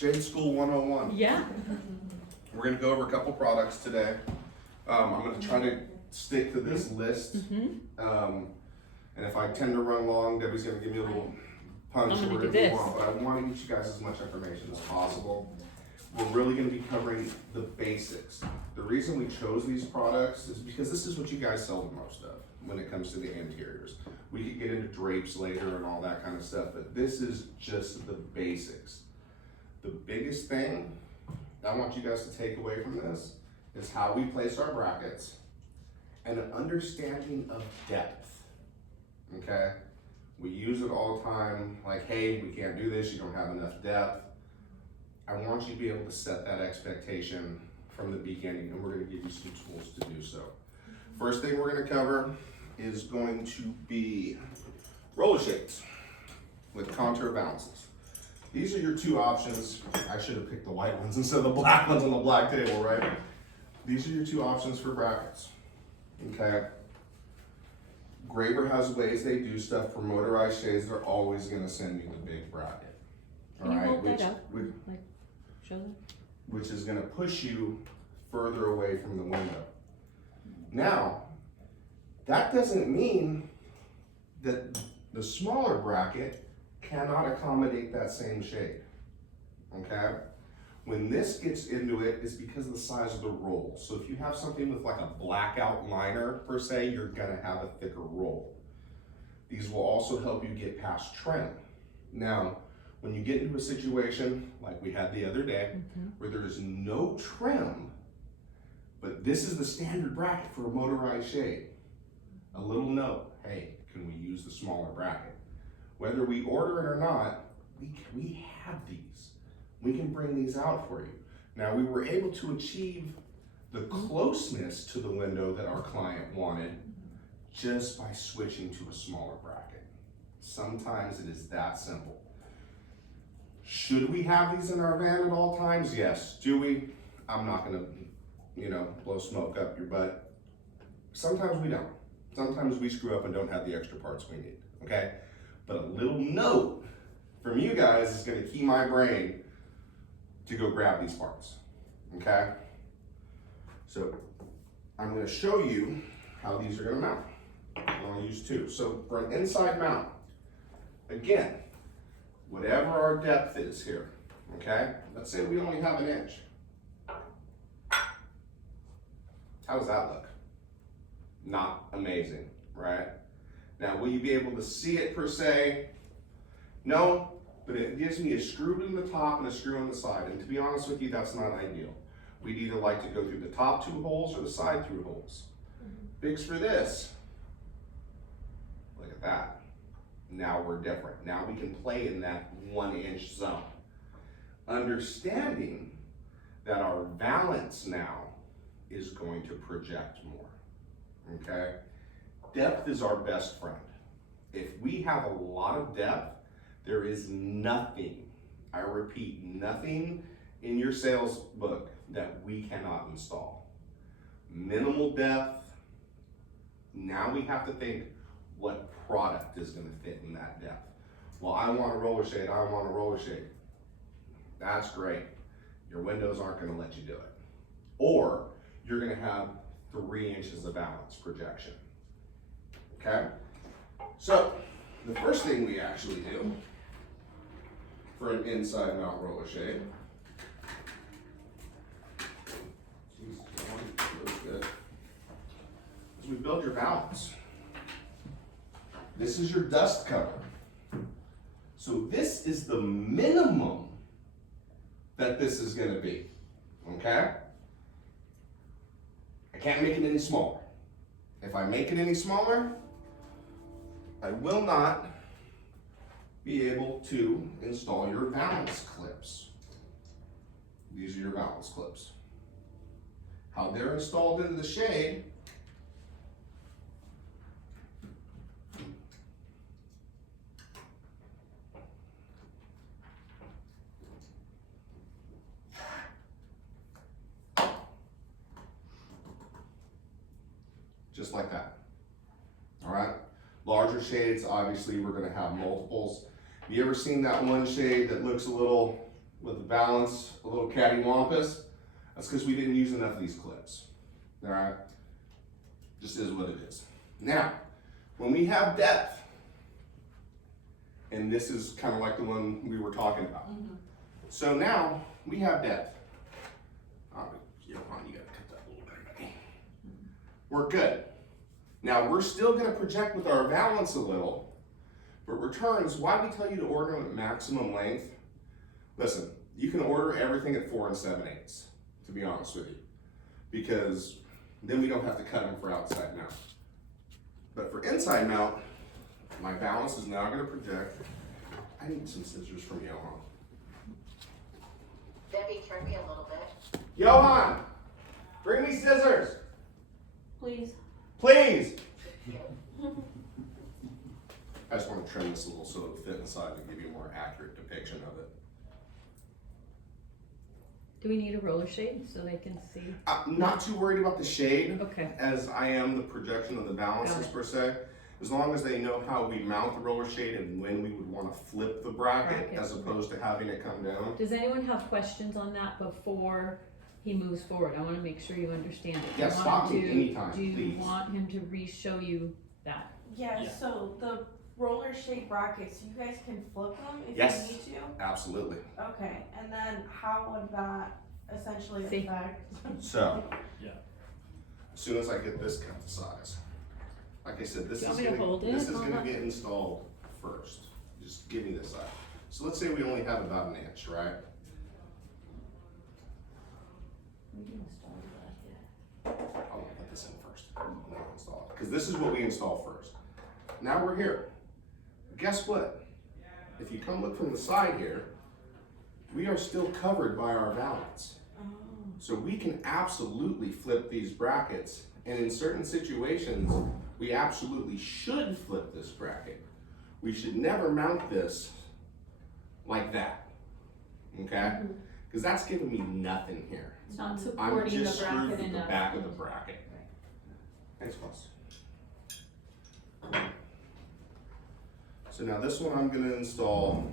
Shade School 101. Yeah. We're going to go over a couple products today. I'm going to try to stick to this list. And if I tend to run long, Debbie's going to give me a little punch. I'm gonna We're do gonna move this. on, but I want to get you guys as much information as possible. We're really going to be covering the basics. The reason we chose these products is because this is what you guys sell the most of when it comes to the interiors. We could get into drapes later and all that kind of stuff, but this is just the basics. The biggest thing I want you guys to take away from this is how we place our brackets and an understanding of depth, okay? We use it all the time, like, hey, we can't do this, you don't have enough depth. I want you to be able to set that expectation from the beginning, and we're gonna give you some tools to do so. First thing we're gonna cover is going to be roller shades with contour balances. These are your two options. I should have picked the white ones instead of the black ones on the black table, right? These are your two options for brackets, okay? Graber has ways they do stuff for motorized shades. They're always gonna send you the big bracket, all Can you right? hold that up? Like, show them? Which is gonna push you further away from the window. Now, that doesn't mean that the smaller bracket cannot accommodate that same shade, okay? When this gets into it, it's because of the size of the roll. So if you have something with like a blackout liner per se, you're gonna have a thicker roll. These will also help you get past trim. Now, when you get into a situation like we had the other day, where there is no trim, but this is the standard bracket for a motorized shade, a little note, hey, can we use the smaller bracket? Whether we order it or not, we have these. We can bring these out for you. Now, we were able to achieve the closeness to the window that our client wanted just by switching to a smaller bracket. Sometimes it is that simple. Should we have these in our van at all times? Yes. Do we? I'm not gonna, blow smoke up your butt. Sometimes we don't. Sometimes we screw up and don't have the extra parts we need, okay? But a little note from you guys is gonna key my brain to go grab these parts, okay? So I'm gonna show you how these are gonna mount. I'm gonna use two. So for an inside mount, again, whatever our depth is here, okay? Let's say we only have 1 inch. How does that look? Not amazing, right? Now, will you be able to see it per se? No, but it gives me a screw in the top and a screw on the side. And to be honest with you, that's not ideal. We'd either like to go through the top 2 holes or the side 2 holes. Fix for this. Look at that. Now we're different. Now we can play in that 1 inch zone. Understanding that our valance now is going to project more, okay? Depth is our best friend. If we have a lot of depth, there is nothing, I repeat, nothing in your sales book that we cannot install. Minimal depth, now we have to think what product is gonna fit in that depth. Well, I want a roller shade, I want a roller shade. That's great. Your windows aren't gonna let you do it. Or you're gonna have 3 inches of valance projection, okay? So, the first thing we actually do for an inside mount roller shade, is we build your valance. This is your dust cover. So this is the minimum that this is gonna be, okay? I can't make it any smaller. If I make it any smaller, I will not be able to install your valance clips. These are your valance clips. How they're installed into the shade just like that. All right. Larger shades, obviously, we're going to have multiples. You ever seen that one shade that looks a little with the balance a little cattywampus, that's because we didn't use enough of these clips. All right, just is what it is. Now, when we have depth, and this is kind of like the one we were talking about. So now we have depth. You gotta cut that a little bit, buddy. We're good. Now we're still gonna project with our balance a little, but returns, why we tell you to order them at maximum length? Listen, you can order everything at 4 7/8, to be honest with you, because then we don't have to cut them for outside mount. But for inside mount, my balance is now gonna project. I need some scissors from Johan. Debbie, trim me a little bit. Johan, bring me scissors, Please. please. I just want to trim this a little so it'll fit inside and give you a more accurate depiction of it. Do we need a roller shade so they can see? I'm not too worried about the shade Okay. as I am the projection of the balances Got it. per se. As long as they know how we mount the roller shade and when we would want to flip the bracket Bracket. as opposed to having it come down. Does anyone have questions on that before he moves forward? I want to make sure you understand it. Do you Yeah, want stop him me to- anytime, Do you please. want him to re-show you that? Yeah, Yeah. so the roller shade brackets, you guys can flip them if Yes. you need to? Absolutely. Okay, and then how would that essentially See. affect? So, Yeah. as soon as I get this cut to size, like I said, this You is want me to hold gonna, it? this is Hold gonna on. get installed first. Just give me this side. So let's say we only have about an inch, right? We can install that, yeah. I'm gonna put this in first, and then I'll install it, because this is what we install first. Now we're here. Guess what? If you come look from the side here, we are still covered by our balance. Oh, So we can absolutely flip these brackets, and in certain situations, we absolutely should flip this bracket. We should never mount this like that, okay? Because that's giving me nothing here. It's not I'm supporting the just screwed bracket with the enough. back of the bracket. Thanks, boss. So now this one I'm gonna install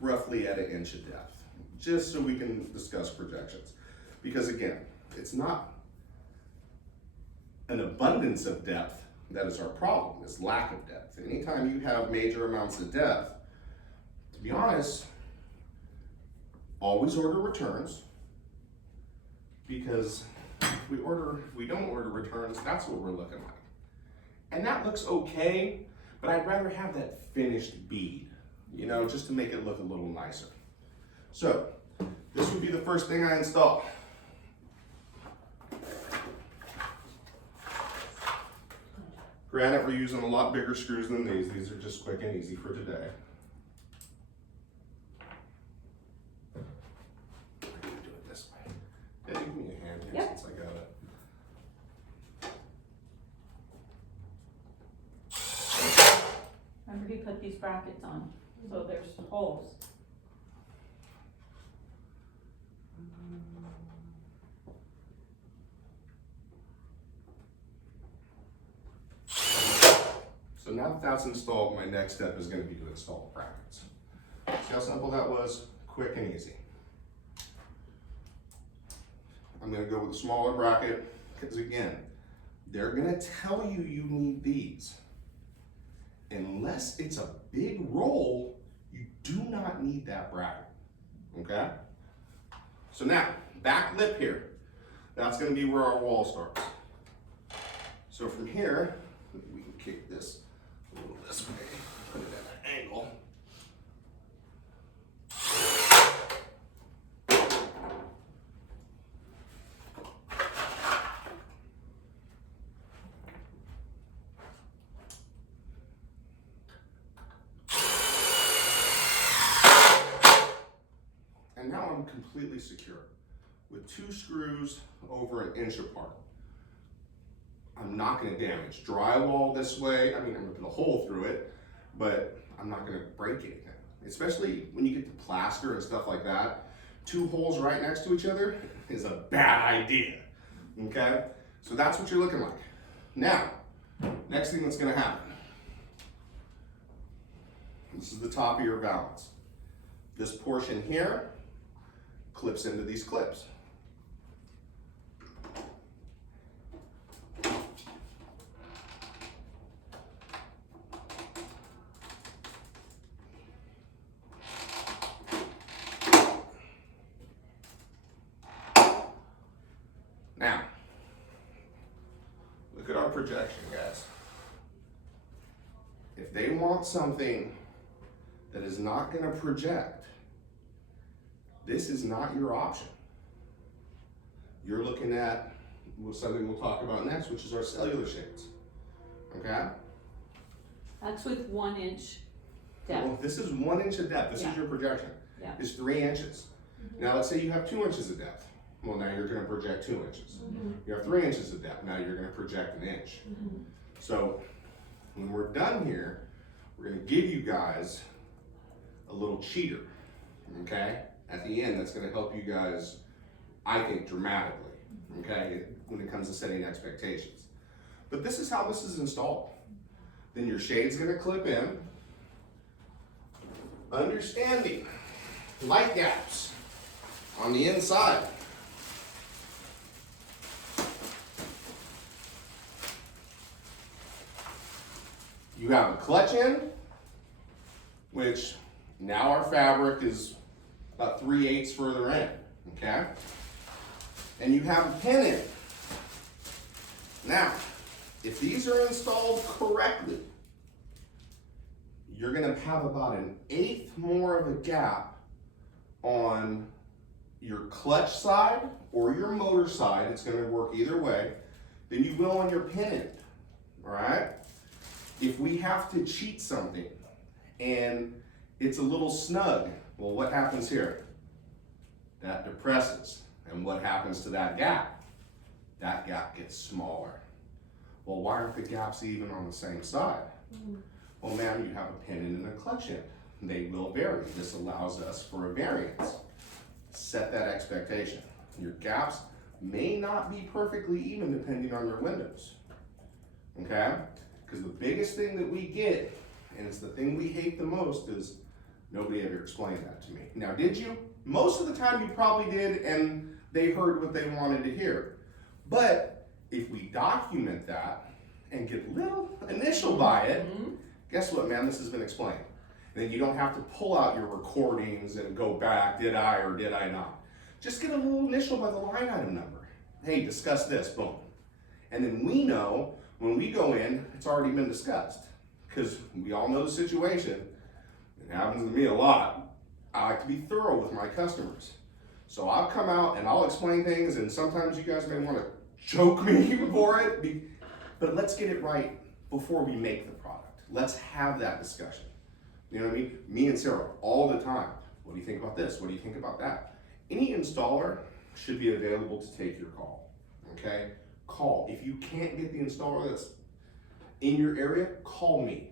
roughly at 1 inch of depth, just so we can discuss projections. Because again, it's not an abundance of depth that is our problem, it's lack of depth. Anytime you have major amounts of depth, to be honest, always order returns, because if we don't order returns, that's what we're looking like. And that looks okay, but I'd rather have that finished bead, you know, just to make it look a little nicer. So, this would be the first thing I install. Granted, we're using a lot bigger screws than these. These are just quick and easy for today. I'm gonna do it this way. Yeah, give me a hand here Yep. since I got it. Remember he put these brackets on, so there's holes. So now that that's installed, my next step is gonna be to install the brackets. See how simple that was? Quick and easy. I'm gonna go with a smaller bracket, because again, they're gonna tell you you need these. Unless it's a big roll, you do not need that bracket, okay? So now, back lip here, that's gonna be where our wall starts. So from here, we can kick this a little this way, put it at an angle. And now I'm completely secure with 2 screws over 1 inch apart. I'm not gonna damage drywall this way. I mean, I'm gonna put a hole through it, but I'm not gonna break anything. Especially when you get to plaster and stuff like that, 2 holes right next to each other is a bad idea, okay? So that's what you're looking like. Now, next thing that's gonna happen. This is the top of your valance. This portion here clips into these clips. Now, look at our projection, guys. If they want something that is not going to project, this is not your option. You're looking at something we'll talk about next, which is our cellular shades. Okay? That's with 1 inch Well, depth. this is 1 inch of depth. This Yeah. is your projection. Yeah. It's 3 inches. Now let's say you have 2 inches of depth. Well, now you're going to project 2 inches. You have 3 inches of depth. Now you're going to project 1 inch. So when we're done here, we're going to give you guys a little cheater. Okay? At the end, that's going to help you guys, I think, dramatically. Okay? When it comes to setting expectations. But this is how this is installed. Then your shade's going to clip in. Understanding light gaps on the inside. You have a clutch in, which now our fabric is about 3/8 further in, okay? And you have a pin in. Now, if these are installed correctly, you're gonna have about 1/8 more of a gap on your clutch side or your motor side, it's gonna work either way, than you will on your pin end, all right? If we have to cheat something and it's a little snug, well, what happens here? That depresses. And what happens to that gap? That gap gets smaller. Well, why aren't the gaps even on the same side? Well, ma'am, you have a pin in and a clutch in. They will vary. This allows us for a variance. Set that expectation. Your gaps may not be perfectly even depending on your windows. Okay? Because the biggest thing that we get, and it's the thing we hate the most, is nobody ever explained that to me. Now, did you? Most of the time you probably did, and they heard what they wanted to hear. But if we document that and get a little initial by it, guess what, man? This has been explained. And then you don't have to pull out your recordings and go back, did I or did I not? Just get a little initial by the line item number. Hey, discuss this, boom. And then we know when we go in, it's already been discussed. Because we all know the situation. It happens to me a lot. I like to be thorough with my customers. So I'll come out and I'll explain things, and sometimes you guys may want to choke me for it, but let's get it right before we make the product. Let's have that discussion. You know what I mean? Me and Sarah, all the time. What do you think about this? What do you think about that? Any installer should be available to take your call, okay? Call. If you can't get the installer that's in your area, call me.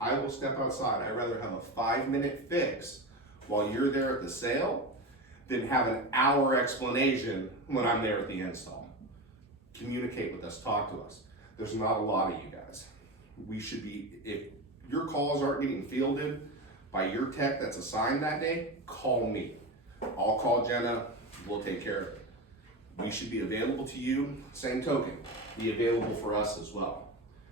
I will step outside. I'd rather have a 5-minute fix while you're there at the sale than have an hour explanation when I'm there at the install. Communicate with us, talk to us. There's not a lot of you guys. We should be, if your calls aren't getting fielded by your tech that's assigned that day, call me. I'll call Jenna, we'll take care of it. We should be available to you, same token, be available for us as well.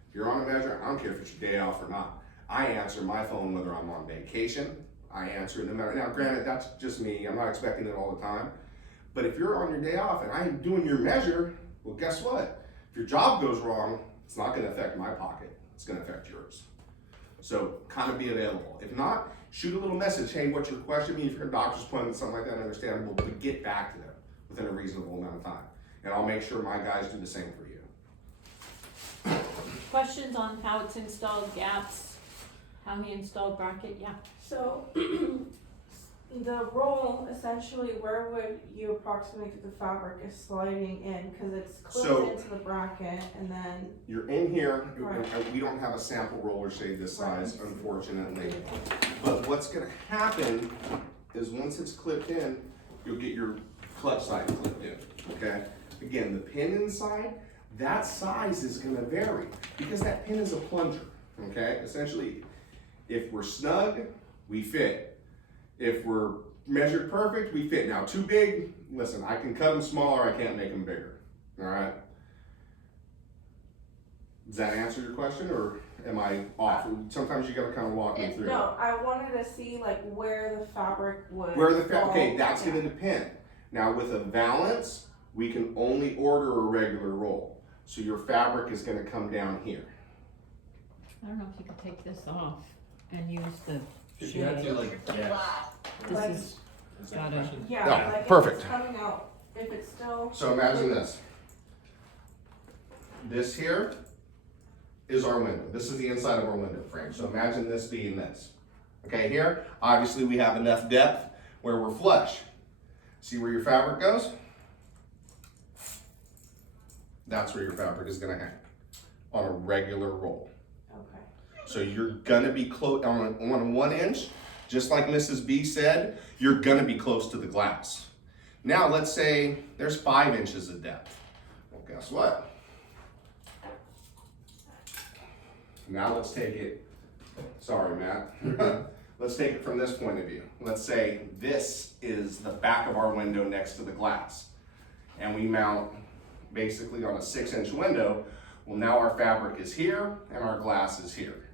If you're on a measure, I don't care if it's your day off or not. I answer my phone whether I'm on vacation. I answer it no matter, now granted, that's just me, I'm not expecting it all the time. But if you're on your day off and I'm doing your measure, well, guess what? If your job goes wrong, it's not gonna affect my pocket, it's gonna affect yours. So kind of be available. If not, shoot a little message, hey, what's your question? I mean, if you're a doctor's appointment, something like that, understandable, but get back to them within a reasonable amount of time. And I'll make sure my guys do the same for you. Questions on how it's installed, gaps, how he installed bracket? Yeah. So, the roll, essentially, where would you approximate that the fabric is sliding in? Cause it's clipped So- into the bracket and then, You're in here, Right. and we don't have a sample roller shade this size, Right. unfortunately. But what's gonna happen is once it's clipped in, you'll get your clutch side clipped in, okay? Again, the pin inside, that size is gonna vary because that pin is a plunger, okay? Essentially, if we're snug, we fit. If we're measured perfect, we fit. Now, too big, listen, I can cut them smaller, I can't make them bigger. All right? Does that answer your question, or am I off? Sometimes you gotta kind of walk me through. No, I wanted to see like where the fabric would. Okay, fall that's down. gonna depend. Now, with a valance, we can only order a regular roll. So your fabric is gonna come down here. I don't know if you could take this off and use the If you had shade. to like guess, Flat. This Like- is, is that Got a it. question? Yeah, Yeah, like perfect. if it's coming out, if it's still. So imagine this. This here is our window. This is the inside of our window frame. So imagine this being this. Okay, here, obviously we have enough depth where we're flush. See where your fabric goes? That's where your fabric is gonna hang on a regular roll. Okay. So you're gonna be close on 1 inch, just like Mrs. B said, you're gonna be close to the glass. Now let's say there's 5 inches of depth. Well, guess what? Now let's take it, sorry Matt, let's take it from this point of view. Let's say this is the back of our window next to the glass. And we mount basically on a 6-inch window. Well, now our fabric is here and our glass is here.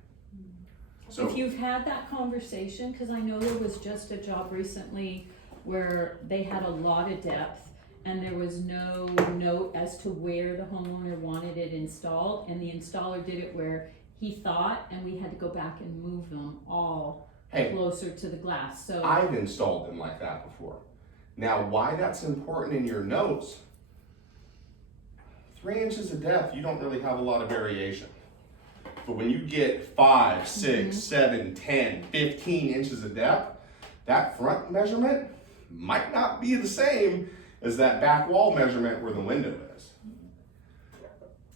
So if you've had that conversation, cause I know there was just a job recently where they had a lot of depth and there was no note as to where the homeowner wanted it installed, and the installer did it where he thought, and we had to go back and move them all hey, closer to the glass, so. I've installed them like that before. Now, why that's important in your notes, 3 inches of depth, you don't really have a lot of variation. But when you get 5, 6, 7, 10, 15 inches of depth, that front measurement might not be the same as that back wall measurement where the window is.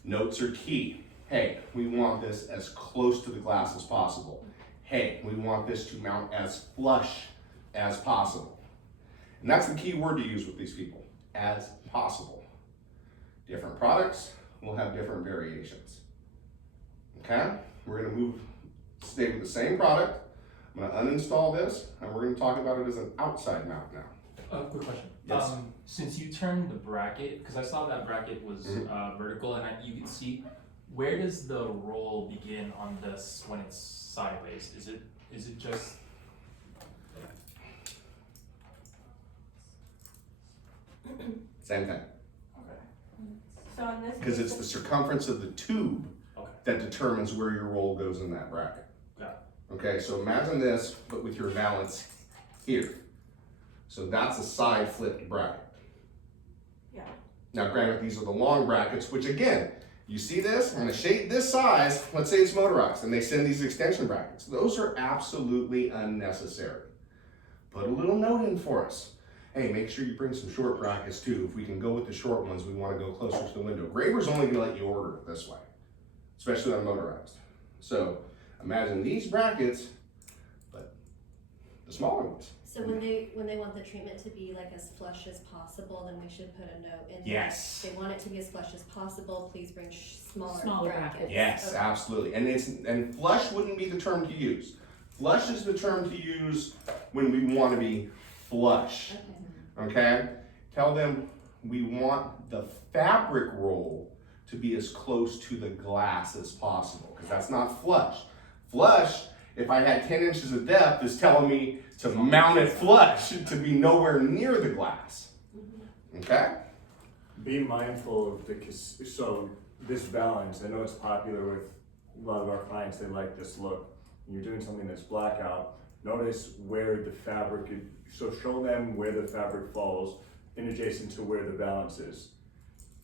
Notes are key. Hey, we want this as close to the glass as possible. Hey, we want this to mount as flush as possible. And that's the key word to use with these people, as possible. Different products will have different variations. Okay, we're gonna stay with the same product. I'm gonna uninstall this, and we're gonna talk about it as an outside mount now. Quick question. Yes. Since you turned the bracket, because I saw that bracket was vertical, and you can see, where does the roll begin on this when it's sideways? Is it just? Same thing, Okay. So in this. because it's the circumference of the tube Okay. that determines where your roll goes in that bracket. Got it. Okay, so imagine this, but with your valance here. So that's a side flipped bracket. Yeah. Now granted, these are the long brackets, which again, you see this, and a shape this size, let's say it's motorized, and they send these extension brackets. Those are absolutely unnecessary. Put a little note in for us. Hey, make sure you bring some short brackets too. If we can go with the short ones, we want to go closer to the window. Graver's only gonna let you order it this way, especially on motorized. So imagine these brackets, but the smaller ones. So when they want the treatment to be like as flush as possible, then we should put a note in there. Yes. If they want it to be as flush as possible, please bring smaller Smaller brackets. brackets. Yes, Okay. absolutely. And flush wouldn't be the term to use. Flush is the term to use when we want to be flush. Okay. Okay? Tell them we want the fabric roll to be as close to the glass as possible, because that's not flush. Flush, if I had 10 inches of depth, is telling me to mount it flush, to be nowhere near the glass. Okay? Be mindful of so this balance, I know it's popular with a lot of our clients, they like this look. When you're doing something that's blackout, notice where the fabric, so show them where the fabric falls in adjacent to where the balance is.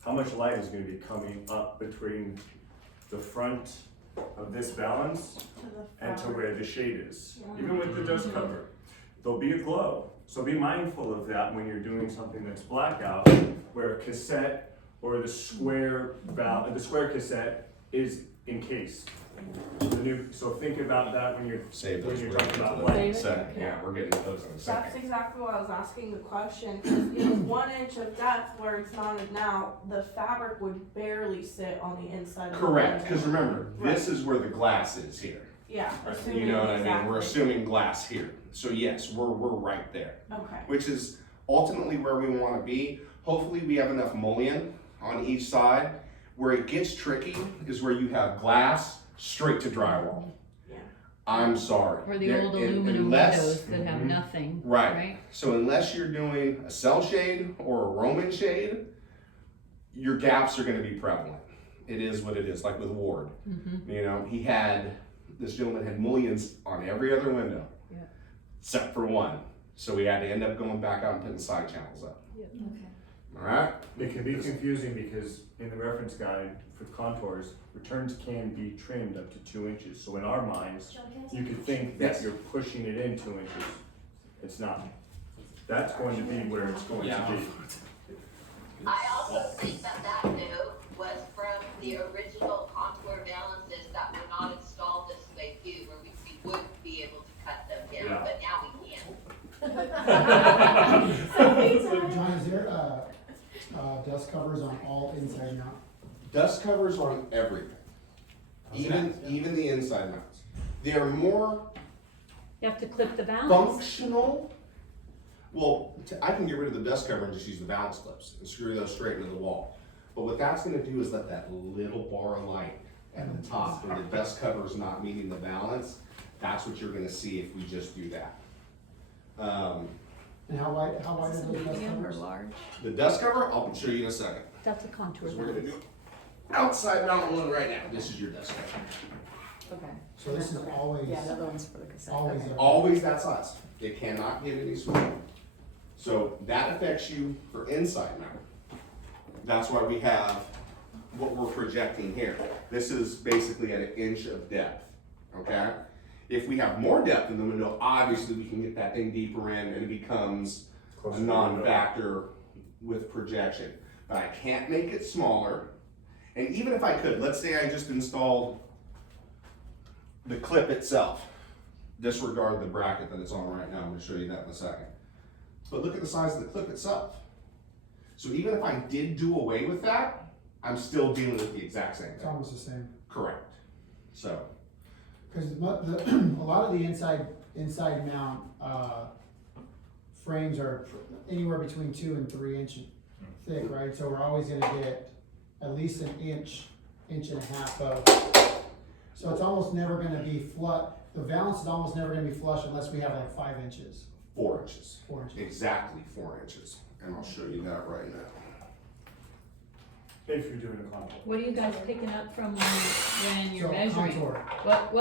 How much light is gonna be coming up between the front of this balance To the and to fabric. where the shade is, Yeah. even with the dust cover. There'll be a glow, so be mindful of that when you're doing something that's blackout, where a cassette or the square cassette is encased. So think about that when you're Save when those you're words talking for about the light. Save it? second. Yeah, we're getting to those in a That's second. exactly what I was asking the question, 'cause it was 1 inch of depth where it's mounted now, the fabric would barely sit on the inside of the Correct, window. because remember, this is where the glass is here. Yeah, assuming You know what I mean? We're exactly. assuming glass here. So yes, we're right there, Okay, which is ultimately where we want to be. Hopefully we have enough mullion on each side. Where it gets tricky is where you have glass straight to drywall. Yeah. I'm sorry. Or the There- old un- aluminum unless- windows that have Mhm. nothing, Right. right? So unless you're doing a cell shade or a Roman shade, your gaps are going to be prevalent. It is what it is, like with Ward. Mm-hmm. You know, this gentleman had mullions on every other window, Yeah. except for one. So we had to end up going back out and putting side channels up. Okay. All right? It can be confusing because in the reference guide for contours, returns can be trimmed up to 2 inches. So in our minds, you could think that Yes. you're pushing it in 2 inches. It's not. That's going to be where it's going Yeah. to be. I also think that note was from the original contour balances that were not installed this way too, where we would be able to cut them down, Yeah. but now we can't. John, is there, dust covers on all inside mount? Dust covers on everything, even the inside mounts. They are more You have to clip the balance. functional. Well, I can get rid of the dust cover and just use the balance clips and screw those straight into the wall. But what that's gonna do is let that little bar of light at the top where the dust cover is not meeting the balance, that's what you're gonna see if we just do that. And how wide are those dust Medium or covers? large? The dust cover, I'll show you in a second. That's a contour Because we're gonna balance. do outside mount one right now. This is your dust cover. Okay. So this is always, Yeah, the other one's for the cassette. always, Okay. Always that size. It cannot get any smaller. So that affects you for inside mount. That's why we have what we're projecting here. This is basically at 1 inch of depth, okay? If we have more depth in the window, obviously we can get that thing deeper in and it becomes a Closer to the window. non-factor with projection. But I can't make it smaller. And even if I could, let's say I just installed the clip itself. Disregard the bracket that it's on right now. I'm gonna show you that in a second. But look at the size of the clip itself. So even if I did do away with that, I'm still dealing with the exact same it's thing. almost the same. Correct. So, Cause a lot of the inside mount, frames are anywhere between 2 and 3 inches thick, right? So we're always gonna get at least an inch and a half of, so it's almost never gonna be the valance is almost never gonna be flush unless we have like 5 inches, 4 inches. 4 inches. Exactly 4 inches. And I'll show you that right now. If you're doing a contour. What are you guys picking up from when you're So measuring? contour. What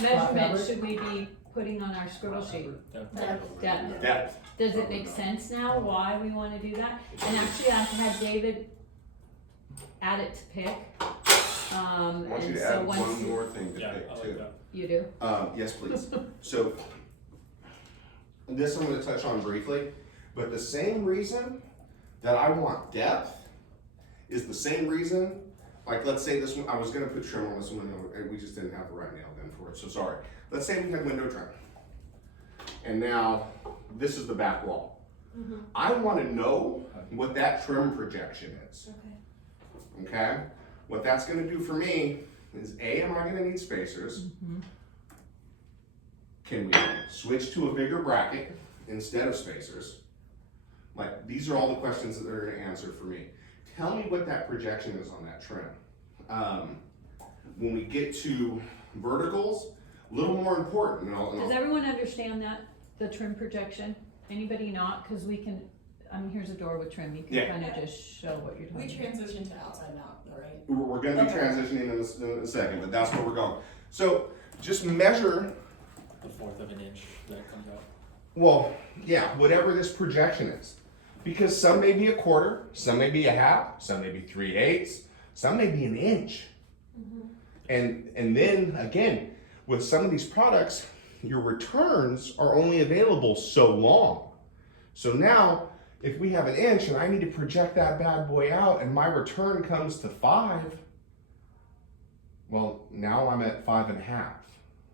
measurement fabric? should we be putting on our scribble sheet? Depth. Depth. Does it make sense now why we wanna do that? And actually, I had David add it to pick. I want you And to so add once one more thing to Yeah, pick I too. like that. you do, Yes, please. So, this I'm gonna touch on briefly, but the same reason that I want depth is the same reason, like, let's say this one, I was gonna put trim on this window, and we just didn't have the right nail gun for it, so sorry. Let's say we had window trim. And now, this is the back wall. I wanna know what that trim projection is. Okay? What that's gonna do for me is A, am I gonna need spacers? Can we switch to a bigger bracket instead of spacers? Like, these are all the questions that they're gonna answer for me. Tell me what that projection is on that trim. When we get to verticals, a little more important, and does everyone understand that, the trim projection? Anybody not, cause we can, here's a door with trim, you Yeah. can kinda just show what you're We talking about. transition to outside mount, though, right? we're gonna be Okay. transitioning in a second, but that's where we're going. So, just measure, The 1/4 of an inch that it comes out. well, yeah, whatever this projection is. Because some may be a quarter, some may be a half, some may be 3/8, some may be an inch. And then again, with some of these products, your returns are only available so long. So now, if we have an inch and I need to project that bad boy out and my return comes to 5, well, now I'm at 5.5.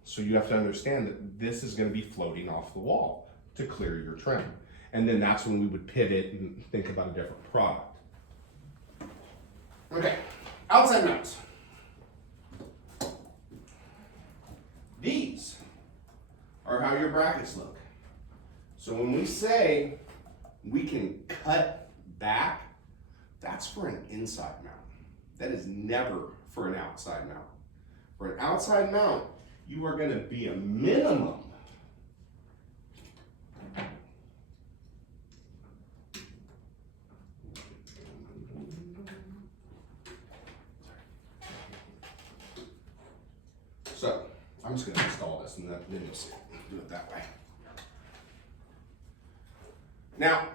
So you have to understand that this is gonna be floating off the wall to clear your trim. And then that's when we would pivot and think about a different product. Okay, outside mounts. are how your brackets look. So when we say we can cut back, that's for an inside mount. That is never for an outside mount. For an outside mount, you are gonna be a minimum So, I'm just gonna install this and then you'll see it. Do it that way. Now,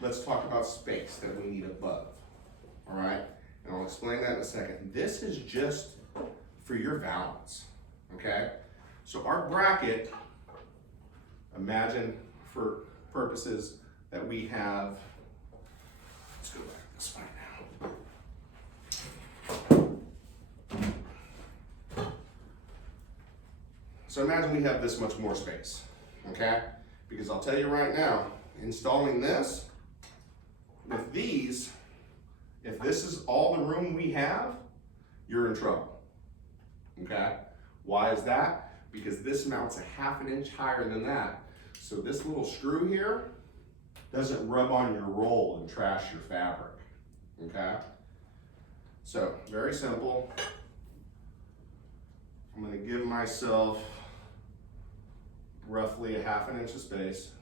let's talk about space that we need above, all right? And I'll explain that in a second. This is just for your valance, okay? So our bracket, imagine for purposes that we have, let's go back this way now. So imagine we have this much more space, okay? Because I'll tell you right now, installing this with these, if this is all the room we have, you're in trouble, okay? Why is that? Because this mounts a 1/2 inch higher than that. So this little screw here doesn't rub on your roll and trash your fabric, okay? So, very simple. I'm gonna give myself roughly a 1/2 inch of space.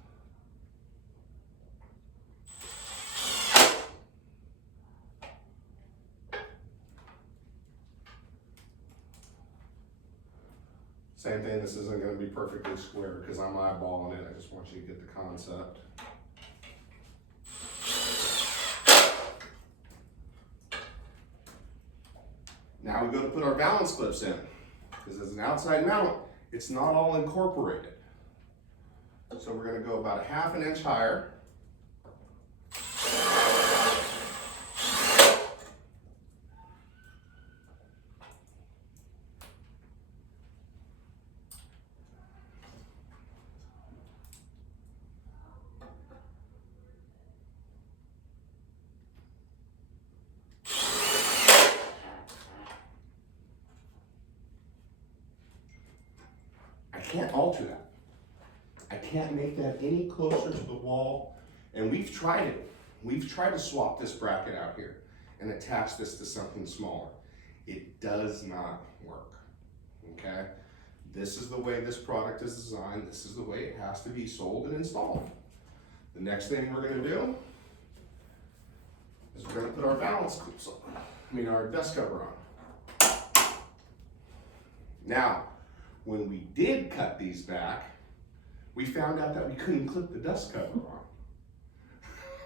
Same thing, this isn't gonna be perfectly square because I'm eyeballing it. I just want you to get the concept. Now we go to put our balance clips in, because as an outside mount, it's not all incorporated. So we're gonna go about a 1/2 inch higher. I can't alter that. I can't make that any closer to the wall. And we've tried it. We've tried to swap this bracket out here and attach this to something smaller. It does not work, okay? This is the way this product is designed. This is the way it has to be sold and installed. The next thing we're gonna do is we're gonna put our balance clips on. Our dust cover on. Now, when we did cut these back, we found out that we couldn't clip the dust cover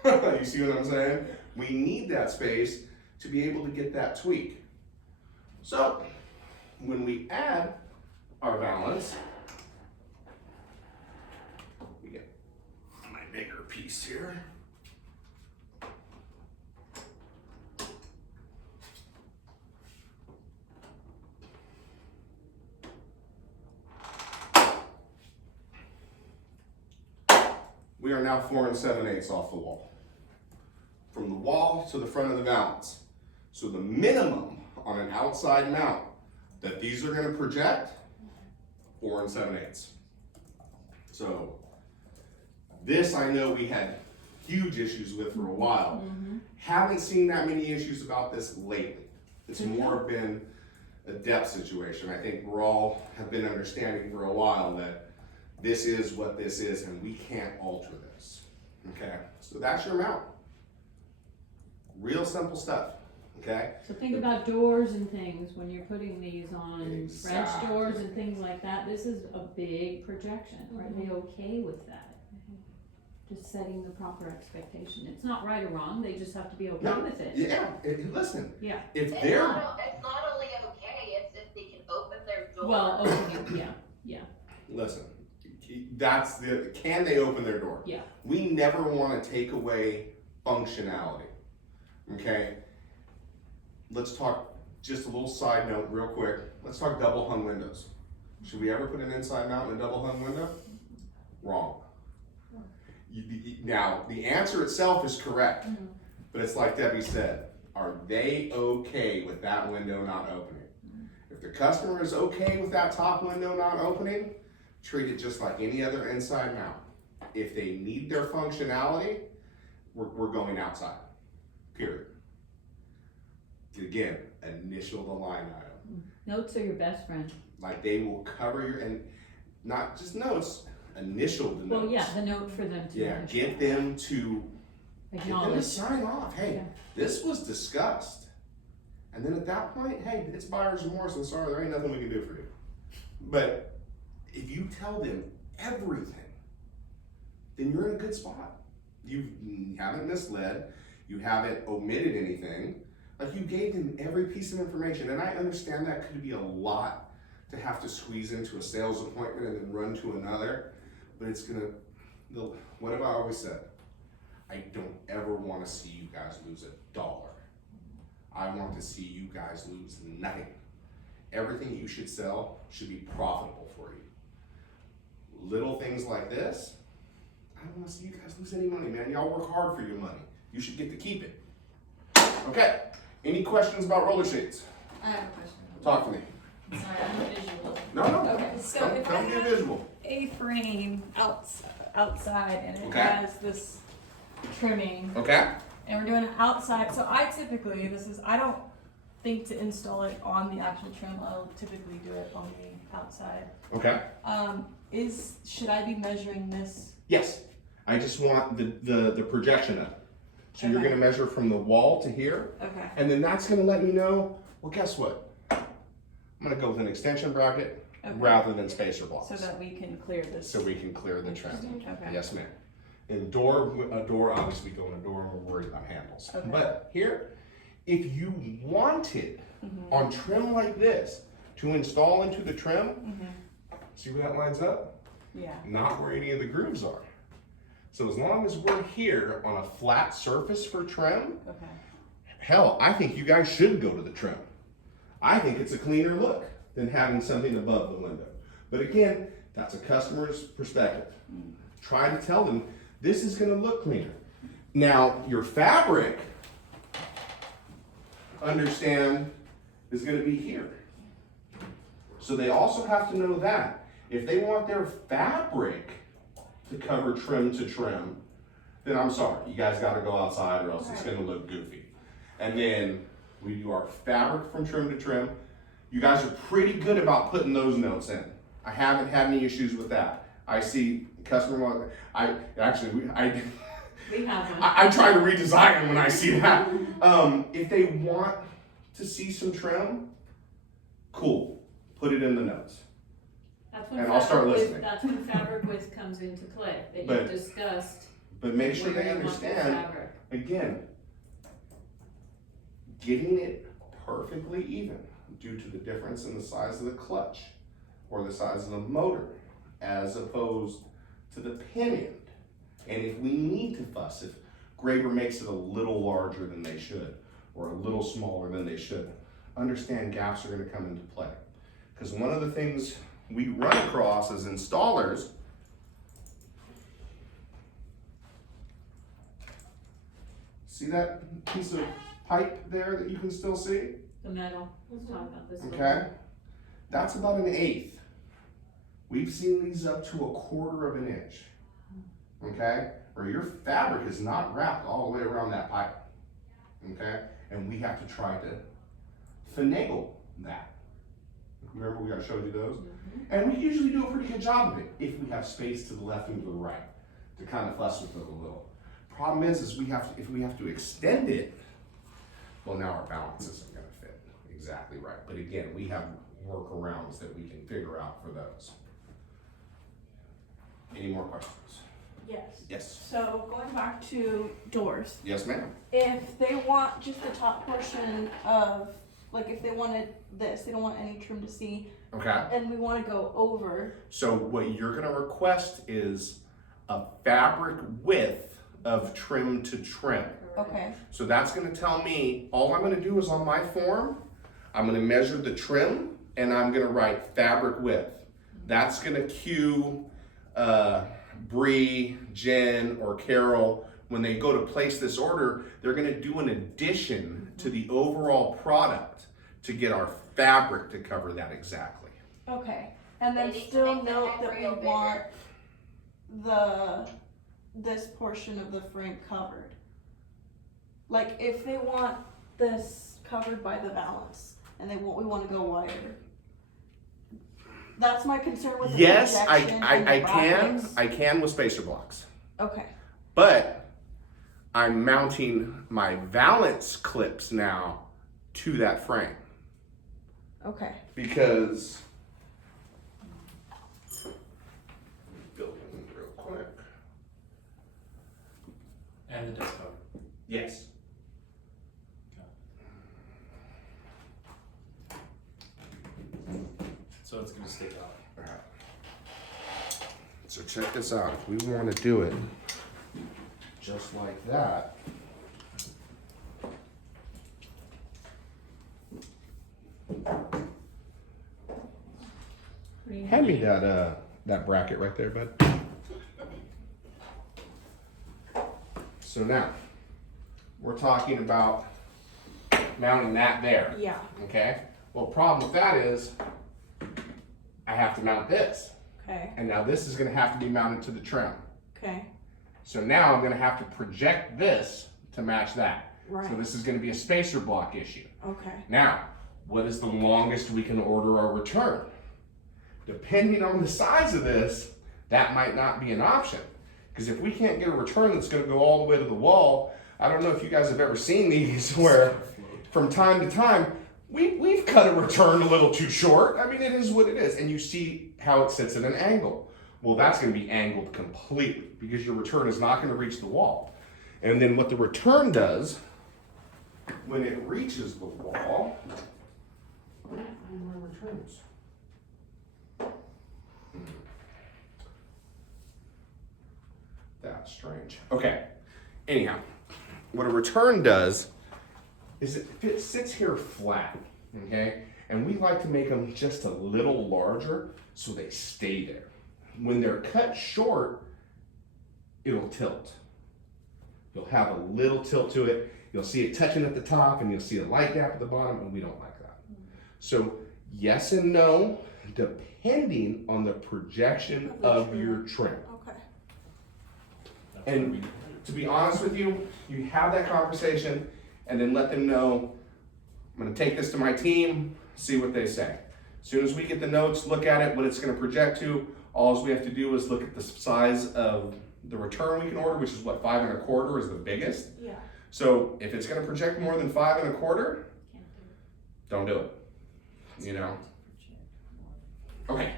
on. You see what I'm saying? We need that space to be able to get that tweak. So, when we add our valance, we get my bigger piece here. We are now 4 7/8 off the wall. From the wall to the front of the valance. So the minimum on an outside mount that these are gonna project, 4 7/8. So this I know we had huge issues with for a while. Haven't seen that many issues about this lately. It's more been a depth situation. I think we're all have been understanding for a while that this is what this is and we can't alter this, okay? So that's your mount. Real simple stuff, okay? So think about doors and things when you're putting these on French Exactly. doors and things like that. This is a big projection. Are they okay with that? Just setting the proper expectation. It's not right or wrong, they just have to be okay No, with it. Yeah, listen, Yeah. if It's they're, not only okay, it's if they can open their door. Well, okay, yeah, listen, that's can they open their door? yeah. We never wanna take away functionality, okay? Let's talk, just a little side note real quick, let's talk double hung windows. Should we ever put an inside mount in a double hung window? Wrong. Now, the answer itself is correct, but it's like Debbie said, are they okay with that window not opening? If the customer is okay with that top window not opening, treat it just like any other inside mount. If they need their functionality, we're going outside, period. Again, initial the line item. Notes are your best friend. Like they will cover your, and not just notes, initial the notes. Well, yeah, the note for them to. Yeah, get them to Acknowledge. sign off. Hey, Yeah. this was discussed. And then at that point, hey, it's buyer's remorse, and sorry, there ain't nothing we can do for you. But if you tell them everything, then you're in a good spot. You haven't misled, you haven't omitted anything. Like you gave them every piece of information, and I understand that could be a lot to have to squeeze into a sales appointment and then run to another, but it's gonna, what have I always said? I don't ever wanna see you guys lose $1. I want to see you guys lose nothing. Everything you should sell should be profitable for you. Little things like this, I don't wanna see you guys lose any money, man. Y'all work hard for your money. You should get to keep it. Okay, any questions about roller shades? I have a question. Talk to me. Sorry, I'm a visual. No. Okay, so Don't if I be a have visual. a frame outside and it Okay. has this trimming, Okay? and we're doing it outside, so I typically, I don't think to install it on the actual trim, I'll typically do it on the outside. Okay. Should I be measuring this? Yes. I just want the projection up. So you're Okay. gonna measure from the wall to here, Okay. and then that's gonna let me know, well, guess what? I'm gonna go with an extension bracket Okay. rather than spacer blocks. So that we can clear this. So we can clear the trim. Okay. Yes, ma'am. And a door, obviously go in a door, and we're worried about handles. Okay. But here, if you wanted on trim like this to install into the trim, see where that lines up? Yeah. Not where any of the grooves are. So as long as we're here on a flat surface for trim, Okay. hell, I think you guys should go to the trim. I think it's a cleaner look than having something above the window. But again, that's a customer's perspective. Try to tell them this is gonna look cleaner. Now, your fabric, understand, is gonna be here. So they also have to know that. If they want their fabric to cover trim to trim, then I'm sorry, you guys gotta go outside or else it's gonna look goofy. And then we do our fabric from trim to trim. You guys are pretty good about putting those notes in. I haven't had any issues with that. I see customer, We have one. I try to redesign them when I see that. If they want to see some trim, cool, put it in the notes. That's when And I'll start fabric width- listening. That's when fabric width comes into play, that But- you've discussed But make sure where they you want the understand, fabric. again, getting it perfectly even due to the difference in the size of the clutch or the size of the motor as opposed to the pin end. And if we need to fuss, if Graber makes it a little larger than they should or a little smaller than they should, understand gaps are gonna come into play. Because one of the things we run across as installers see that piece of pipe there that you can still see? The metal, let's talk about this. a little Okay? bit. That's about 1/8. We've seen these up to 1/4 of an inch. Okay? Or your fabric is not wrapped all the way around that pipe. Okay? And we have to try to finagle that. Remember we showed you those? And we usually do a pretty good job of it if we have space to the left and to the right to kind of fuss with it a little. Problem is if we have to extend it, well, now our balance isn't gonna fit exactly right. But again, we have workarounds that we can figure out for those. Any more questions? Yes. Yes. So going back to doors, Yes, ma'am. if they want just the top portion of, like if they wanted this, they don't want any trim to see, Okay. and we want to go over. So what you're gonna request is a fabric width of trim to trim. Okay. So that's gonna tell me, all I'm gonna do is on my form, I'm gonna measure the trim and I'm gonna write fabric width. That's gonna cue Bree, Jen, or Carol, when they go to place this order, they're gonna do an addition to the overall product to get our fabric to cover that exactly. Okay. And then They need to still make the note head that we rail bigger. want this portion of the frame covered. Like if they want this covered by the valance and we wanna go wider. That's my concern with the Yes, projection and the brackets. I can with spacer blocks. Okay, But I'm mounting my valance clips now to that frame okay. because building real quick. And the desk cover. Yes. So it's gonna stick out. So check this out. If we want to do it just like that. Hand me that bracket right there, bud. So now, we're talking about mounting that there, Yeah, okay? Well, the problem with that is, I have to mount this. okay, And now this is gonna have to be mounted to the trim. okay, So now I'm gonna have to project this to match that. So right, this is gonna be a spacer block issue. okay, Now, what is the longest we can order our return? Depending on the size of this, that might not be an option. Because if we can't get a return that's gonna go all the way to the wall, I don't know if you guys have ever seen these where from time to time, we've cut a return a little too short. I mean, it is what it is. And you see how it sits at an angle. Well, that's gonna be angled completely because your return is not gonna reach the wall. And then what the return does, when it reaches the wall, where are my returns? That's strange. Okay, anyhow, what a return does is it sits here flat, okay? And we like to make them just a little larger so they stay there. When they're cut short, it'll tilt. You'll have a little tilt to it. You'll see it touching at the top and you'll see a light gap at the bottom, and we don't like that. So yes and no, depending on the projection of your trim. okay. That's And what we- to be honest with you, you have that conversation and then let them know, I'm gonna take this to my team, see what they say. As soon as we get the notes, look at it, what it's gonna project to, all we have to do is look at the size of the return we can order, which is what, 5 1/4 is the biggest. Yeah, So if it's gonna project more than 5 1/4, don't do it, you know? Okay,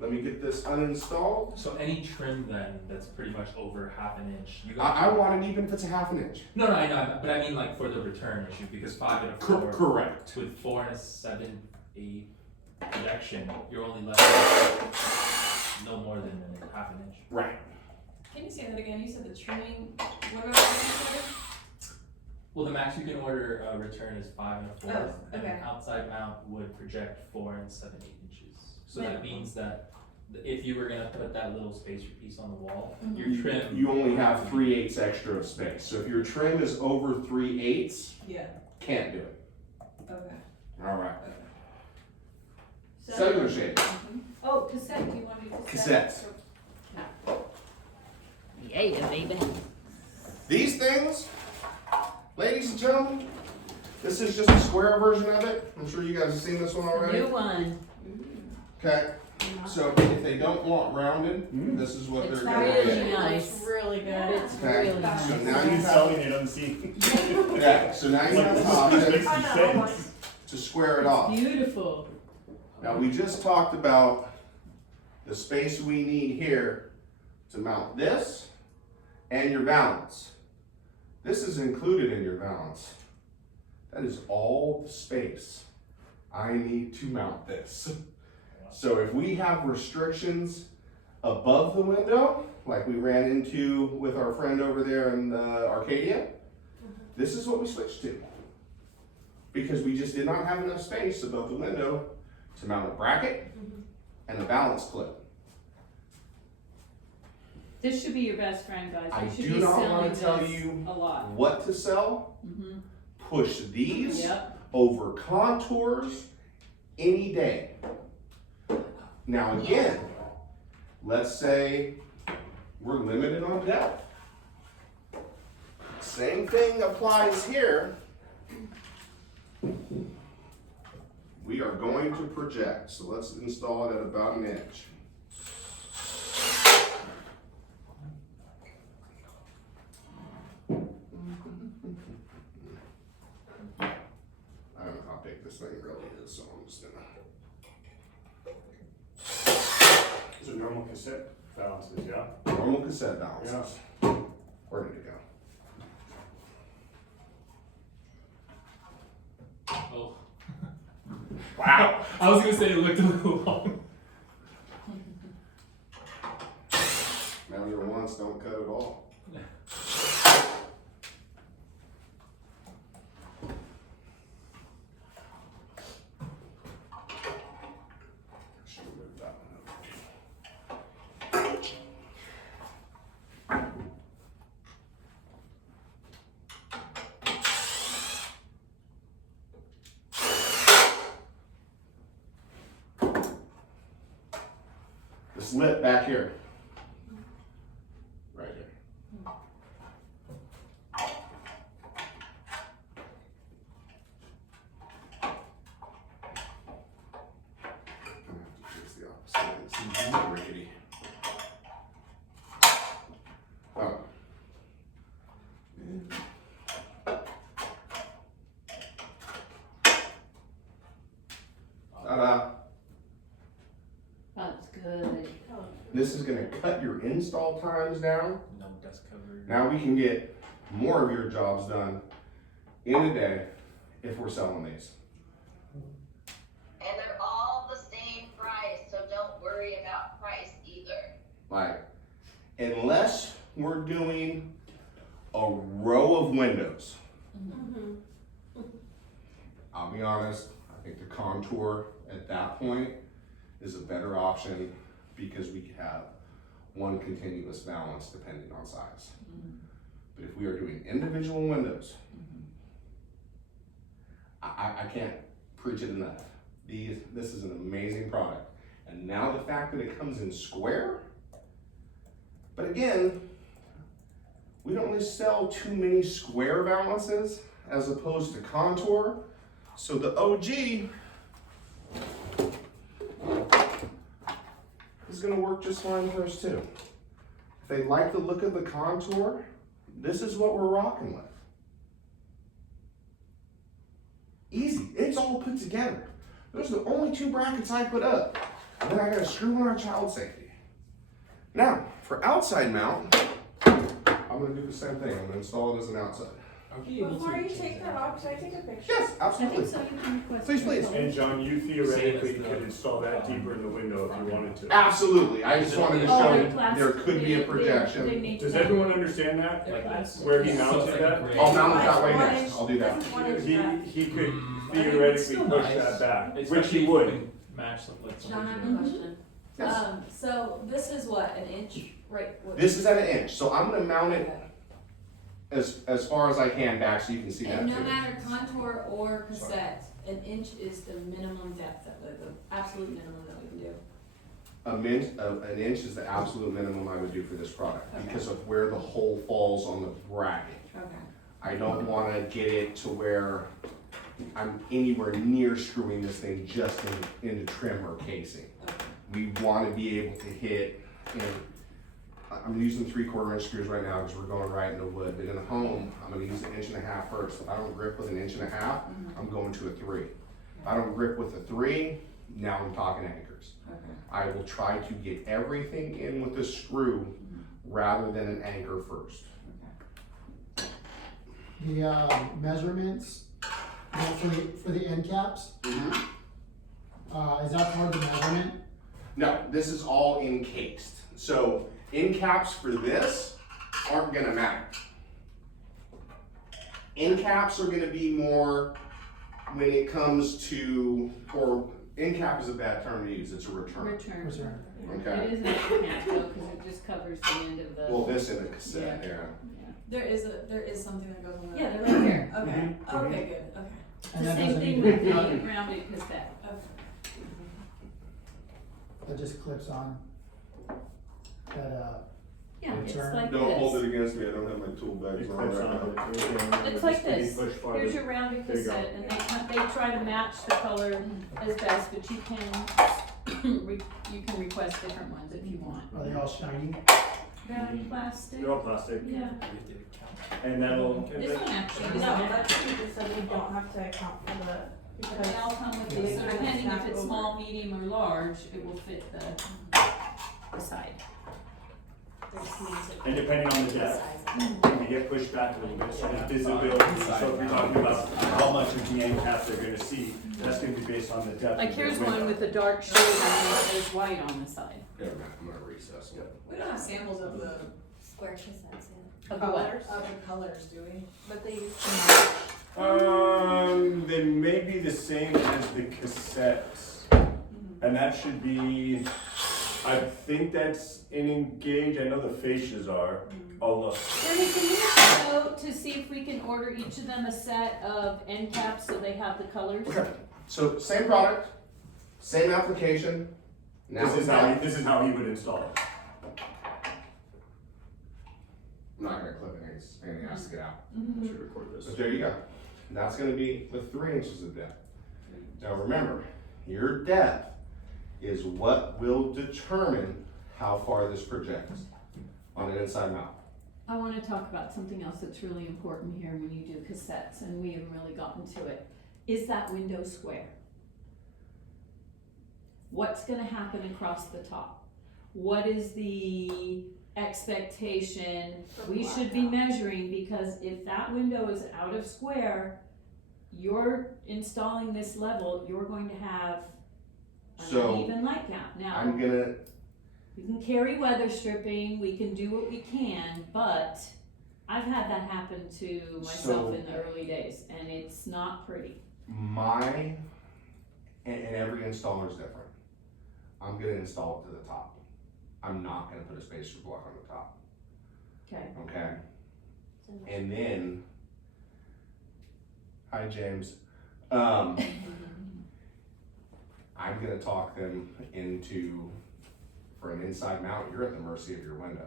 let me get this uninstalled. So any trim then that's pretty much over 1/2 inch. You I want it even if it's a 1/2 inch. No, I know, but I mean like for the return issue because 5 1/4. Correct. With 4 7/8 projection, you're only left with no more than 1/2 inch. Right. Can you say that again? You said the trimming, what about the Well, the max you can order return is 5 1/4, Oh, and okay. an outside mount would project 4 7/8 inches. So that Minimum. means that if you were gonna put that little spacer piece on the wall, Mhm. your trim. You only have 3/8 extra of space. So if your trim is over 3/8, Yeah, can't do it. okay. All right. So- Cellular shade. Oh, cassette, do you want to do cassette? Cassettes. Yeah, baby. These things, ladies and gentlemen, this is just a square version of it. I'm sure you guys have seen this one already. New one. Okay. So if they don't want rounded, this is what It's they're gonna really get. nice. it's really good. It's Okay. really nice. So now you He's have, selling it unseen. yeah, so now you Like, have this the makes option I know, I'm like, sense. to square it off. Beautiful. Now, we just talked about the space we need here to mount this and your valance. This is included in your valance. That is all the space I need to mount this. So if we have restrictions above the window, like we ran into with our friend over there in Arcadia, this is what we switched to. Because we just did not have enough space above the window to mount a bracket and a balance clip. This should be your best friend, guys. I You should do be not wanna selling tell this you a lot. what to sell, Mm-hmm. push these Yep. over contours any day. Now again, let's say we're limited on depth. Same thing applies here. We are going to project, so let's install it at about an inch. I don't know how big this thing really is, so I'm just gonna. These are normal cassette balances, yeah? Normal cassette balances. Where did it go? Oh. Wow. I was gonna say it looked a little long. Measure once, don't cut at all. Should have moved that one over. The slit back here. Right here. It's the opposite. It's rickety. Oh. Ta-da. That's good. This is gonna cut your install times down. No dust cover. Now we can get more of your jobs done in a day if we're selling these. And they're all the same price, so don't worry about price either. Like, unless we're doing a row of windows, I'll be honest, I think the Contour at that point is a better option because we could have one continuous balance depending on size. But if we are doing individual windows, I can't preach it enough. This is an amazing product. And now the fact that it comes in square, but again, we don't really sell too many square balances as opposed to Contour. So the OG is gonna work just fine for us too. If they like the look of the Contour, this is what we're rocking with. Easy, it's all put together. Those are the only two brackets I put up. And then I gotta screw in our child safety. Now, for outside mount, I'm gonna do the same thing. I'm gonna install it as an outside. Are we able Before to you change take that off, can I take a picture? Yes, I absolutely. think so, you can request. Please, please. And John, you theoretically Same as the- could install that deeper in the window if you wanted to. Absolutely, I just wanted to Oh, show like plastic, there could be a they projection. need Does to- everyone understand that? like this? Where he So it's mounted like that? gray. I'll mount it that way One next, inch- I'll do that. This is 1 inch back. He could Mm. theoretically Still push nice. that back, which Especially he if we would. can match something like John, I have something. a question. Yes. So this is what, an inch, right? what- This is at an inch, so I'm gonna mount it Okay. as far as I can back so you can see that And no too. matter contour or cassette, an inch is the minimum depth, the absolute minimum that we can do. An inch is the absolute minimum I would do for this product Okay. because of where the hole falls on the bracket. Okay. I don't wanna get it to where I'm anywhere near screwing this thing just into trim or casing. We wanna be able to hit, I'm using 3/4 inch screws right now because we're going right into wood, but in the home, I'm gonna use 1.5 inches first. If I don't grip with 1.5 inches, I'm going to a 3. If I don't grip with a 3, now I'm talking anchors. Okay. I will try to get everything in with a screw rather than an anchor first. The measurements, for the end caps, is that part of the measurement? No, this is all encased. So end caps for this aren't gonna matter. End caps are gonna be more when it comes to, or end cap is a bad term to use, it's a return. Return. Return. Okay, It isn't a cap though, cause it just covers the end of the. well, this in the cassette, yeah. There is something that goes on that. Yeah, they're right here. Okay, okay, good, okay. It's And the that same doesn't thing need with to be the covered. rounded cassette. Okay. that just clips on. That, Yeah, it's Turn. like Don't hold this. it against me, I don't have my tool bags It on clips right on, now. but again, It's like just can be this. pushed farther. Here's your rounded There you go. cassette, and they try to match the color as best, but you can request different ones if you want. are they all shiny? They're plastic, They're all plastic, yeah. and that'll, This one actually No, is that's what you just said, we don't have to account for the, But they all come with these, so Yeah. depending if it's Over. small, medium, or large, it will fit the side. There just needs to and depending on the be depth, size of it. we get pushed back a little bit, so the visibility, so if you're talking about how much of the end cap they're gonna see, that's gonna be based on the depth. Like of their here's window. one with a dark shade and there's white on the side. Yeah, I'm gonna recess. We don't have samples of the Square cassettes, yeah. Of the what? of the colors, do we? but they used to. They may be the same as the cassettes, and that should be, I think that's in Engage, I know the fascias are, I'll look. Jeremy, can you make a note to see if we can order each of them a set of end caps so they have the colors? Okay, so same product, same application. Now This is how he would install it. I'm not gonna clip anything has to get out. I should record this. But there you go. That's gonna be with 3 inches of depth. Now remember, your depth is what will determine how far this projects on an inside mount. I wanna talk about something else that's really important here when you do cassettes, and we haven't really gotten to it. Is that window square? What's gonna happen across the top? What is the expectation we should be measuring? Because if that window is out of square, you're installing this level, you're going to have an So, uneven light gap. Now, I'm gonna, we can carry weather stripping, we can do what we can, but I've had that happen to myself So- in the early days, and it's not pretty. and every installer is different. I'm gonna install it to the top. I'm not gonna put a spacer block on the top, Okay. okay? And then, hi James. I'm gonna talk them into, for an inside mount, you're at the mercy of your window.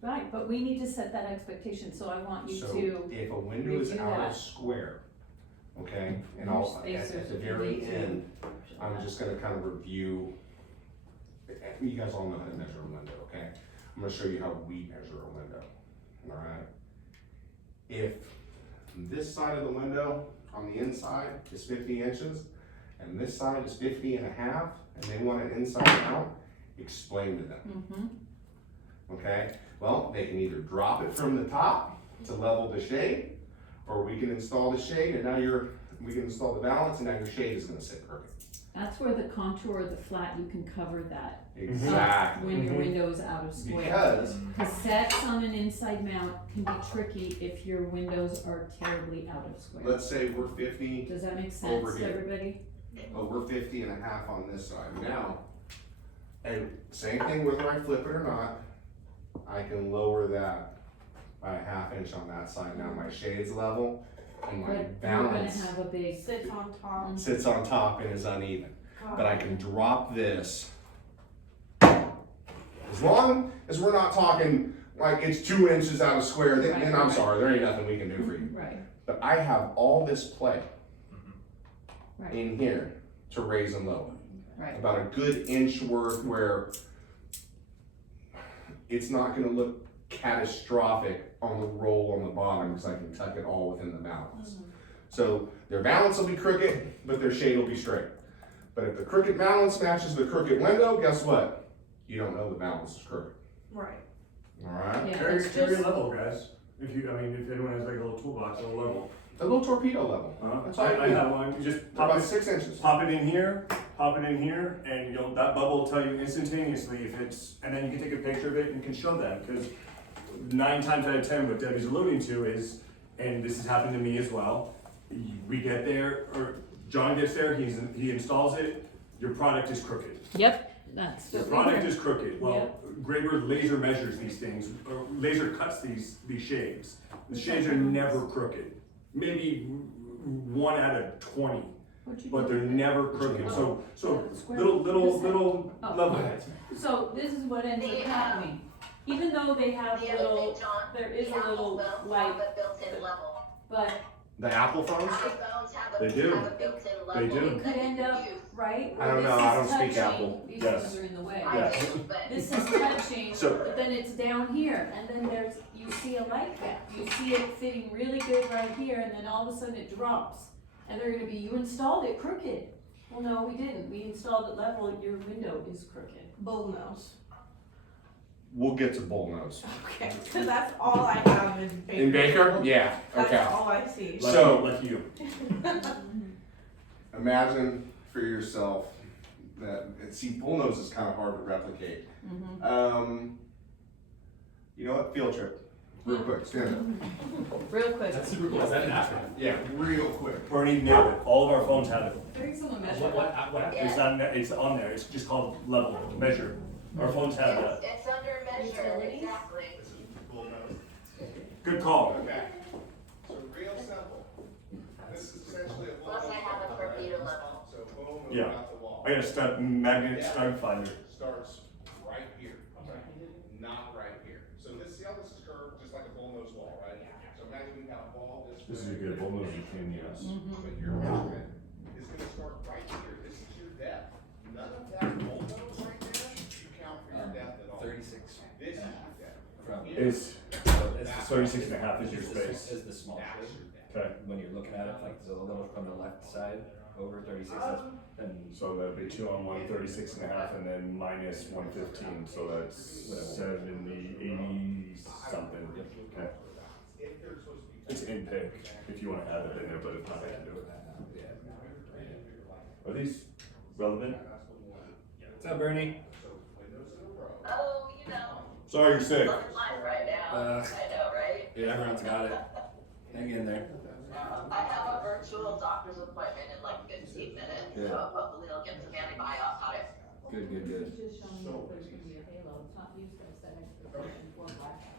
Right, but we need to set that expectation, so I want you So to, if a window is review out that. of square, okay, and Your I'll, at spacers the if you very need to. end, I'm just gonna kind of review, you guys all know how to measure a window, okay? I'm gonna show you how we measure a window, alright? If this side of the window on the inside is 50 inches, and this side is 50 and a half, and they want an inside mount, explain to them, okay? Well, they can either drop it from the top to level the shade, or we can install the shade, and now we can install the balance, and now your shade is gonna sit perfect. that's where the contour of the flat, you can cover that. Exactly. When your window is out of square. Because, Cassettes on an inside mount can be tricky if your windows are terribly out of square. let's say we're 50, Does that make sense Over to here. everybody? we're 50 and a half on this side. Now, and same thing whether I flip it or not, I can lower that by a ½ inch on that side. Now my shade's level, and my But you're gonna balance have a big, Sits on top. sits on top and is uneven. But I can drop this. As long as we're not talking like it's 2 inches out of square, then I'm sorry, there ain't nothing we can do for you. right, But I have all this play right, in here to raise and lower. right. About a good inch worth where it's not gonna look catastrophic on the roll on the bottom, because I can tuck it all within the balance. So their balance will be crooked, but their shade will be straight. But if the crooked balance matches the crooked window, guess what? You don't know the balance is crooked, Right. alright? Yeah, Carry it's your just, level, guys. If anyone has like a little toolbox, a little level. A little torpedo level. That's all I you have one, you just About 6 inches. pop it in here, and that bubble will tell you instantaneously if it's, and then you can take a picture of it and can show them, because 9 times out of 10, what Debbie's alluding to is, and this has happened to me as well, we get there, or John gets there, he installs it, your product is crooked. yep, that's Your what we product hear. is crooked. Well, Graybird laser measures these things, or laser cuts these shades. The shades are never crooked. Maybe 1 out of 20 What'd you but do? they're never crooked, so, Square. little Oh. level. So this is what ends up The, happening, even though they have The other little, thing, John, there is the a Apple little phones light, have a built-in level. but The Apple phones? iPhones have They do. have a built-in level. They do. it could end up, right? I don't where know, this I is don't speak touching, Apple. These Yes. ones are in the way. I Yes. do, but This is touching, So- but then it's down here, and then there's, you see a light gap. You see it fitting really good right here, and then all of a sudden it drops. And they're gonna be, you installed it crooked. Well, no, we didn't. We installed it level, your window is crooked. Bull nose. We'll get to bullnose. Okay, cause that's all I have in Baker. In Baker? Yeah, That's okay. all I see. So- Like you. Imagine for yourself that, see, bullnose is kind of hard to replicate. You know what, field trip, real quick, stand up. Real quick. That's super cool. Is that an app? Yeah, real quick. Bernie nailed it, all of our phones have it. I think someone measured What app? What app? It's not, it's on there, it's just called level, measure. Our phones have that. it's under measure, Utilities? exactly. Good call. Okay, so real simple. This is essentially a Plus I have a torpedo level. So boom, and Yeah. we got the wall. I got a stud, magnet Yeah. stud finder. Starts right here, not right here. So this, see how this is curved, just like a bullnose wall, right? So imagine we got a wall this way. This is a good bullnose you can use. But your measurement is gonna start right here, this is your depth. None of that bullnose right there, you count for your depth at all. 36 This is your depth. from. It's That's 36 and a half is your space. Is the small That's shape. your depth. Okay, When you're looking at it, like the little from the left side over 36, that's, then so that'd be 2 on 1, 36 and a half, and then minus 115, so that's 70, 80 something. Okay. It's in pick, if you wanna add it in there, but if not, I can do it. Are these relevant? what's up, Bernie? Oh, you know, Sorry, you're sick. loving life right now. I know, right? Yeah, everyone's got it. Hang in there. I have a virtual doctor's appointment in like 15 minutes, Yeah. so hopefully I'll get some antibiotics. Good, good, good. Just showing you if there's gonna be a halo, it's not used to set expectation for blackout.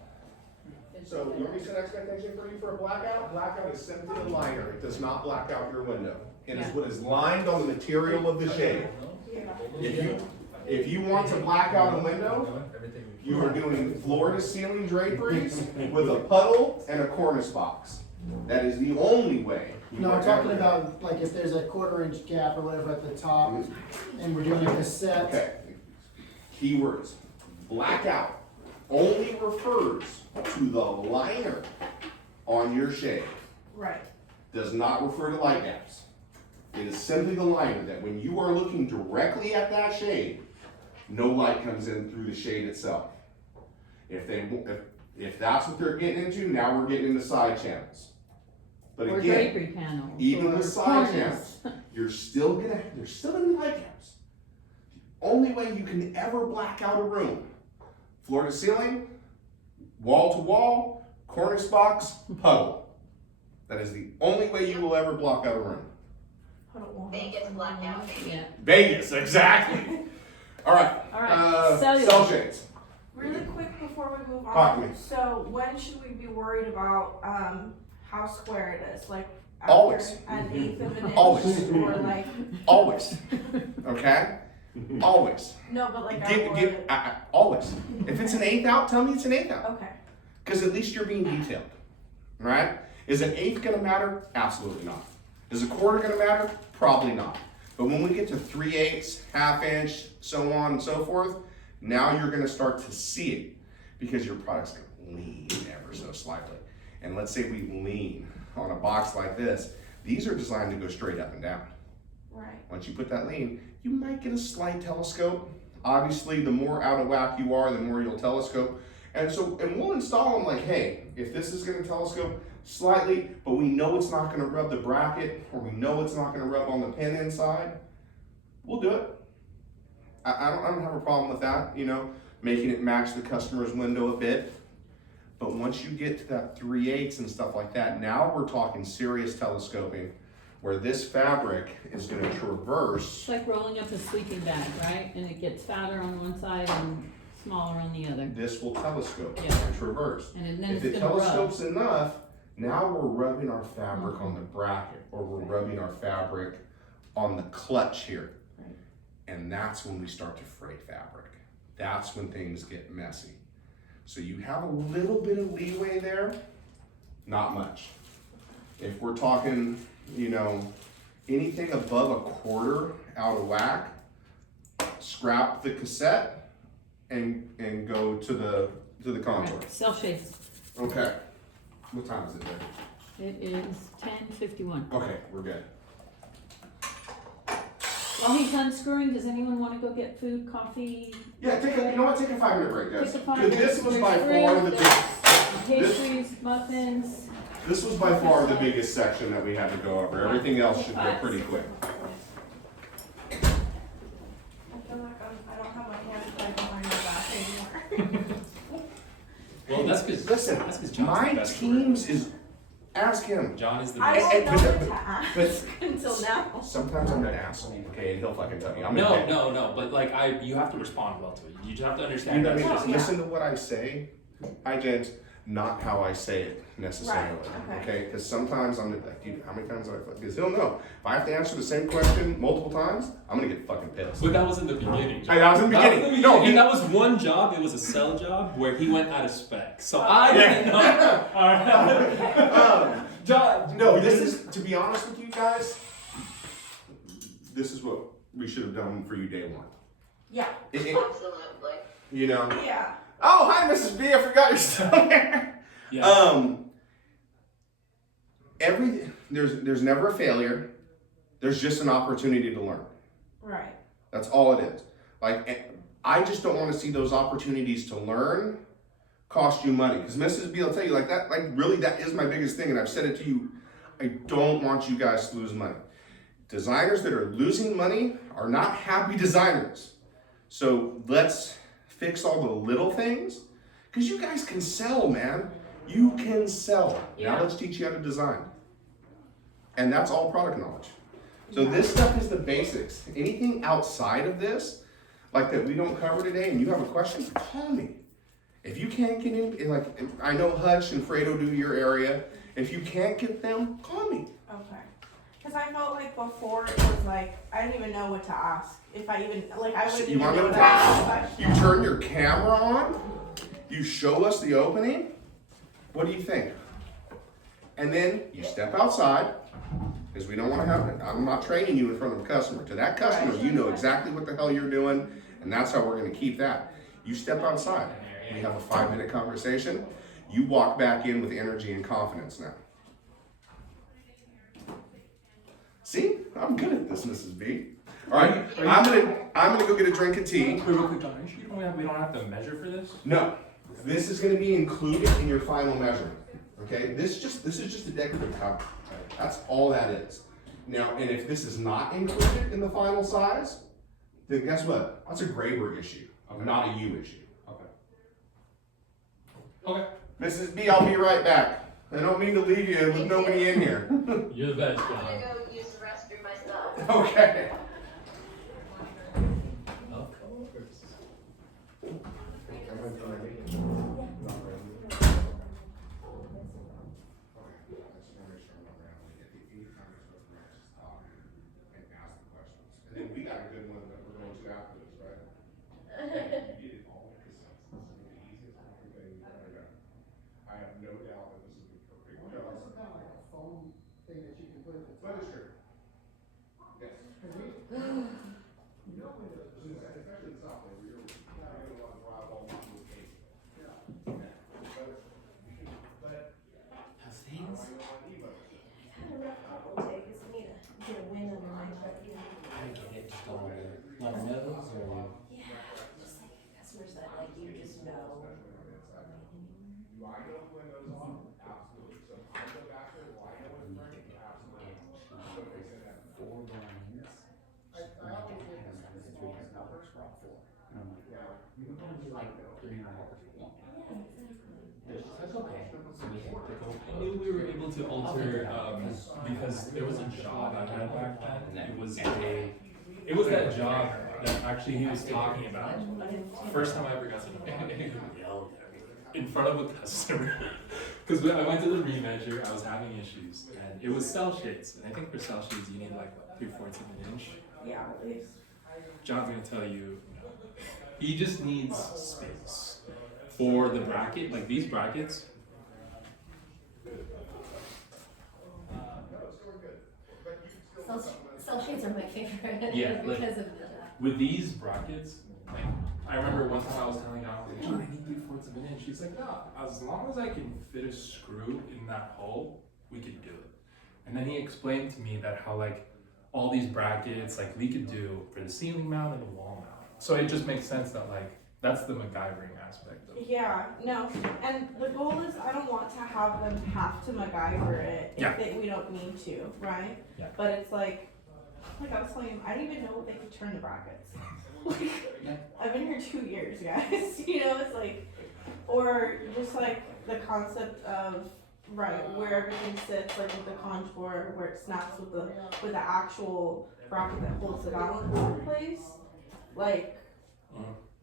It's So, just you want me to set expectation for you for a blackout? Blackout is simply a liner, it does not black out your window. It is Yeah. what is lined on the material of the shade. If you want to black out a window, you are doing floor to ceiling draperies with a puddle and a cornice box. That is the only way. you No, are we're talking ever- about, like, if there's a 1/4 inch gap or whatever at the top, and we're doing a cassette. Okay, keywords, blackout only refers to the liner on your shade. Right. Does not refer to light gaps. It is simply the liner that when you are looking directly at that shade, no light comes in through the shade itself. If that's what they're getting into, now we're getting into side channels. But Or again, drapery panels. even or with side cornice. channels, there's still gonna be light gaps. The only way you can ever black out a room, floor to ceiling, wall to wall, cornice box, puddle. That is the only way you will ever block out a room. Vegas blackout, baby. Yeah, Vegas, exactly. All right. alright, cellular. Cell shades. Really quick before we move Talk to on, me. so when should we be worried about, how square it is, like Always. after an eighth of an inch? Always. Or like, Always. Okay? Always. no, but like Always. If it's an eighth out, tell me it's an eighth out. okay, Because at least you're being detailed. Right? Is an eighth gonna matter? Absolutely not. Is a quarter gonna matter? Probably not. But when we get to 3/8, half inch, so on and so forth, now you're gonna start to see it because your product's gonna lean ever so slightly. And let's say we lean on a box like this, these are designed to go straight up and down. right, Once you put that lean, you might get a slight telescope. Obviously, the more out of whack you are, the more you'll telescope. And we'll install them like, hey, if this is gonna telescope slightly, but we know it's not gonna rub the bracket, or we know it's not gonna rub on the pin inside, we'll do it. I don't have a problem with that, making it match the customer's window a bit. But once you get to that 3/8 and stuff like that, now we're talking serious telescoping, where this fabric is gonna traverse. It's like rolling up a sleeping bag, right? And it gets fatter on one side and smaller on the other. This will telescope Yeah. and traverse. And then If it's it gonna rub. telescopes enough, now we're rubbing our fabric on the bracket, or we're rubbing our fabric on the clutch here. Right. And that's when we start to fray fabric. That's when things get messy. So you have a little bit of leeway there, not much. If we're talking, you know, anything above a quarter out of whack, scrap the cassette and go to the contour. Right, cell shades. Okay. What time is it there? It is 10:51. Okay, we're good. While he's unscrewing, does anyone wanna go get food, coffee, Yeah, take a 5-minute break, guys. Take a 5 Because minutes. this was There's by fruit, far the there's big, pastries, muffins? this was by far the biggest section that we had to go over. Everything else should go pretty quick. I feel like I don't have my hands tied behind my back anymore. Well, that's because Listen, that's because John's my the best teams is, ask him. John is the I best. don't know but- what to ask but- until now. Sometimes I'm an asshole, okay, and he'll fucking tell me. I'm an No, idiot. no, but like you have to respond well to it. You just have to You understand. know, that. just yeah. listen to what I say. Hi, James. Not how I say it necessarily. Right, okay. Okay? Because sometimes I'm like, dude, how many times have I fucking? Because he'll know. If I have to answer the same question multiple times, I'm gonna get fucking pissed. But that was in the beginning. John. Hey, that was in the beginning. No, and that was one job. It was a cell job where he went out of spec. So I didn't know. All right. John, No, this is, to be honest with you guys, this is what we should have done for you day one. Yeah. Absolutely. You know? Yeah. Oh, hi, Mrs. B. I forgot you're still here. Yeah. There's never a failure. There's just an opportunity to learn. Right. That's all it is. Like, I just don't want to see those opportunities to learn cost you money. Because Mrs. B will tell you, like, that, like, really, that is my biggest thing. And I've said it to you. I don't want you guys to lose money. Designers that are losing money are not happy designers. So let's fix all the little things. Because you guys can sell, man. You can sell. Now let's teach you how to design. And that's all product knowledge. So this stuff is the basics. Anything outside of this, like that we don't cover today, and you have a question, call me. If you can't get in, like, I know Hutch and Fredo do your area. If you can't get them, call me. Okay. Because I felt like before it was like, I didn't even know what to ask. If I even, like, I So wouldn't you even want know me what to to ask. you turn your camera on, you show us the opening, what do you think? And then you step outside, because we don't want to have it. I'm not training you in front of a customer. To that customer, you know exactly what the hell you're doing, and that's how we're going to keep that. You step outside, we have a 5-minute conversation, you walk back in with energy and confidence now. See, I'm good at this, Mrs. B. All right, I'm gonna go get a drink of tea. Wait, real quick, John. Are you sure we don't have to measure for this? No, this is going to be included in your final measurement. Okay, this is just a decorative cover. That's all that is. Now, and if this is not included in the final size, then guess what? That's a Graber issue, not a you issue. Okay. Mrs. B, I'll be right back. I don't mean to leave you with nobody in here. You're the best, I'm John. gonna go use the restroom myself. Okay. Of course. And then we got a good one that we're going to after this, right? You did all the cassettes. This is the easiest fucking thing you've ever done. I have no doubt that this is the perfect job. It's kind of like a foam thing that you can put in the. That is true. Yes. Especially the south, where you're gonna want to drive all into the case. But. Have things? Had a rough couple days, I need to get a win under my belt, yeah. I get it, just on the, like nose or? Yeah, just like customers that like you just know. Do I know when those are? Absolutely. So I go back there, do I know when Frank? Absolutely. So they said that. 4 blinds. I always get this. Like 3 hours long. That's okay. So we have to go. I knew we were able to alter because there was a job I had back then. It was that job that actually he was talking about. First time I ever got to in front of a customer. Because I went to the remeasure, I was having issues, and it was cell shades. And I think for cell shades you need like what, 3/4 of an inch. Yeah, at least. John's gonna tell you, no. He just needs space for the bracket, like these brackets. Cell shades are my favorite. Yeah, like- because of that. With these brackets, like, I remember one time I was telling John, I was like, John, I need 3/4 of an inch. He's like, no, as long as I can fit a screw in that hole, we could do it. And then he explained to me that how like all these brackets, like we could do for the ceiling mount and the wall mount. So it just makes sense that like, that's the MacGyvering aspect of it. Yeah, no, and the goal is I don't want to have them have to MacGyver it Yeah. if we don't need to, right? Yeah. But it's like I was telling him, I didn't even know they could turn the brackets. Like, I've been here 2 years, guys. You know, it's like, or just like the concept of right where everything sits, like with the contour, where it snaps with the actual bracket that holds the balance in place. Like,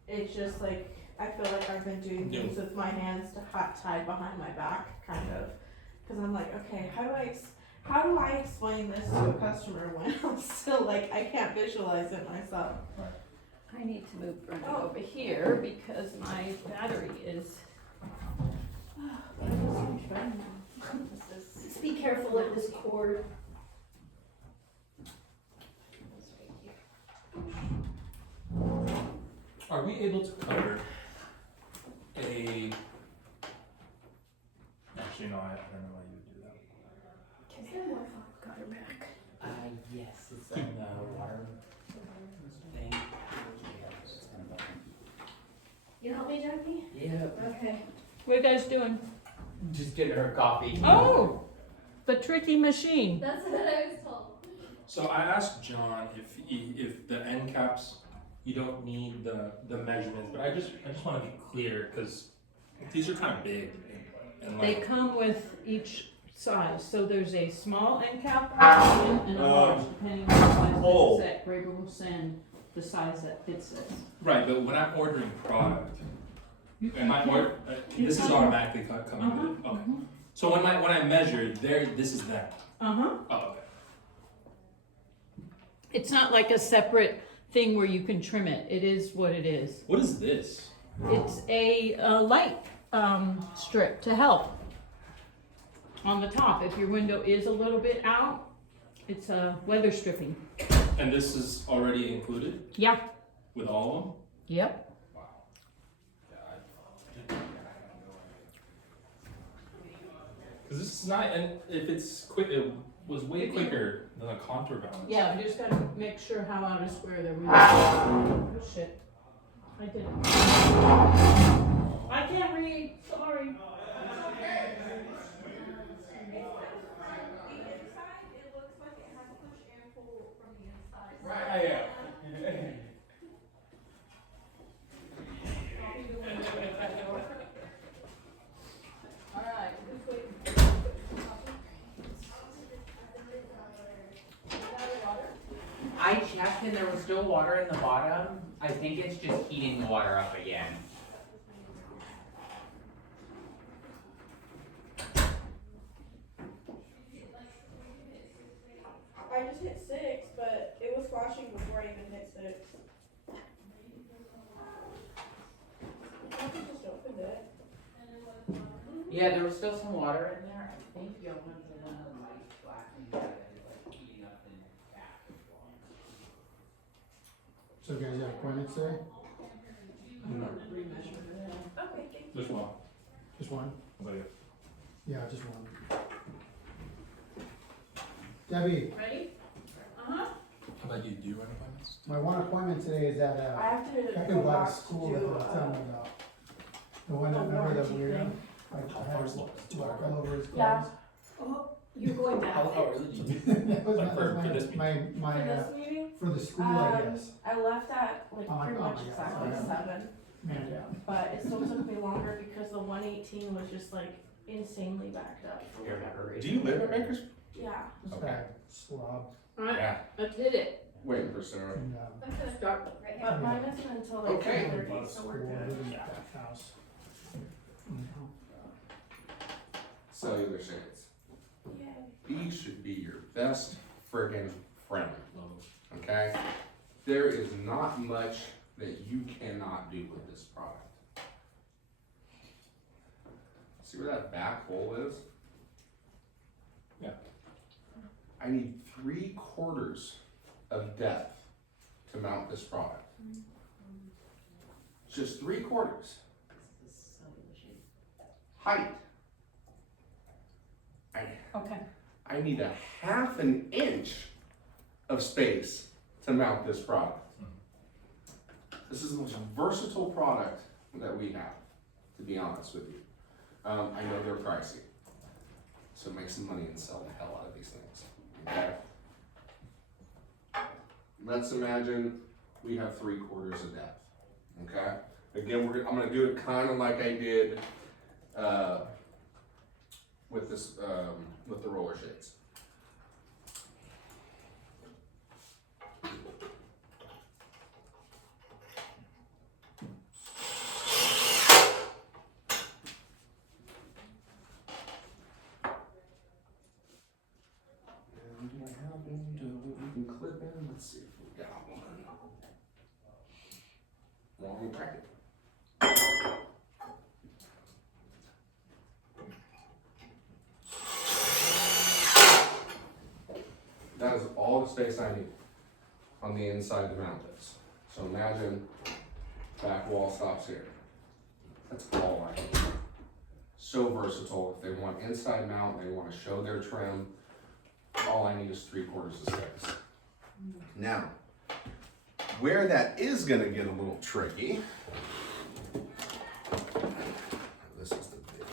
it's just like I feel like I've been doing Yeah. things with my hands tied behind my back, kind of, because I'm like, okay, how do I explain this to a customer when I'm still like I can't visualize it myself? I need to move Brenda over here because my battery is. Just be careful with this cord. Are we able to cover a, actually no, I don't know why you would do that. Got her back. Yes, it's in the water thing. You help me, Jackie? Yeah, Okay. What are you guys doing? just getting her coffee. Oh, the tricky machine. That's what I was told. So I asked John if the end caps, you don't need the measurements, but I just want to be clear because these are kind of big and They like. come with each size, so there's a small end cap and a large, depending on the size of the set. Graber will send the size that fits it. Right, but when I'm ordering product, You am I can- this is automatically coming with it? Okay. Uh-huh. So when I measure, this is that. Uh-huh. Oh, okay. It's not like a separate thing where you can trim it. It is what it is. What is this? It's a light strip to help on the top. If your window is a little bit out, it's weather stripping. And this is already included Yeah. with all of them? Yep. Because this is not, and if it's quick, it was way quicker than a contour balance. Yeah, we just gotta make sure how out of square they're really. Oh shit. I did it. I can't read, sorry. Right. Alright, who's waiting? I checked and there was still water in the bottom. I think it's just heating the water up again. I just hit 6, but it was flashing before I even hit 6. I just opened it. Yeah, there was still some water in there. I think you opened the one of the lights flashing that is like heating up in back as well. So you guys have appointments today? Okay, Which one? Just one? Oh, yeah. Yeah, just one. Debbie, Ready? Uh-huh. How about you, do you run appointments? my one appointment today is at, I have to I go can buy back school to that they're telling me about. The one that, the remember that warranty weirdo? thing. Like, I had black all over his Yeah. clothes. Oh, you're going back. How early do you? That was Like for my, this meeting? my, For this meeting, for the school, I guess. I left at like Oh my pretty God, much yeah, exactly sorry. 7, Man down. but it still took me longer because the 118 was just like insanely backed up for You're in a whatever hurry. Do you live at Bakersfield? reason. Yeah. This guy slob. Alright, Yeah. let's hit it. Waiting for Sarah. And, Okay. Start. Right here. But mine isn't until like Okay. 10:30, so school, we're good. living at that house. You know. Cellular shades. Yay. These should be your best friggin' friendly, okay? There is not much that you cannot do with this product. See where that back hole is? Yeah. I need 3/4 of depth to mount this product. Just 3/4. Height. Okay. I need a 1/2 inch of space to mount this product. This is the most versatile product that we have, to be honest with you. I know they're pricey, so make some money and sell the hell out of these things, okay? Let's imagine we have 3/4 of depth, okay? Again, I'm gonna do it kind of like I did with this, with the roller shades. And do I have one we can clip in? Let's see if we got one. Wrong bracket. That is all the space I need on the inside to mount this. So imagine back wall stops here. That's all I need. So versatile. If they want inside mount, they want to show their trim, all I need is 3/4 of space. Now, where that is going to get a little tricky, this is the big.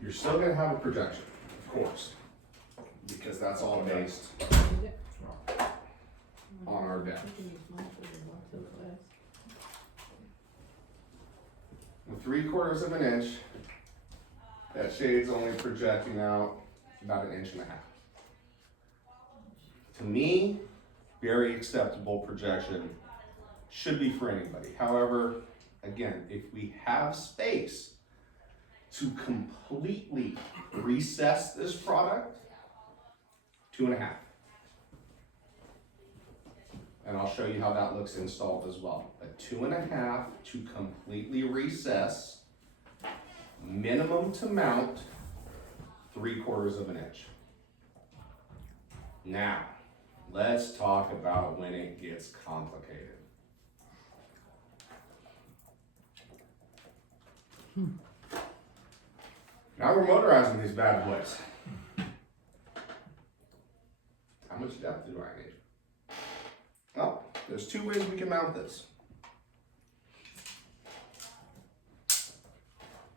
You're still going to have a projection, of course, because that's all based on our depth. With 3/4 of an inch, that shade's only projecting out about 1.5 inches. To me, very acceptable projection, should be for anybody. However, again, if we have space to completely recess this product, 2.5. And I'll show you how that looks installed as well. A 2.5 to completely recess, minimum to mount, 3/4 of an inch. Now, let's talk about when it gets complicated. Now we're motorizing these bad boys. How much depth do I need? Well, there's 2 ways we can mount this.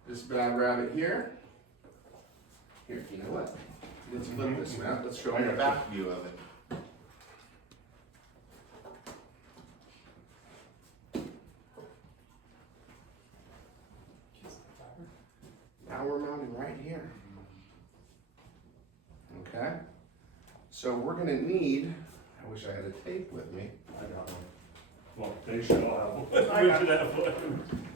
This bad rabbit here. Here, you know what? Let's flip this map. Let's show you a back view of it. Now we're mounting right here. Okay? So we're gonna need, I wish I had a tape with me. I got one. Well, they should all have one. I should have one.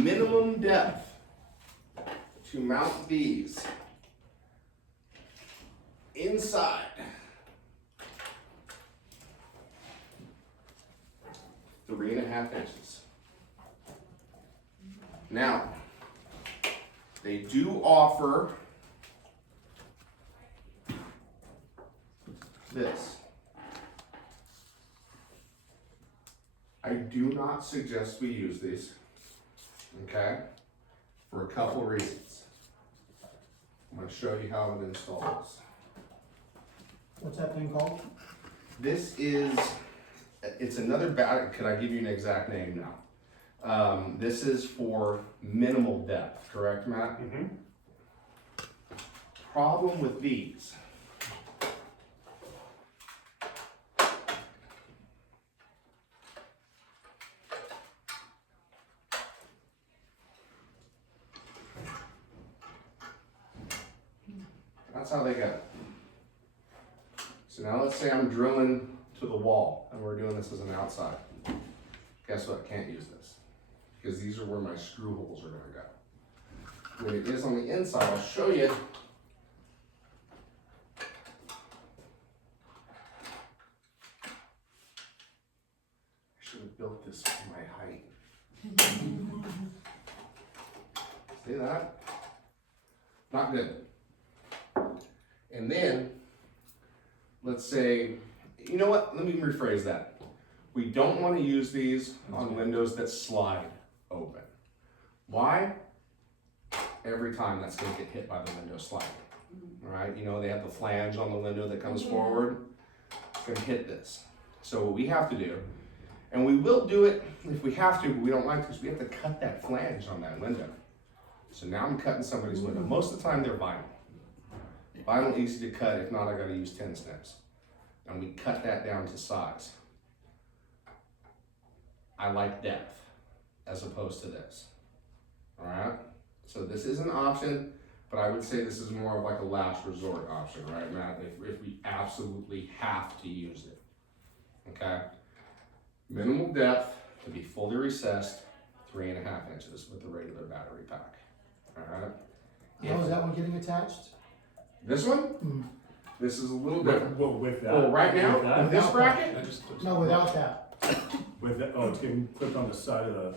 Minimum depth to mount these inside 3.5 inches. Now, they do offer this. I do not suggest we use these, okay, for a couple reasons. I'm going to show you how it installs. What's that thing called? This is, it's another battery. Could I give you an exact name now? This is for minimal depth, correct, Matt? Mm-hmm. Problem with these. That's how they go. So now let's say I'm drilling to the wall and we're doing this as an outside. Guess what? Can't use this because these are where my screw holes are gonna go. When it is on the inside, I'll show you. I should have built this for my height. See that? Not good. And then, let's say, you know what? Let me rephrase that. We don't want to use these on windows that slide open. Why? Every time that's going to get hit by the window sliding. All right? You know, they have the flange on the window that comes forward. It's going to hit this. So what we have to do, and we will do it if we have to, but we don't like to, because we have to cut that flange on that window. So now I'm cutting somebody's window. Most of the time they're vinyl. Vinyl easy to cut, if not I gotta use 10 snips. And we cut that down to size. I like depth as opposed to this. All right? So this is an option, but I would say this is more of like a last resort option, right, Matt? If we absolutely have to use it. Okay? Minimal depth to be fully recessed, 3.5 inches with the regular battery pack. All right? How is that one getting attached? This one? Mm. This is a little different. Well, with that. Oh, right now? with that- With this bracket? I just clipped No, without that. With that, oh, it's getting clipped on the side of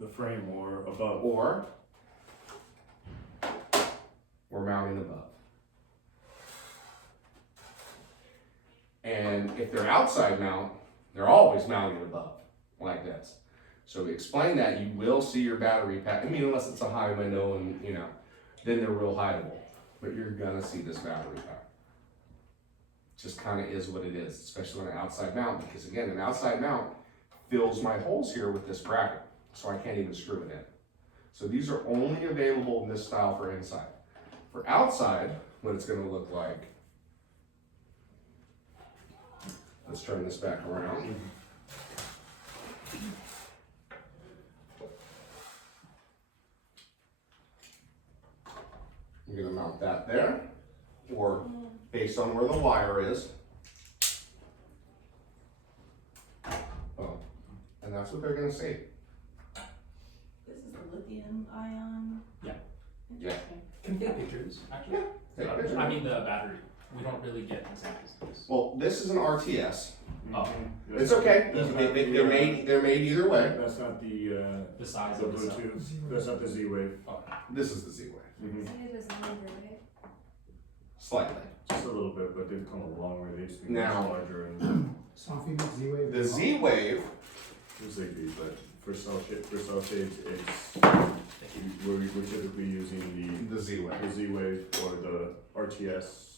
the frame or above. Or we're mounting above. And if they're outside mount, they're always mounting above, like this. So we explain that you will see your battery pack. I mean, unless it's a high window and, you know, then they're real hideable. But you're gonna see this battery pack. Just kind of is what it is, especially on an outside mount, because again, an outside mount fills my holes here with this bracket, so I can't even screw it in. So these are only available in this style for inside. For outside, what it's gonna look like, let's turn this back around. I'm gonna mount that there, or based on where the wire is. Oh, and that's what they're gonna see. This is the lithium ion. Yeah. Yeah. Can we take pictures, actually? Take a picture. I mean, the battery. We don't really get examples. Well, this is an RTS. Oh. It's okay. That's not They're made either way. That's not the The size the of the cell. Bluetooth. That's not the Z-Wave. This is the Z-Wave. It was longer, right? Slightly. Just a little bit, but they've come a long way. They used to be much Now- larger and Sophie makes Z-Wave. The Z-Wave, Zigbee, but for cell shades, it's we're typically using the Z-Wave. the Z-Wave or the RTS,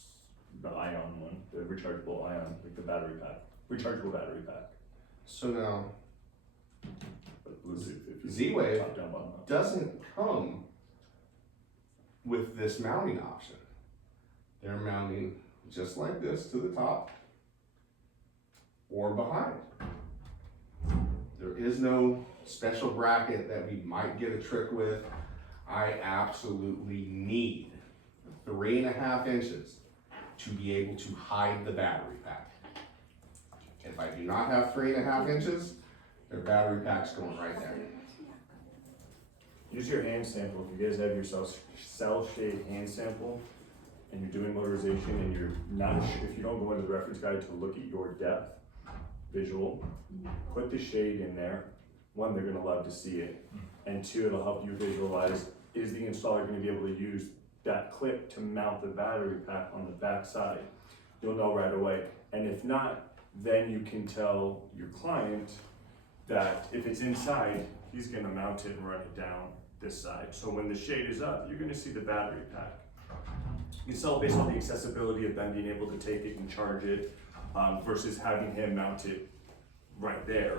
the ion one, the rechargeable ion, like the battery pack, rechargeable battery pack. So now, But Bluetooth, if you Z-Wave top down, bottom up. doesn't come with this mounting option. They're mounting just like this to the top or behind. There is no special bracket that we might get a trick with. I absolutely need 3.5 inches to be able to hide the battery pack. If I do not have 3.5 inches, the battery pack's going right there. Use your hand sample. If you guys have your cell shade hand sample and you're doing motorization and you're not, if you don't go into the reference guide to look at your depth, visual, put the shade in there. One, they're gonna love to see it. And two, it'll help you visualize, is the installer gonna be able to use that clip to mount the battery pack on the back side? You'll know right away. And if not, then you can tell your client that if it's inside, he's gonna mount it and run it down this side. So when the shade is up, you're gonna see the battery pack. You can sell based on the accessibility of them being able to take it and charge it, versus having him mount it right there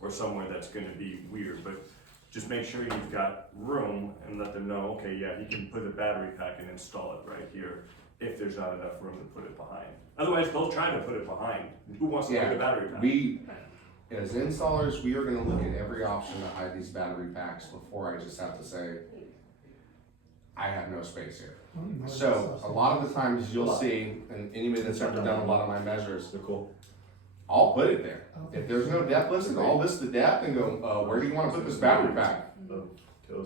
or somewhere that's gonna be weird. But just make sure you've got room and let them know, okay, yeah, he can put a battery pack and install it right here if there's not enough room to put it behind. Otherwise, they'll try to put it behind. Who wants to put a battery pack? We, as installers, we are gonna look at every option to hide these battery packs before I just have to say, I have no space here. So a lot of the times you'll see, and anybody that's ever done a lot of my measures, They're cool. I'll put it there. If there's no depth listed, I'll list the depth and go, where do you wanna put this battery pack?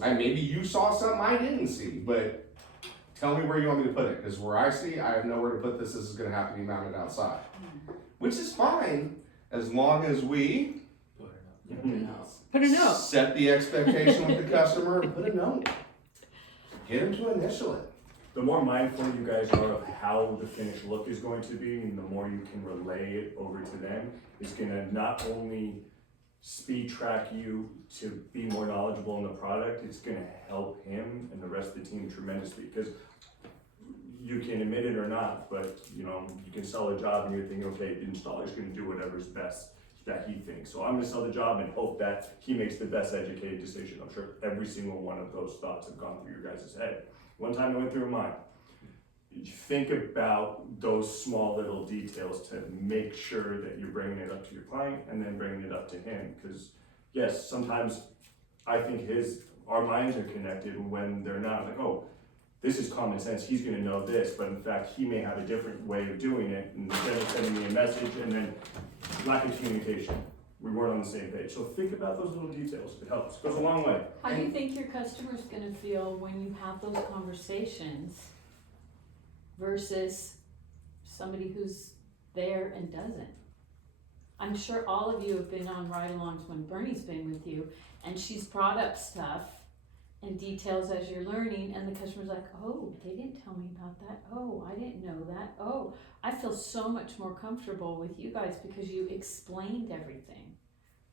And maybe you saw something I didn't see, but tell me where you want me to put it, cause where I see, I have nowhere to put this, this is gonna have to be mounted outside. Which is fine, as long as we Put a note. set the expectation with the customer and put a note. Get them to initial it. The more mindful you guys are of how the finished look is going to be, and the more you can relay it over to them, is gonna not only speed track you to be more knowledgeable in the product, it's gonna help him and the rest of the team tremendously, because you can admit it or not, but you can sell a job and you're thinking, okay, the installer's gonna do whatever's best that he thinks. So I'm gonna sell the job and hope that he makes the best educated decision. I'm sure every single one of those thoughts have gone through your guys' head. One time it went through mine. Think about those small little details to make sure that you're bringing it up to your client and then bringing it up to him. Because yes, sometimes I think our minds are connected when they're not. Like, oh, this is common sense, he's gonna know this, but in fact, he may have a different way of doing it, and instead of sending me a message, and then lack of communication. We weren't on the same page. So think about those little details, it helps, goes a long way. How do you think your customer's gonna feel when you have those conversations versus somebody who's there and doesn't? I'm sure all of you have been on ride-alongs when Bernie's been with you, and she's brought up stuff and details as you're learning, and the customer's like, oh, they didn't tell me about that. Oh, I didn't know that. Oh, I feel so much more comfortable with you guys because you explained everything,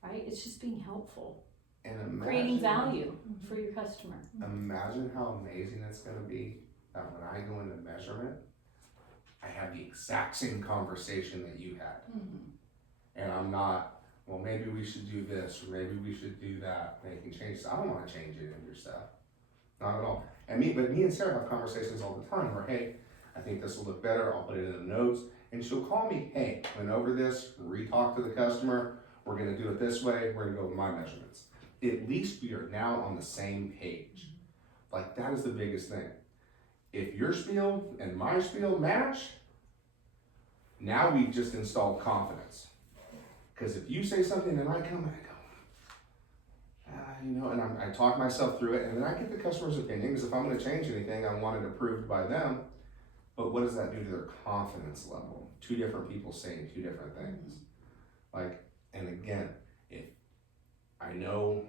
right? It's just being helpful, And creating value for your customer. Imagine how amazing it's gonna be that when I go into measurement, I have the exact same conversation that you had. And I'm not, well, maybe we should do this, or maybe we should do that, making changes. I don't wanna change any of your stuff, not at all. But me and Sarah have conversations all the time where, hey, I think this will look better, I'll put it in the notes, and she'll call me, hey, went over this, re-talk to the customer, we're gonna do it this way, we're gonna go with my measurements. At least we are now on the same page. Like, that is the biggest thing. If your spiel and my spiel match, now we've just installed confidence. Because if you say something and I come and I go, and I talk myself through it, and then I get the customer's opinion, because if I'm gonna change anything, I want it approved by them. But what does that do to their confidence level? Two different people saying two different things. Like, and again, if I know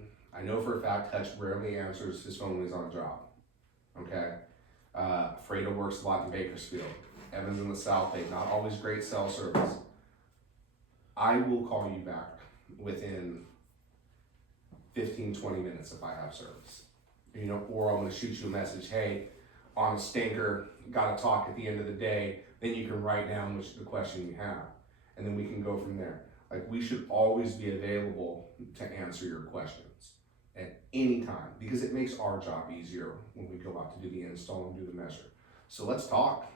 for a fact Hutch rarely answers his phone when he's on a job, okay? Fredo works a lot in Bakersfield. Evans in the South Bay, not always great cell service. I will call you back within 15, 20 minutes if I have service. Or I'm gonna shoot you a message, hey, on a stinker, gotta talk at the end of the day, then you can write down the question you have. And then we can go from there. Like, we should always be available to answer your questions at any time, because it makes our job easier when we go out to do the install and do the measure. So let's talk.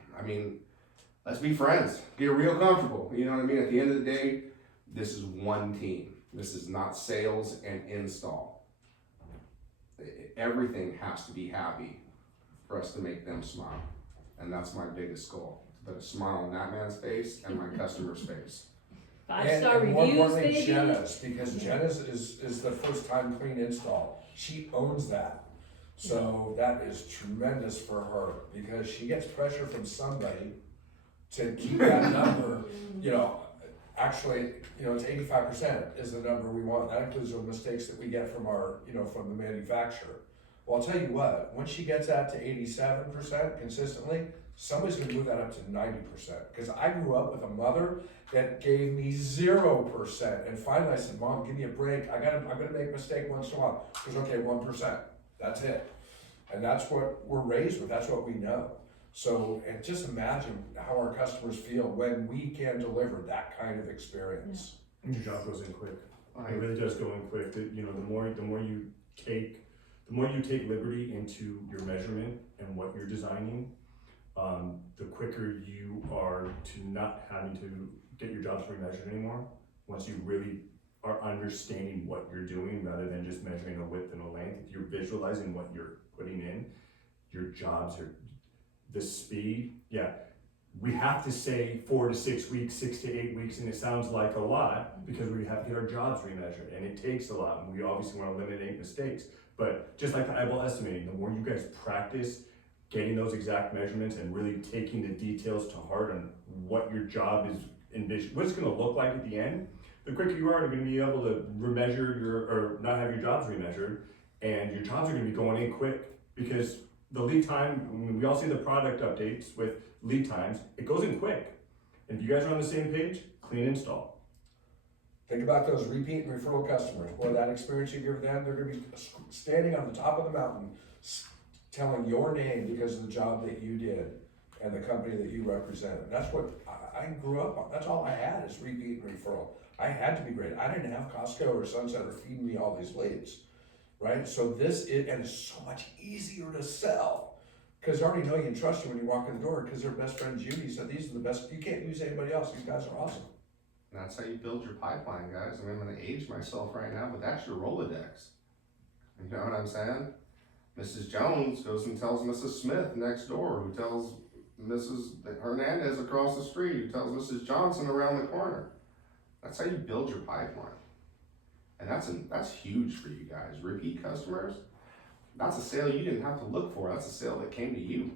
Let's be friends, get real comfortable. You know what I mean? At the end of the day, this is one team. This is not sales and install. Everything has to be happy for us to make them smile. And that's my biggest goal, to put a smile on that man's face and my customer's face. 5-star and more reviews, importantly, baby. Jenna's, because Jenna's is the first time clean install. She owns that. So that is tremendous for her, because she gets pressure from somebody to keep that number, actually, it's 85% is the number we want. That includes the mistakes that we get from from the manufacturer. Well, I'll tell you what, once she gets that to 87% consistently, somebody's gonna move that up to 90%. Because I grew up with a mother that gave me 0%. And finally I said, Mom, give me a break. I'm gonna make a mistake once in a while. She goes, okay, 1%, that's it. And that's what we're raised with, that's what we know. So, and just imagine how our customers feel when we can deliver that kind of experience. And your job goes in quick. It really does go in quick. The more you take liberty into your measurement and what you're designing, the quicker you are to not having to get your jobs remeasured anymore. Once you really are understanding what you're doing, rather than just measuring a width and a length, if you're visualizing what you're putting in, your jobs are the speed, yeah. We have to say 4 to 6 weeks, 6 to 8 weeks, and it sounds like a lot because we have to get our jobs remeasured, and it takes a lot, and we obviously want to eliminate mistakes. But just like the eyeball estimating, the more you guys practice getting those exact measurements and really taking the details to heart on what your job is envisioned, what it's going to look like at the end, the quicker you are going to be able to remeasure or not have your jobs remeasured, and your jobs are going to be going in quick because the lead time, we all see the product updates with lead times, it goes in quick. And if you guys are on the same page, clean install. Think about those repeat and referral customers. Boy, that experience you give them, they're gonna be standing on the top of the mountain, telling your name because of the job that you did and the company that you represent. And that's what I grew up on. That's all I had is repeat and referral. I had to be great. I didn't have Costco or Sunset or feeding me all these leads, right? So and it's so much easier to sell. Because they already know you and trust you when you walk in the door because their best friend Judy said these are the best. You can't use anybody else. These guys are awesome. That's how you build your pipeline, guys. I mean, I'm gonna age myself right now, but that's your Rolodex. You know what I'm saying? Mrs. Jones goes and tells Mrs. Smith next door, who tells Mrs. Hernandez across the street, who tells Mrs. Johnson around the corner. That's how you build your pipeline. And that's huge for you guys. Repeat customers, that's a sale you didn't have to look for. That's a sale that came to you.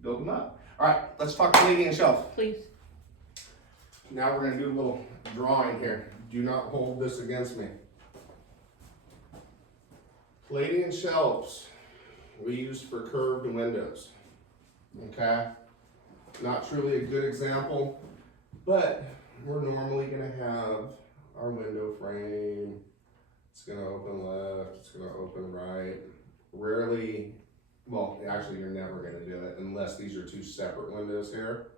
Build them up. All right, let's talk Palladian shelf. Please. Now we're gonna do a little drawing here. Do not hold this against me. Palladian shelves we use for curved windows. Okay? Not truly a good example, but we're normally gonna have our window frame. It's gonna open left, it's gonna open right. Rarely, well, actually you're never gonna do it unless these are two separate windows here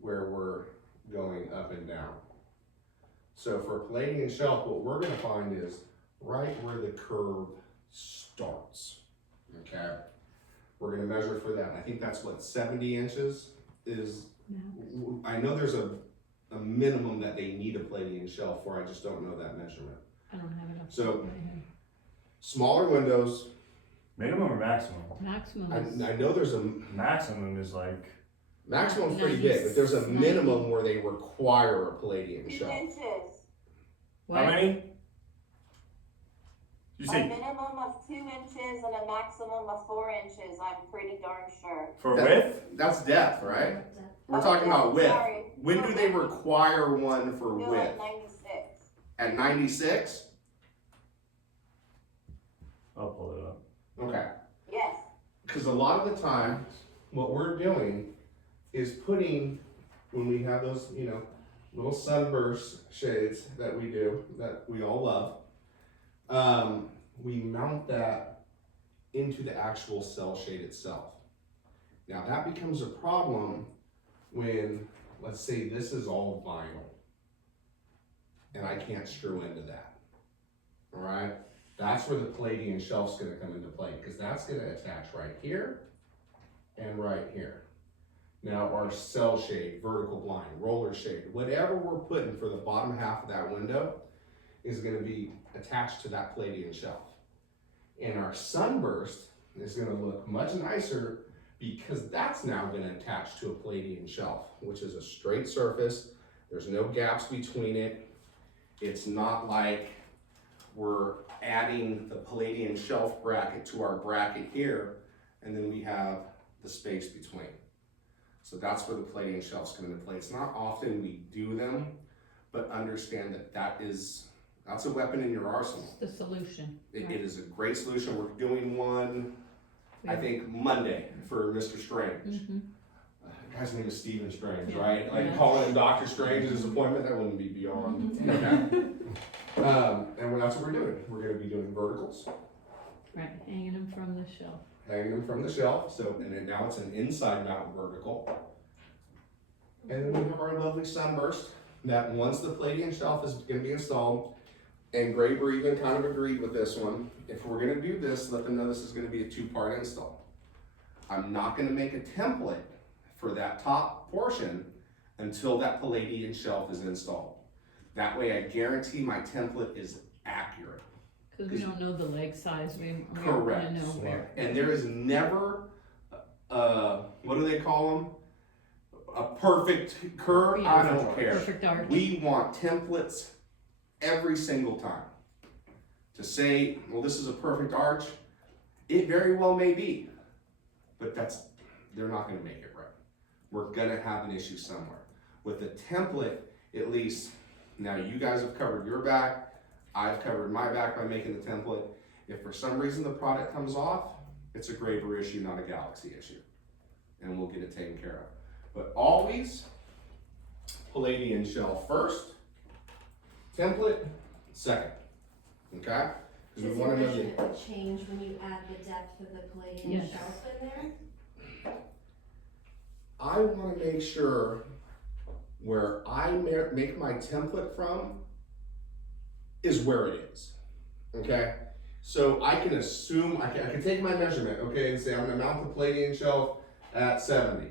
where we're going up and down. So for a Palladian shelf, what we're gonna find is right where the curve starts, okay? We're gonna measure for that. I think that's what, 70 inches is, I know there's a minimum that they need a Palladian shelf for, I just don't know that measurement. I don't have enough. So, smaller windows. Minimum or maximum? Maximum I know there's a, Maximum is like, maximum's pretty big, but there's a minimum where they require a Palladian 2 shelf. inches. how many? You A say minimum of 2 inches and a maximum of 4 inches, I'm pretty darn sure. for width? That's depth, right? We're talking about width. When do they require one for No, width? at 96. At 96? I'll pull it up. Okay. Yes. Because a lot of the time, what we're doing is putting, when we have those, you know, little sunburst shades that we do, that we all love, we mount that into the actual cell shade itself. Now that becomes a problem when, let's say this is all vinyl, and I can't screw into that, all right? That's where the Palladian shelf's gonna come into play, because that's gonna attach right here and right here. Now our cell shade, vertical blind, roller shade, whatever we're putting for the bottom half of that window is gonna be attached to that Palladian shelf. And our sunburst is gonna look much nicer because that's now gonna attach to a Palladian shelf, which is a straight surface. There's no gaps between it. It's not like we're adding the Palladian shelf bracket to our bracket here, and then we have the space between. So that's where the Palladian shelves come into play. It's not often we do them, but understand that that's a weapon in your arsenal. It's the solution. It is a great solution. We're doing one, I think, Monday for Mr. Strange. Mm-hmm. The guy's name is Stephen Strange, Yeah. right? Like Yeah. calling him Dr. Strange at his appointment, that wouldn't be beyond. Okay. And that's what we're doing. We're gonna be doing verticals, Right, hanging them from the shelf. hanging them from the shelf. So, and then now it's an inside mount vertical. And then we have our lovely sunburst that once the Palladian shelf is gonna be installed, and Graber even kind of agreed with this one, if we're gonna do this, let them know this is gonna be a 2-part install. I'm not gonna make a template for that top portion until that Palladian shelf is installed. That way I guarantee my template is accurate. Because we don't know the leg size, we're Correct. gonna know where. And there is never what do they call them? A perfect curve? I don't care. Perfect arch. We want templates every single time. To say, well, this is a perfect arch, it very well may be, but they're not gonna make it right. We're gonna have an issue somewhere. With the template, at least, now you guys have covered your back, I've covered my back by making the template. If for some reason the product comes off, it's a Graver issue, not a Galaxy issue. And we'll get it taken care of. But always, Palladian shell first, template second, okay? Because we Does want your to know measurement change when you add the depth of the Palladian Yes. shelf in there? I want to make sure where I make my template from is where it is, okay? So I can assume, I can take my measurement, okay, and say I'm gonna mount the Palladian shelf at 70.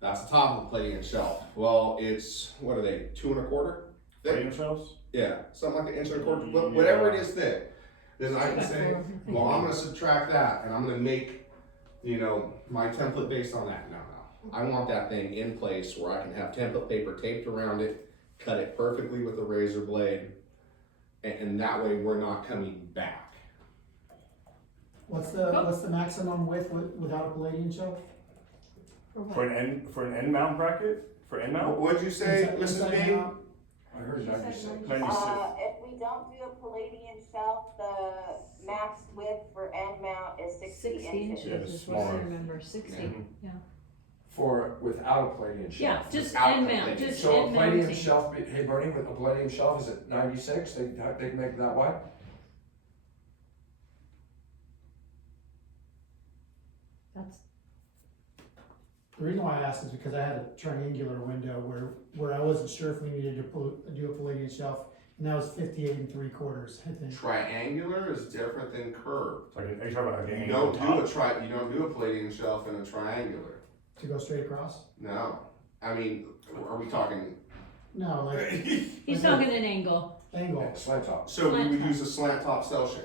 That's the top of the Palladian shelf. Well, it's, what are they, 2 1/4? Palladian shelves? Yeah, something like an 1 1/4, whatever it is thick. Then I can say, well, I'm gonna subtract that and I'm gonna make, my template based on that. No. I want that thing in place where I can have template paper taped around it, cut it perfectly with a razor blade, and that way we're not coming back. What's the maximum width without a Palladian shelf? For an end mount bracket? For end mount? What'd you say, Inside- Mrs. inside B? mount? I heard 96. 96. If we don't do a Palladian shelf, the max width for end mount is 60 60 inches. Yeah, inches it's is what I smaller. remember, 60, Mhm. yeah. For, without a Palladian shelf. Yeah, just Without end the mount, Palladian. just So a end Palladium mounting. shelf, hey Bernie, with a Palladium shelf is at 96, they can make it that wide? That's, The reason why I asked is because I had a triangular window where I wasn't sure if we needed to do a Palladian shelf, and that was 58 3/4, I think. Triangular is different than curved. Like, are you talking about like an You angle don't top? you don't do a Palladian shelf in a triangular. To go straight across? No. I mean, are we talking? No, like he's talking an angle. angle. Slant top. So we would Slant top. use a slant top cell shape.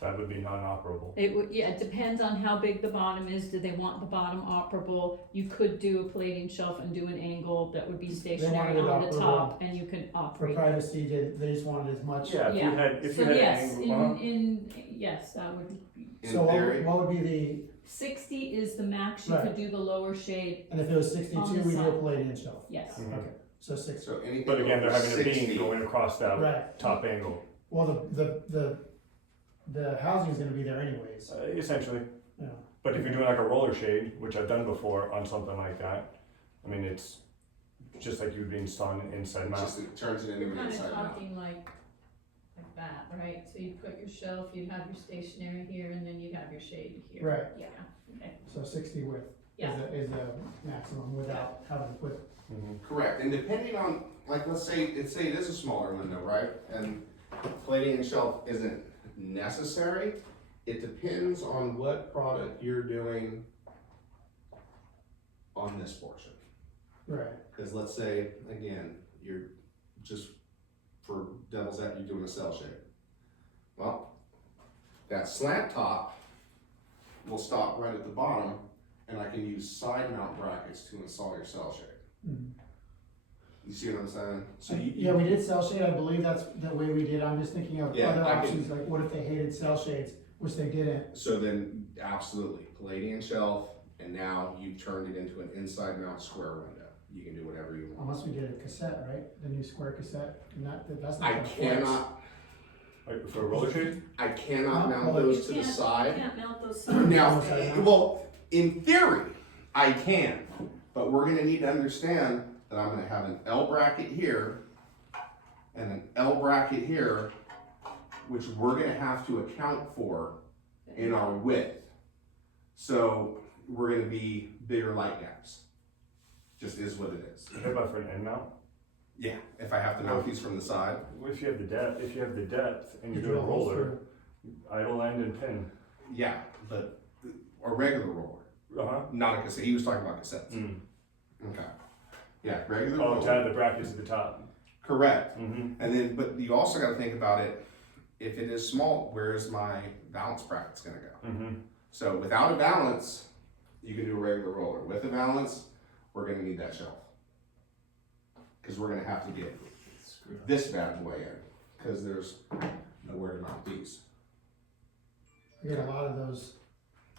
That would be non-operable. It would, yeah, it depends on how big the bottom is. Do they want the bottom operable? You could do a Palladian shelf and do an angle that would be stationary wanted it on the operable. top, and you can For operate. privacy, they just wanted as much. Yeah, if you had, if So you had an yes, angle, yes, that would be, In So theory. what would be the, 60 is the max you Right. could do the lower shade, and if it was 62, On the we do a side. Palladian shelf? yes. Mhm. Okay, so 60. So anything. but again, they're over having a 60 beam going across that Right. top angle. Well, the housing is gonna be there anyways, Essentially. you know. But if you're doing like a roller shade, which I've done before on something like that, I mean, it's just like you'd be installing an inside It mount. just it turns it into You're an kind inside of mount. talking like that, right? So you'd put your shelf, you'd have your stationary here, and then you'd have your shade here. Right. Yeah, okay. So 60 width Yeah. is a maximum without having to put, Mhm. Correct, and depending on, like, let's say it is a smaller window, right? And Palladian shelf isn't necessary. It depends on what product you're doing on this portion. right, Because let's say, again, you're just, for devil's advocate, you're doing a cell shade. Well, that slant top will stop right at the bottom, and I can use side mount brackets to install your cell shade. Mhm. You see what I'm saying? So yeah, we did cell shade, I believe that's the way we did, I'm just thinking of Yeah, other I can- options, like what if they hated cell shades, which they didn't, So then, absolutely, Palladian shelf, and now you've turned it into an inside mount square window. You can do whatever you want. unless we did a cassette, right? The new square cassette, and that's not I gonna flex. cannot, Like for a roller shade? I cannot No, mount well, those You to the can't- You side. can't mount those. Now, Inside mount. well, in theory, I can, but we're gonna need to understand that I'm gonna have an L bracket here and an L bracket here, which we're gonna have to account for in our width. So we're gonna be bigger light gaps. Just is what it is. What about for an end mount? Yeah, if I have to mount these from the side. Well, if you have the depth, and you're You doing a drill holes roller, idle end and pin. Yeah, but a regular roller, Uh-huh. not a cassette. He was talking about cassettes. Mm. Okay. Yeah, regular Oh, roller. to add the brackets at the top. Correct. Mm-hmm. And then, but you also got to think about it. If it is small, where is my balance brackets going to go? Mm-hmm. So without a balance, you can do a regular roller. valance, we're gonna need that shelf. Cause we're gonna have to get this bad boy in, cause there's nowhere to mount these. I get a lot of those.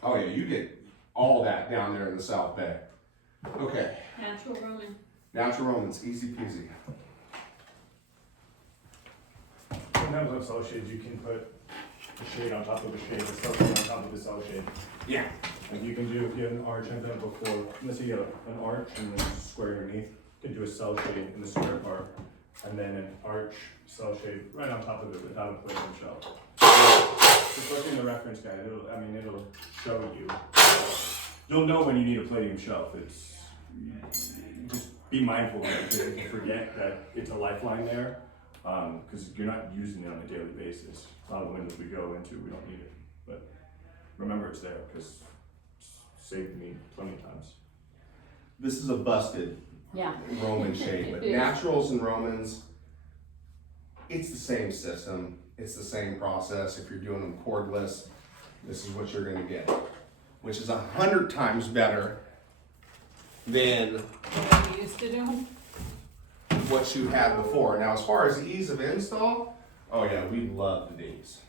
Oh yeah, you get all that down there in the South Bay. Okay, Natural Roman. natural Romans, easy peasy. Sometimes on cell shades, you can put a shade on top of a shade, a cell shade on top of the cell shade. Yeah. Like you can do, if you have an arch, I've done it before, let's say you have an arch and then a square underneath, you can do a cell shade in the square part, and then an arch cell shade right on top of it without a palladium shelf. Just look in the reference guide, it'll show you. You'll know when you need a palladium shelf. It's, just be mindful of it, because you can forget that it's a lifeline there, because you're not using it on a daily basis. A lot of the windows we go into, we don't need it, but remember it's there, because it's saved me plenty of times. This is a busted Yeah. Roman shade, but It is. naturals and Romans, it's the same system, it's the same process. If you're doing them cordless, this is what you're gonna get, which is 100 times better than What we used to do. what you had before. Now, as far as ease of install, oh yeah, we loved these.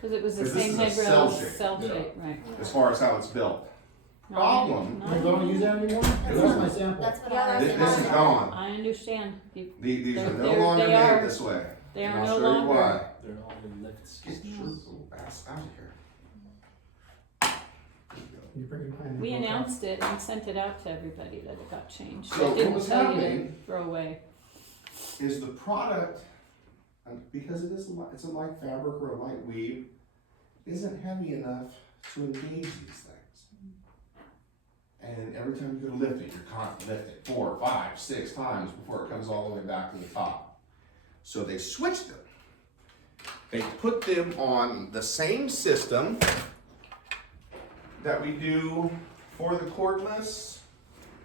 Cause it was the 'Cause this same is a head cell rail, shape. cell Yeah. shape, right. As far as how it's built. Not Problem. any- They don't use that anymore? Where's my sample? That's what Yeah, I was This is gone. I understand. You- These are no They're- longer they made are- this way. They And are I'll no show you longer. why. They're all in lifts. Get your little ass out of here. You bring it behind the We book up. announced it and sent it out to everybody that it got changed. So It what didn't was tell you to happening throw away. is the product, because it is it's a light fabric or a light weave, isn't heavy enough to engage these things. And every time you go to lift it, you're constantly lifting it 4, 5, 6 times before it comes all the way back to the top. So they switched them. They put them on the same system that we do for the cordless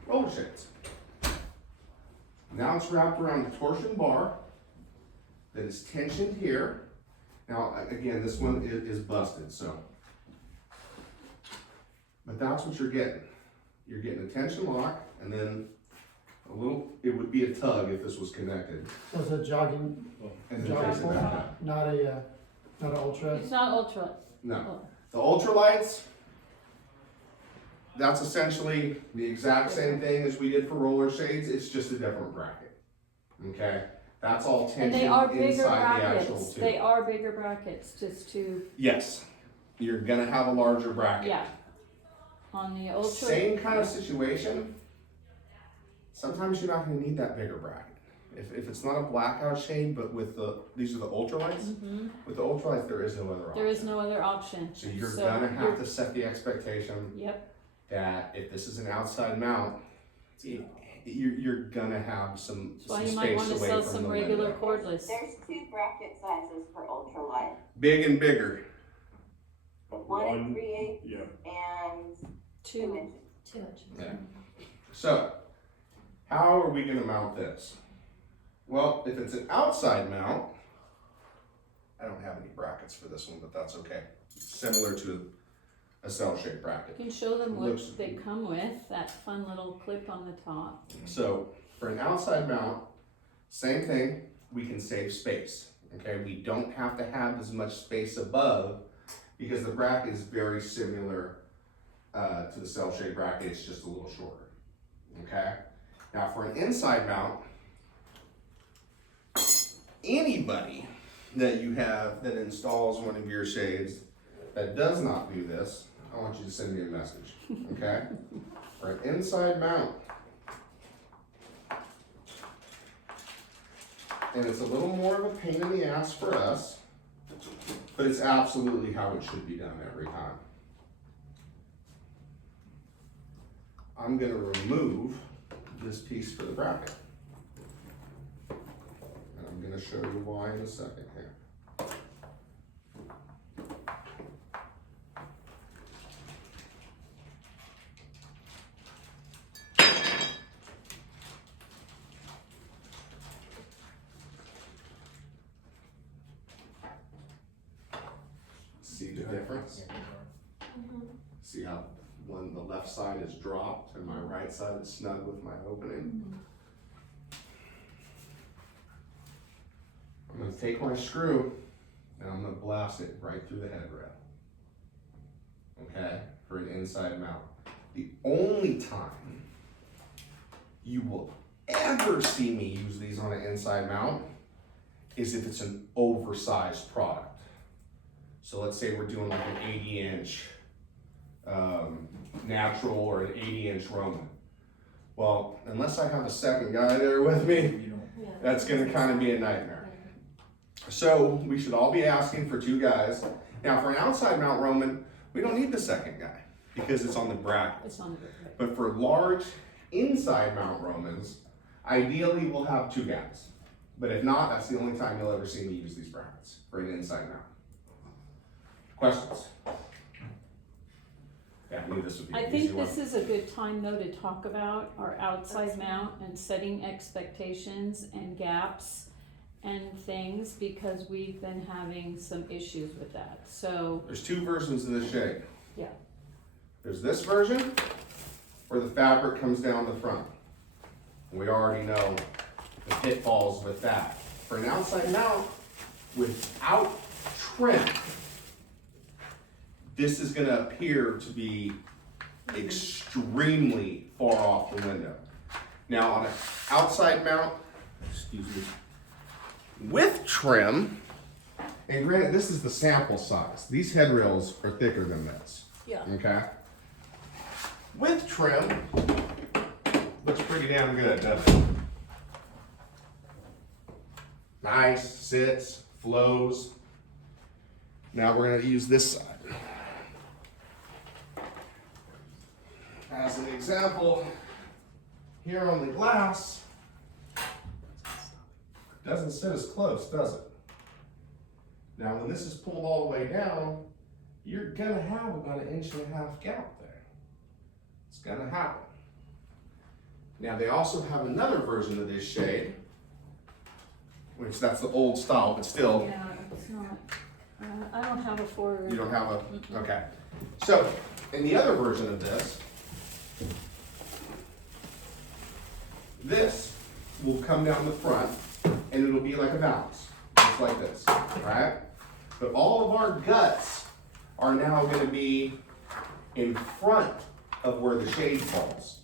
roller shades. Now it's wrapped around the torsion bar that is tensioned here. Now, again, this one is busted, so. But that's what you're getting. You're getting a tension lock and then a little, it would be a tug if this was connected. So it's a jogging, And then jogging takes it pole, back up. not an ultra. It's not ultra. No. The ultralights, that's essentially the exact same thing as we did for roller shades, it's just a different bracket. Okay? That's all And they are tensioned bigger inside the actual brackets. tube. They are bigger brackets, just to, Yes, you're gonna have a larger bracket. yeah. On the ultra. Same kind of situation, sometimes you're not gonna need that bigger bracket. If it's not a blackout shade, but with these are the ultralights, Mhm. with the ultralights, there is no other option. There is no other option. So you're So gonna have you're- to set the expectation Yep, that if this is an outside mount, you're gonna have some that's why space you might wanna away sell from some the regular window. cordless. There's 2 bracket sizes for ultralight. Big and bigger. 1 3/8 Yeah. and 2 Two. inches. 2 inches. Yeah. So, how are we gonna mount this? Well, if it's an outside mount, I don't have any brackets for this one, but that's okay. Similar to a cell-shaped bracket. You can show them what Looks- they come with, that fun little clip on the top. So, for an outside mount, same thing, we can save space. Okay, we don't have to have as much space above because the bracket is very similar to the cell-shaped bracket, it's just a little shorter. Okay, now for an inside mount, anybody that you have that installs one of your shades that does not do this, I want you to send me a message. Okay, for an inside mount. And it's a little more of a pain in the ass for us, but it's absolutely how it should be done every time. I'm gonna remove this piece for the bracket. And I'm gonna show you why in a second here. See the difference? See how when the left side is dropped and my right side is snug with my opening. I'm gonna take my screw and I'm gonna blast it right through the headrail. Okay, for an inside mount. The only time you will ever see me use these on an inside mount is if it's an oversized product. So let's say we're doing like an 80-inch natural or an 80-inch Roman. Well, unless I have a second guy there with me, that's gonna kind of be a nightmare. So we should all be asking for 2 guys. Now for an outside mount Roman, we don't need the second guy because it's on the bracket. It's on the bracket. But for large inside mount Romans, ideally we'll have 2 guys. But if not, that's the only time you'll ever see me use these brackets for an inside mount. Questions? Yeah, I knew this would be I an easy think one. this is a good time though to talk about our outside mount and setting expectations and gaps and things, because we've been having some issues with that, so. There's 2 versions of this shade. Yeah. There's this version where the fabric comes down the front. We already know the pitfalls with that. For an outside mount without trim, this is gonna appear to be extremely far off the window. Now on an outside mount, excuse me, with trim, and granted this is the sample size. These headrails are thicker than this. Yeah. Okay? With trim, looks pretty damn good, doesn't it? Nice, sits, flows. Now we're gonna use this side. As an example, here on the glass, doesn't sit as close, does it? Now when this is pulled all the way down, you're gonna have about 1.5 inch gap there. It's gonna happen. Now they also have another version of this shade, which that's the old style, but still, Yeah, it's not, I don't have a 4. you don't have a, okay. So, in the other version of this will come down the front and it'll be like a balance, just like this, right? But all of our guts are now gonna be in front of where the shade falls.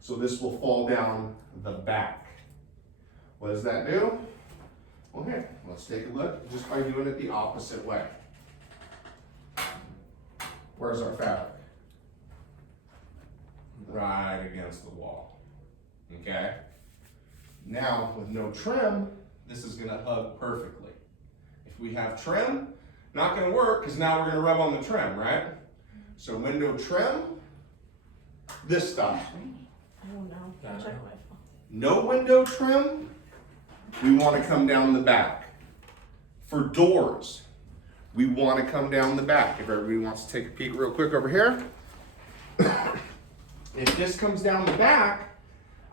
So this will fall down the back. What does that do? Well, here, let's take a look just by doing it the opposite way. Where's our fabric? Right against the wall, okay? Now, with no trim, this is gonna hug perfectly. If we have trim, not gonna work, because now we're gonna rub on the trim, right? So window trim, this stuff. Oh no, check my phone. No window trim, we wanna come down the back. For doors, we wanna come down the back. If everybody wants to take a peek real quick over here. If this comes down the back,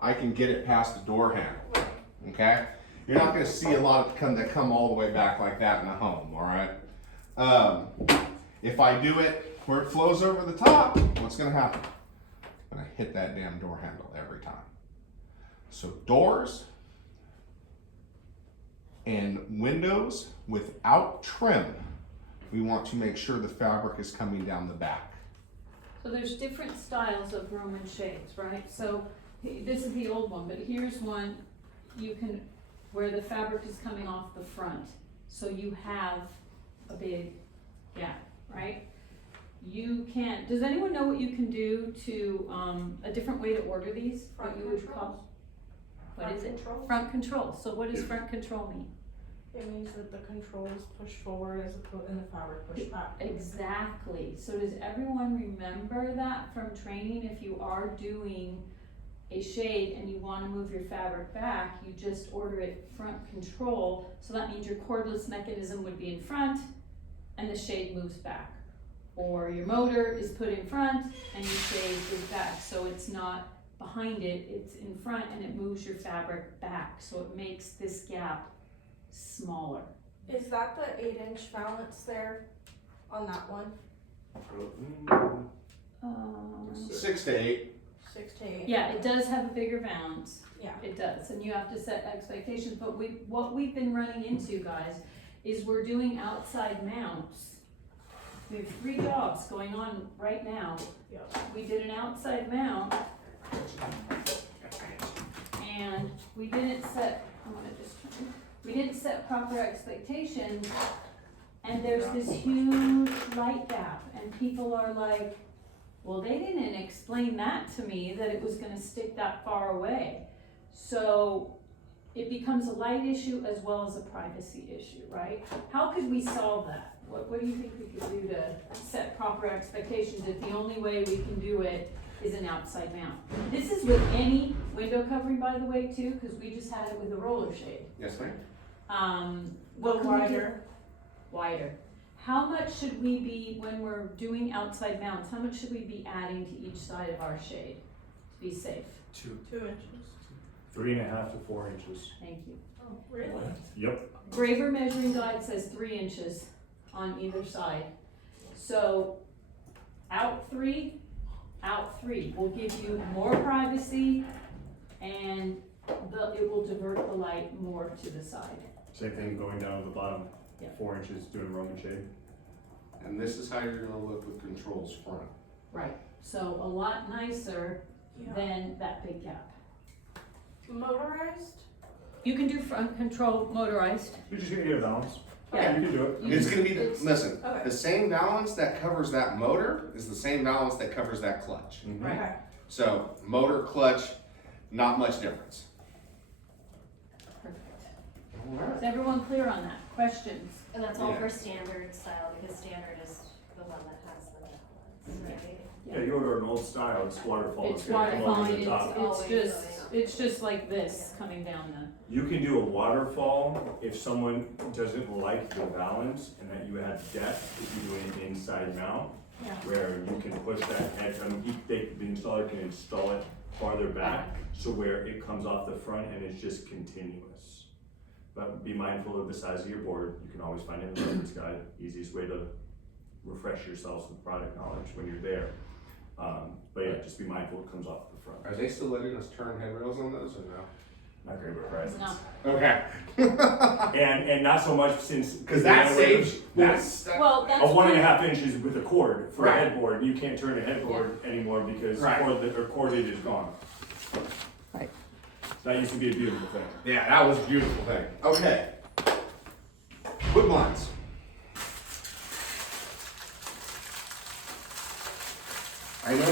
I can get it past the door handle, okay? You're not gonna see a lot that come all the way back like that in a home, all right? If I do it where it flows over the top, what's gonna happen? I'm gonna hit that damn door handle every time. So doors and windows without trim, we want to make sure the fabric is coming down the back. So there's different styles of Roman shades, right? So this is the old one, but here's one you can, where the fabric is coming off the front. So you have a big gap, right? You can, does anyone know what you can do to, a different way to order these? Front What you would controls. call? What is it? Control. Front control. So what does front control mean? It means that the controls push forward as opposed and the fabric push back. Exactly. So does everyone remember that from training? If you are doing a shade and you want to move your fabric back, you just order it front control. So that means your cordless mechanism would be in front and the shade moves back. Or your motor is put in front and your shade is back. So it's not behind it, it's in front and it moves your fabric back. So it makes this gap smaller. Is that the 8-inch balance there on that one? 6 to 8. 6 to 8. Yeah, it does have a bigger valance. Yeah. It does, and you have to set expectations, but what we've been running into, guys, is we're doing outside mounts. We have 3 jobs going on right now. Yep. We did an outside mount, and we didn't set, we didn't set proper expectations, and there's this huge light gap, and people are like, well, they didn't explain that to me, that it was gonna stick that far away. So it becomes a light issue as well as a privacy issue, right? How could we solve that? What do you think we could do to set proper expectations if the only way we can do it is an outside mount? This is with any window covering, by the way, too, because we just had it with a roller shade. Yes, ma'am. What can we do? Wider. Wider. How much should we be, when we're doing outside mounts, how much should we be adding to each side of our shade to be safe? 2 inches. 3.5 to 4 inches. Thank you. Oh, really? Yep. Graver measuring guide says 3 inches on either side. So out 3 will give you more privacy, and it will divert the light more to the side. Same thing going down to the bottom. Yeah. 4 inches doing Roman shade. And this is how you're gonna look with controls front. Right. So a lot nicer Yeah. than that big gap. Motorized? You can do front control motorized. You're just gonna get a balance. Yeah. You can do it. It's gonna be, listen, Okay. the same balance that covers that motor is the same balance that covers that clutch. Mhm. Okay. So motor, clutch, not much difference. Perfect. Is everyone clear on that? Questions? And that's all Yeah. for standard style, because standard is the one that has the balance, right? Yeah, you order an old style, it's waterfall. It's gonna come over waterfall, the top. it's just like this coming down the. You can do a waterfall if someone doesn't like the balance and that you add depth, if you do an inside mount. Yeah. Where you can push that edge, the installer can install it farther back, so where it comes off the front and it's just continuous. But be mindful of the size of your board, you can always find it in the reference guide, easiest way to refresh yourselves with product knowledge when you're there. But yeah, just be mindful it comes off the front. Are they still letting us turn handrails on those or no? Not great with prices. No. Okay. And not so much since. Cause that saves, that's. Well, that's. A 1.5 inches with a cord for a Right. headboard, you can't turn a headboard anymore because Right. corded is gone. Right. That used to be a beautiful thing. Yeah, that was a beautiful thing. Okay. Wood blinds. I know,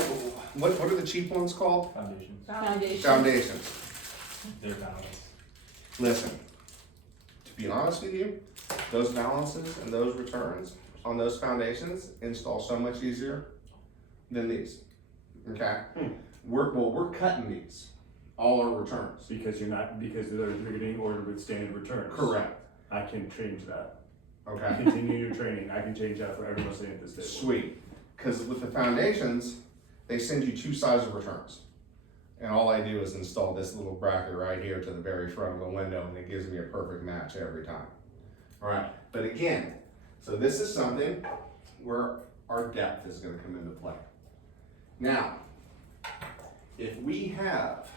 what are the cheap ones called? Foundations, Foundation. Foundations. they're balanced. Listen, to be honest with you, those balances and those returns on those foundations install so much easier than these. Okay? We're cutting these, all our returns. Because they're getting ordered with standard returns. Correct. I can change that. Okay? Continue your training, I can change that for everyone sitting at this table. Sweet. Because with the foundations, they send you 2 sides of returns. And all I do is install this little bracket right here to the very front of the window, and it gives me a perfect match every time. All right, but again, so this is something where our depth is gonna come into play. Now, if we have,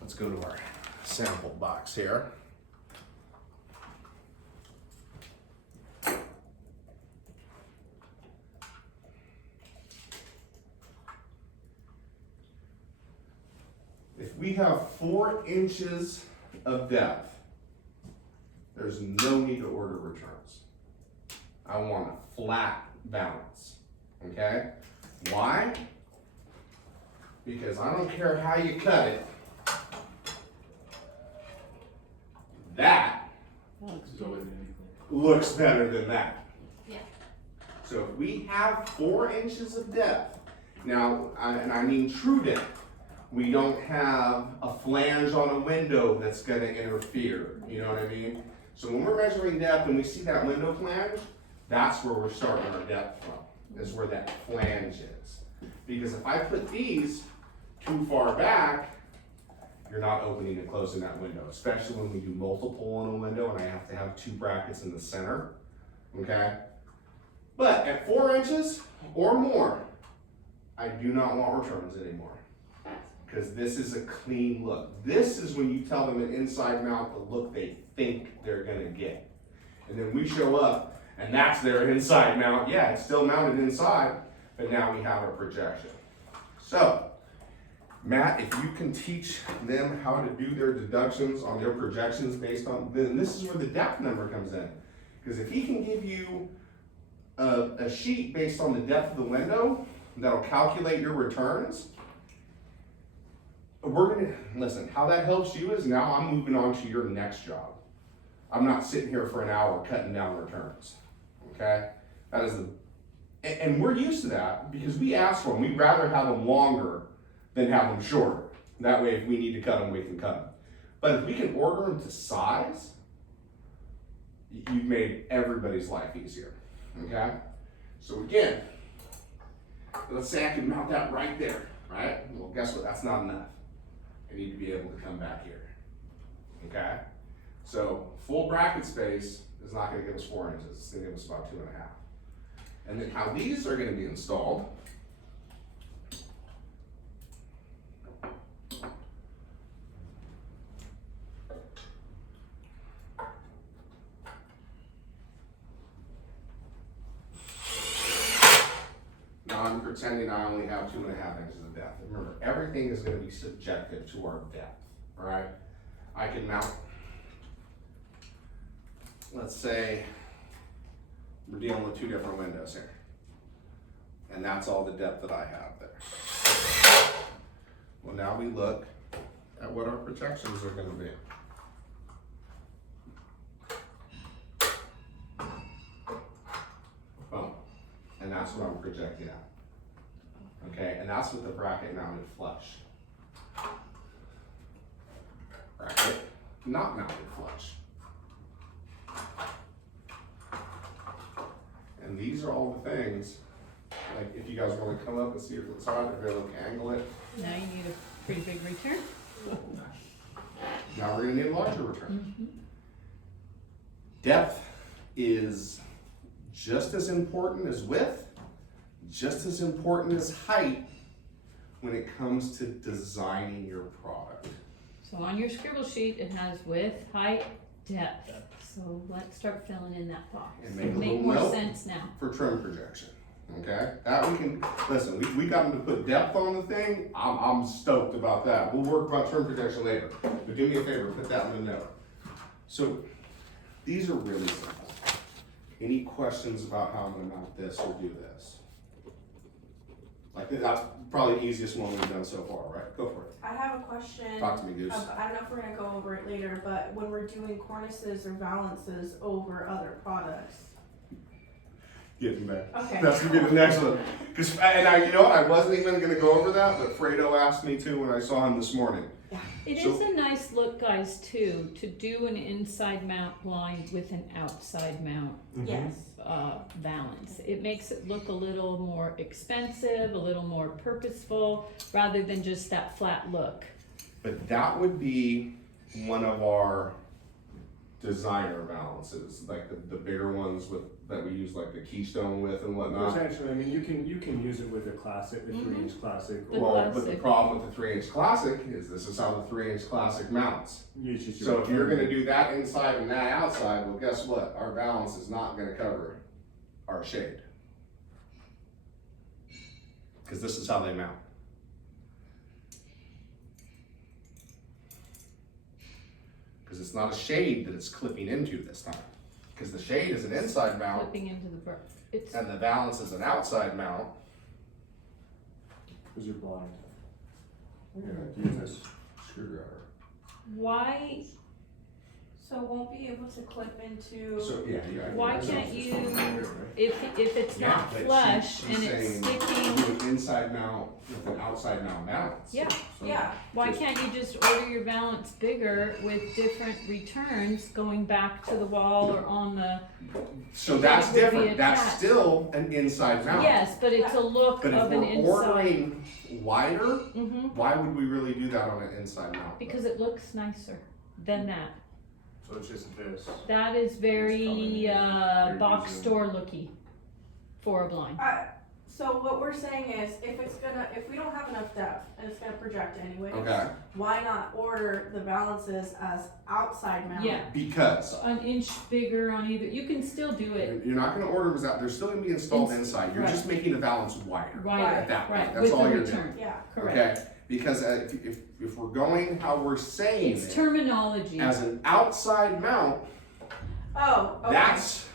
let's go to our sample box here. If we have 4 inches of depth, there's no need to order returns. I want a flat balance, okay? Why? Because I don't care how you cut it. That looks better than that. Yeah. So if we have 4 inches of depth, now, and I mean true depth, we don't have a flange on a window that's gonna interfere, you know what I mean? So when we're measuring depth and we see that window flange, that's where we're starting our depth from, is where that flange is. Because if I put these too far back, you're not opening and closing that window, especially when we do multiple on a window and I have to have 2 brackets in the center, okay? But at 4 inches or more, I do not want returns anymore. Because this is a clean look. This is when you tell them an inside mount the look they think they're gonna get. And then we show up and that's their inside mount. Yeah, it's still mounted inside, but now we have a projection. So, Matt, if you can teach them how to do their deductions on their projections based on, then this is where the depth number comes in. Because if he can give you a sheet based on the depth of the window that'll calculate your returns, we're gonna, listen, how that helps you is now I'm moving on to your next job. I'm not sitting here for an hour cutting down returns, okay? That is and we're used to that because we ask for them. We'd rather have them longer than have them shorter. That way, if we need to cut them, we can cut them. But if we can order them to size, you've made everybody's life easier, okay? So again, let's say I can mount that right there, right? Well, guess what? That's not enough. I need to be able to come back here, okay? So full bracket space is not gonna give us 4 inches. It's gonna give us about 2.5. And then how these are gonna be installed. Now I'm pretending I only have 2.5 inches of depth. Remember, everything is gonna be subjective to our depth, all right? I can mount, let's say, we're dealing with 2 different windows here. And that's all the depth that I have there. Well, now we look at what our projections are gonna be. Boom. And that's what I'm projecting at. Okay, and that's with the bracket mounted flush. Bracket not mounted flush. And these are all the things, like if you guys want to come up and see it from the side, if you're able to angle it. Now you need a pretty big return. Now we're gonna need a larger return. Depth is just as important as width, just as important as height when it comes to designing your product. So on your scribble sheet, it has width, height, depth. So let's start filling in that box. And make a Make little more note sense now. for trim projection, okay? That we can, listen, we got them to put depth on the thing, I'm stoked about that. We'll work about trim projection later, but do me a favor, put that in the note. So, these are really simple. Any questions about how I'm gonna mount this or do this? Like, that's probably the easiest one we've done so far, right? Go for it. I have a question. Talk to me, Goose. I don't know if we're gonna go over it later, but when we're doing cornices or valances over other products. Get me back. Okay. That's gonna be the next one. And you know what, I wasn't even gonna go over that, but Fredo asked me to when I saw him this morning. It So- is a nice look, guys, too, to do an inside mount blind with an outside mount Yes. balance. It makes it look a little more expensive, a little more purposeful, rather than just that flat look. But that would be one of our designer balances, like the bigger ones that we use like the Keystone with and whatnot. Essentially, I mean, you can use it with a classic, the 3-inch classic. The Well, but the classic. problem with the 3-inch classic is this is how the 3-inch classic mounts. Use just So your if you're gonna do that inside and that outside, well, guess what? Our balance is not gonna cover our shade. Cause this is how they mount. Cause it's not a shade that it's clipping into this time. Cause the shade is an inside mount Flipping into the it's and the balance is an outside mount. Because you're blind. Yeah, use this screwdriver. why So it won't be able to clip into. So, yeah. Why can't you, if it's Yeah, not but flush she's and it's saying sticking, do an inside mount with an outside mount balance. Yeah. So Yeah. why can't you just order your balance bigger with different returns going back to the wall or on the, So that's It would be different, that's attached. still an inside mount. yes, but it's a look But if of an we're inside. ordering wider, Mhm. why would we really do that on an inside mount? Because it looks nicer than that. So it's just this. That is very, It's coming in. box Very store looky for a blind. So what we're saying is, if we don't have enough depth and it's gonna project anyway, Okay, why not order the balances as outside mount? Yeah, because an inch bigger on either, you can still do it you're not gonna order them out, they're still gonna be installed inside, you're right. just making the valance wider wider, at that point, right, that's with all the you're return, doing. Yeah. correct. Okay, because if we're going how we're saying It's it, terminology. as an outside mount, Oh, okay. that's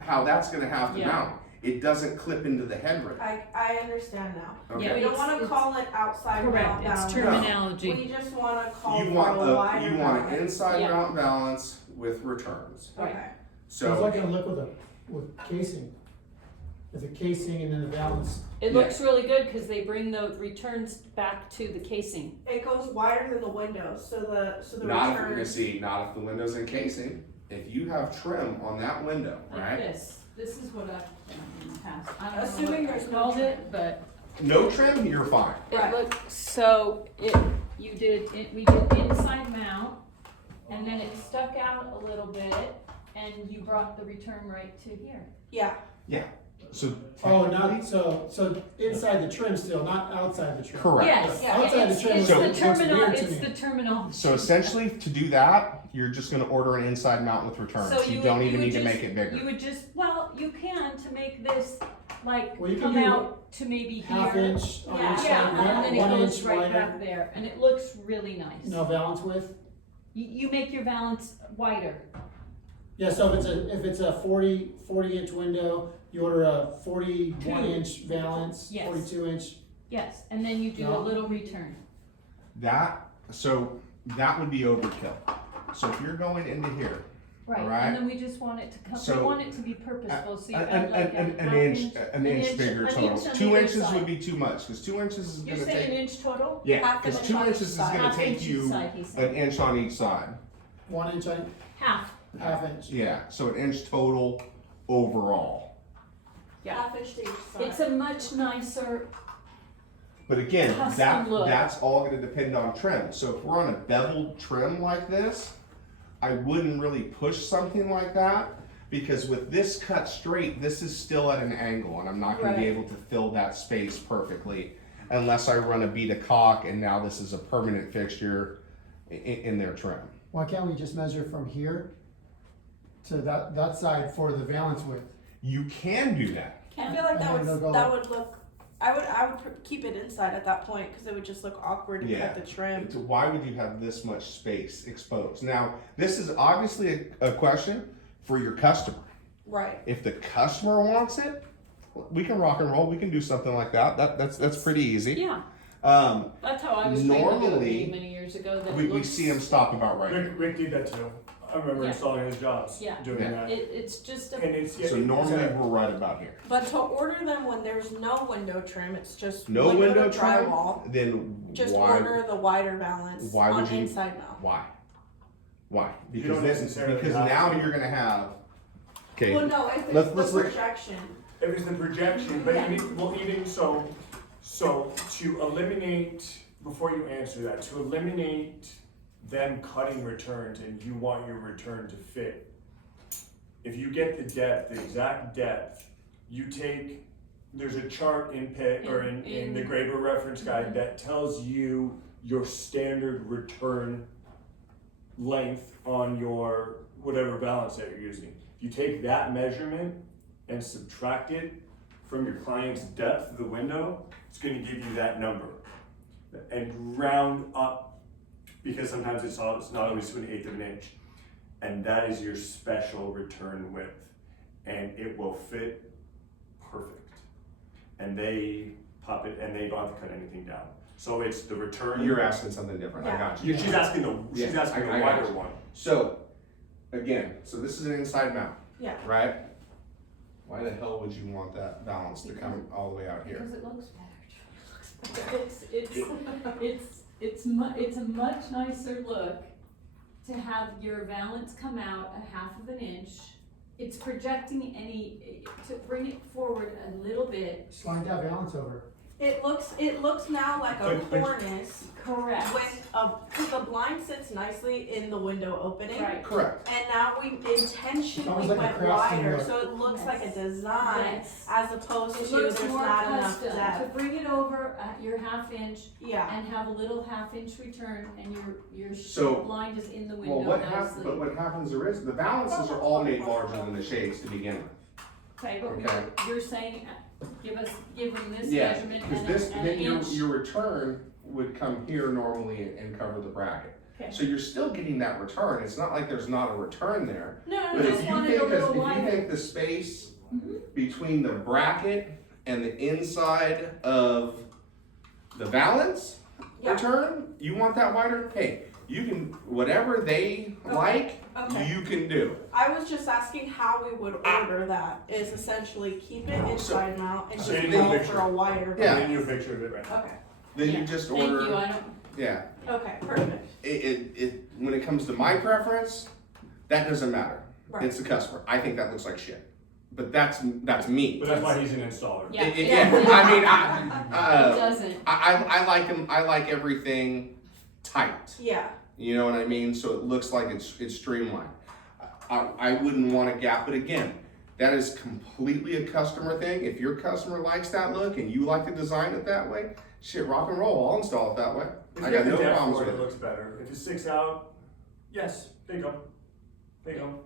how that's gonna have to Yeah. mount. It doesn't clip into the headrest. I understand now. Okay. Yeah, We don't it's- wanna it's- call it outside Correct, mount it's balance. terminology. We just wanna call You for want a wider you want an balance. inside Yeah. mount balance with returns. Right. Okay. It's So like gonna look with casing. With the casing and then the balance. It Yeah. looks really good because they bring the returns back to the casing. It goes wider than the windows, so the not if you return. see, not if the window's in casing. If you have trim on that window, Like right? this is what I've done in the past. I don't know Assuming what I there's no called trim. it, but No trim, you're fine. Right. it looked, so we did inside mount, and then it stuck out a little bit, and you brought the return right to here. Yeah. So Oh, not, so inside the trim still, not outside the trim. correct. Yes, Yeah. Outside the trim it's looks the weird terminology, to it's me. the terminology. So essentially, to do that, you're just gonna order an inside mount with returns. So You would- don't even would need to just- make it bigger. You would just, well, you can to make this like Well, you can come do out to maybe here. Half inch on Yeah, each Yeah, side, and then it 1 goes inch right wider. back there, and it looks really nice. No balance width? You make your valance wider. Yeah, so if it's a 40 inch window, you order a 41 Two. inch valance, Yes. 42 inch. Yes, and then you do a No. little return. That would be overkill. So if you're going into here, Right, Alright. and then we just want it to come, we So, want it to be purposeful, so you an, add like an half inch, an inch bigger an total. inch on 2 either inches side. would be too much, because 2 inches is You're gonna saying an take. inch total? Yeah, half an because inch 2 on inches each is side. gonna Half take inch each you side, he said. an inch on each side. 1 inch on Half, half inch. Yeah, so an inch total overall. Yeah. Half inch to each side. it's a much nicer, But again, Custom look. that's all gonna depend on trim. So if we're on a beveled trim like this, I wouldn't really push something like that, because with this cut straight, this is still at an angle, and I'm not gonna be Right. able to fill that space perfectly unless I run a bead of caulk, and now this is a permanent fixture in their trim. Why can't we just measure from here to that side for the valance width? You can do that. I feel like And then they'll go- that would look. I would keep it inside at that point because it would just look awkward to Yeah. cut the trim. Why would you have this much space exposed? Now, this is obviously a question for your customer. Right. If the customer wants it, we can rock and roll. We can do something like that. That's pretty easy. yeah, Um, that's how I was trained to do it Normally, many years ago, that we it looks. see them stop about right here. Rick did that too. I remember Yeah. installing his jobs, Yeah. doing Yeah. that. It's just a, And it's, yeah, So normally we're right about here. But to order them when there's no window trim, it's just No window to trim. drywall. Then Just why? order the wider balance Why on would you- inside mount. Why? Why? You Because don't this necessarily because have now to. you're gonna have. Okay. Well, no, if it's Let's the look- projection. It was the projection, but Yeah. even so to eliminate, before you answer that, to eliminate them cutting returns and you want your return to fit, if you get the depth, the exact depth, you take, there's a chart in PIT or in the Graber reference guide that tells you your standard return length on your whatever balance that you're using. If you take that measurement and subtract it from your client's depth of the window, it's gonna give you that number. And round up, because sometimes it's not always to 1/8 of an inch. And that is your special return width. And it will fit perfect. And they pop it and they don't have to cut anything down. So it's the return. You're asking something different. I Yeah. got you. She's asking the I got wider you. one. So, again, so this is an inside mount, Yeah. right? Why the hell would you want that balance to come all the way out here? because it looks better. It's a much nicer look to have your valance come out a half of an inch. It's projecting to bring it forward a little bit. Slide that valance over. It looks now like a But- cornice Correct. with cause the blind sits nicely in the window opening. Right. Correct. And now we intentionally Almost like a went craftsman wider, look. so it looks Yes. like a design Yes. as opposed It to looks there's more not enough custom, to depth. bring it over at your half inch Yeah. and have a little half inch return and your So- blind is in the Well, window nicely. but what happens is, the balances are all made larger than the shades to begin with. Okay, but Okay. you're saying, give them this Yeah, measurement because and this, and an then inch. your return would come here normally and cover the bracket. Okay. So you're still getting that return, it's not like there's not a return there. No, But no, if just you wanted think, a little if you wider. think the space Mhm. between the bracket and the inside of the valance Yeah. return, you want that wider, hey, you can, whatever they like, okay. you can do. I was just asking how we would order that, is essentially keep it inside mount and just Send you a go picture. for a wider. Yeah. I'll send you a picture of it right now. Okay, Then Yeah. you just Thank you, order, I don't, yeah. okay, perfect, When it comes to my preference, that doesn't matter. right. It's the customer. I think that looks like shit. But that's me. But that's why he's an installer. yeah, Yeah, yeah. I mean, It doesn't. I like them. I like everything tight. Yeah, You know what I mean? So it looks like it's streamlined. I wouldn't want a gap, but again, that is completely a customer thing. If your customer likes that look and you like to design it that way, shit, rock and roll. I'll install it that way. If I you have got the no depth problems for it, with it it. looks better. If it sticks out, yes, there you go. There you go.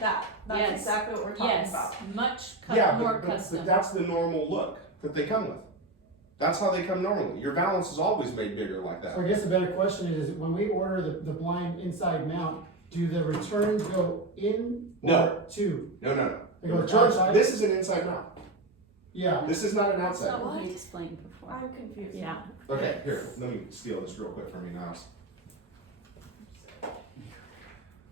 that's Yes. exactly what we're talking Yes, about. much Yeah, more but custom. that's the normal look that they come with. That's how they come normally. Your balance is always made bigger like that. So I guess the better question is, when we order the blind inside mount, do the returns go in No. or to? No. They go Returns, outside? this is an inside mount. Yeah, This is not an That's outside. not what he explained before. I'm confused. Yeah, Okay, here, let me steal this real quick from you now.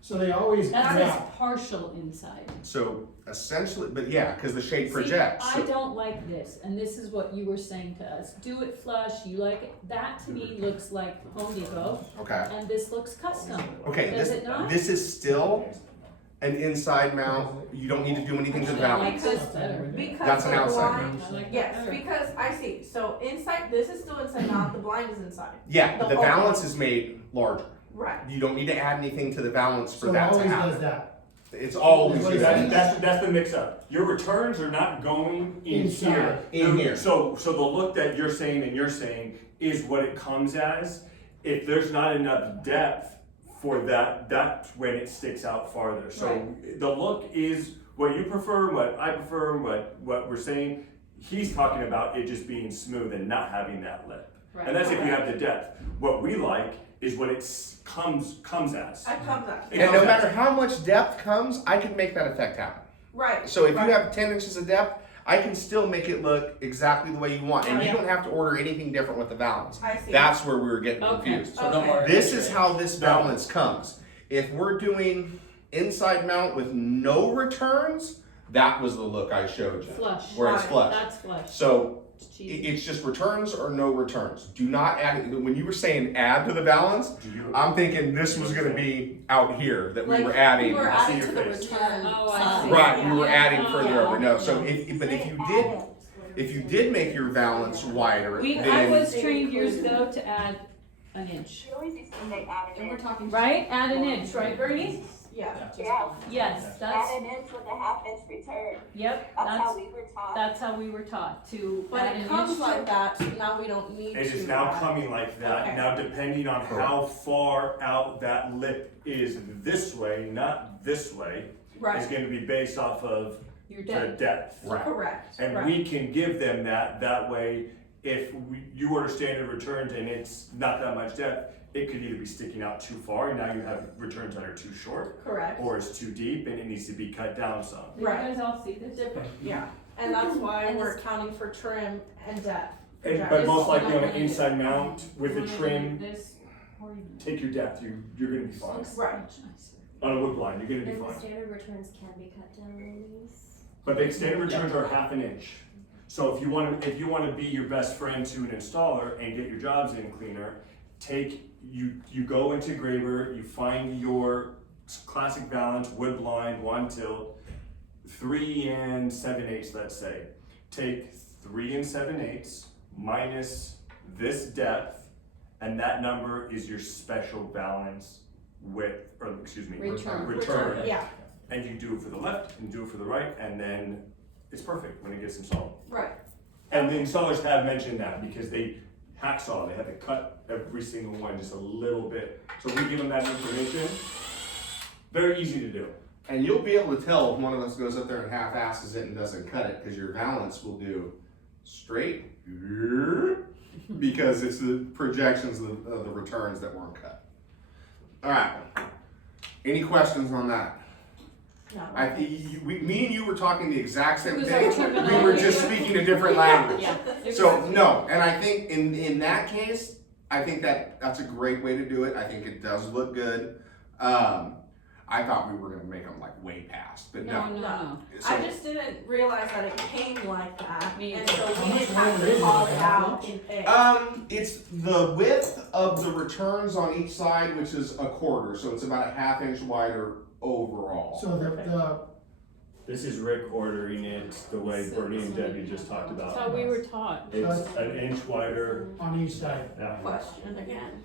so they always that come says out. partial inside. So essentially, but yeah, because the shade See, projects. I don't like this, and this is what you were saying to us, do it flush, you like it, that to me looks like Home Depot, Okay, and this looks custom. okay, Does it not? this is still an inside mount. You don't need to do anything to the Actually, I like balance. this better. Because That's an the outside blind, mount. I like that yes, better. because I see, so inside, this is still inside mount, the blind is inside. Yeah, but the The balance whole- is made larger. Right. You don't need to add anything to the balance for So it that to always does happen. that. It's always What is good. That's the mix up. Your returns are not going in Inside. here. In here. So the look that you're saying and you're saying is what it comes as. If there's not enough depth for that, that's when it sticks out farther. So the look is what you prefer, what I prefer, what we're saying. He's talking about it just being smooth and not having that lip. Right. And that's if you have the depth. What we like is what it comes as. I come back. It And comes no matter as. how much depth comes, I can make that effect happen. Right. So if right. you have 10 inches of depth, I can still make it look exactly the way you want. And you Right. don't have to order anything different with the balance. I see. That's where we were getting Okay. confused. So don't Okay. worry. This is how this balance comes. If we're doing inside mount with no returns, that was the look I showed you. Flush. Where it's Right. flush. That's flush. So It's cheesy. it's just returns or no returns. Do not add, when you were saying add to the balance, Do you- I'm thinking this was gonna be out here, that we Like, were adding. We were I see adding your to the face. return. Oh, I side. see. Right, we were Yeah. adding Oh, further yeah. over, no, so if you did make your balance wider, I then, was trained years ago to add an inch, And we're talking. right? Add an inch, right Bernie? Yeah. Yes, that's, Add an inch with a half inch return. yep, That's how that's, we were taught. that's how we were taught, to But add it an comes inch. like that, so now we don't need to. It is now add. coming like that. Okay. Now, depending on how far out that lip is this way, not this way, is Right, going to be based off of Your the depth. depth. right, correct, And right. we can give them that way. If you order standard returns and it's not that much depth, it could either be sticking out too far, and now you have returns that are too short, Correct, or it's too deep and it needs to be cut down some. You Right. guys all see this? yeah, and that's why And we're this- accounting for trim and depth. And, Okay. but most likely on You an wanna do- inside mount with you a wanna do trim, This, or you- take your depth, you're gonna be fine. Right. On a wood blind, you're gonna be And the fine. standard returns can be cut down on these. But the standard returns are half an inch. So if you wanna be your best friend to an installer and get your jobs in cleaner, you go into Graber, you find your classic balance, wood blind, one tilt, 3 7/8, let's say. take 3 7/8 minus this depth, and that number is your special balance width, or excuse me, Return. Yeah, and you do it for the left and do it for the right, and then it's perfect when it gets installed. right. And the installers have mentioned that because they hacksaw, they had to cut every single one just a little bit. So we give them that information. Very easy to do. And you'll be able to tell if one of us goes up there and half-asses it and doesn't cut it, because your valance will do straight, because it's the projections of the returns that weren't cut. All right. Any questions on that? No. Me and you were talking the exact same It was thing. our terminology. We were just speaking a different language. Yeah. So no, and I think in that case, I think that's a great way to do it. I think it does look good. I thought we were gonna make them like way past, but no. No. So, I just didn't realize that it came like that, Me and either. so How we much didn't have longer to is it? call it Like out an in pay. it's the width of the returns on each side, which is a quarter, so it's about a ½ inch wider overall. So This is Rick ordering it the way Bernie and Debbie just talked That's about. how we were taught. It's an inch wider. on each side, That one. Question again.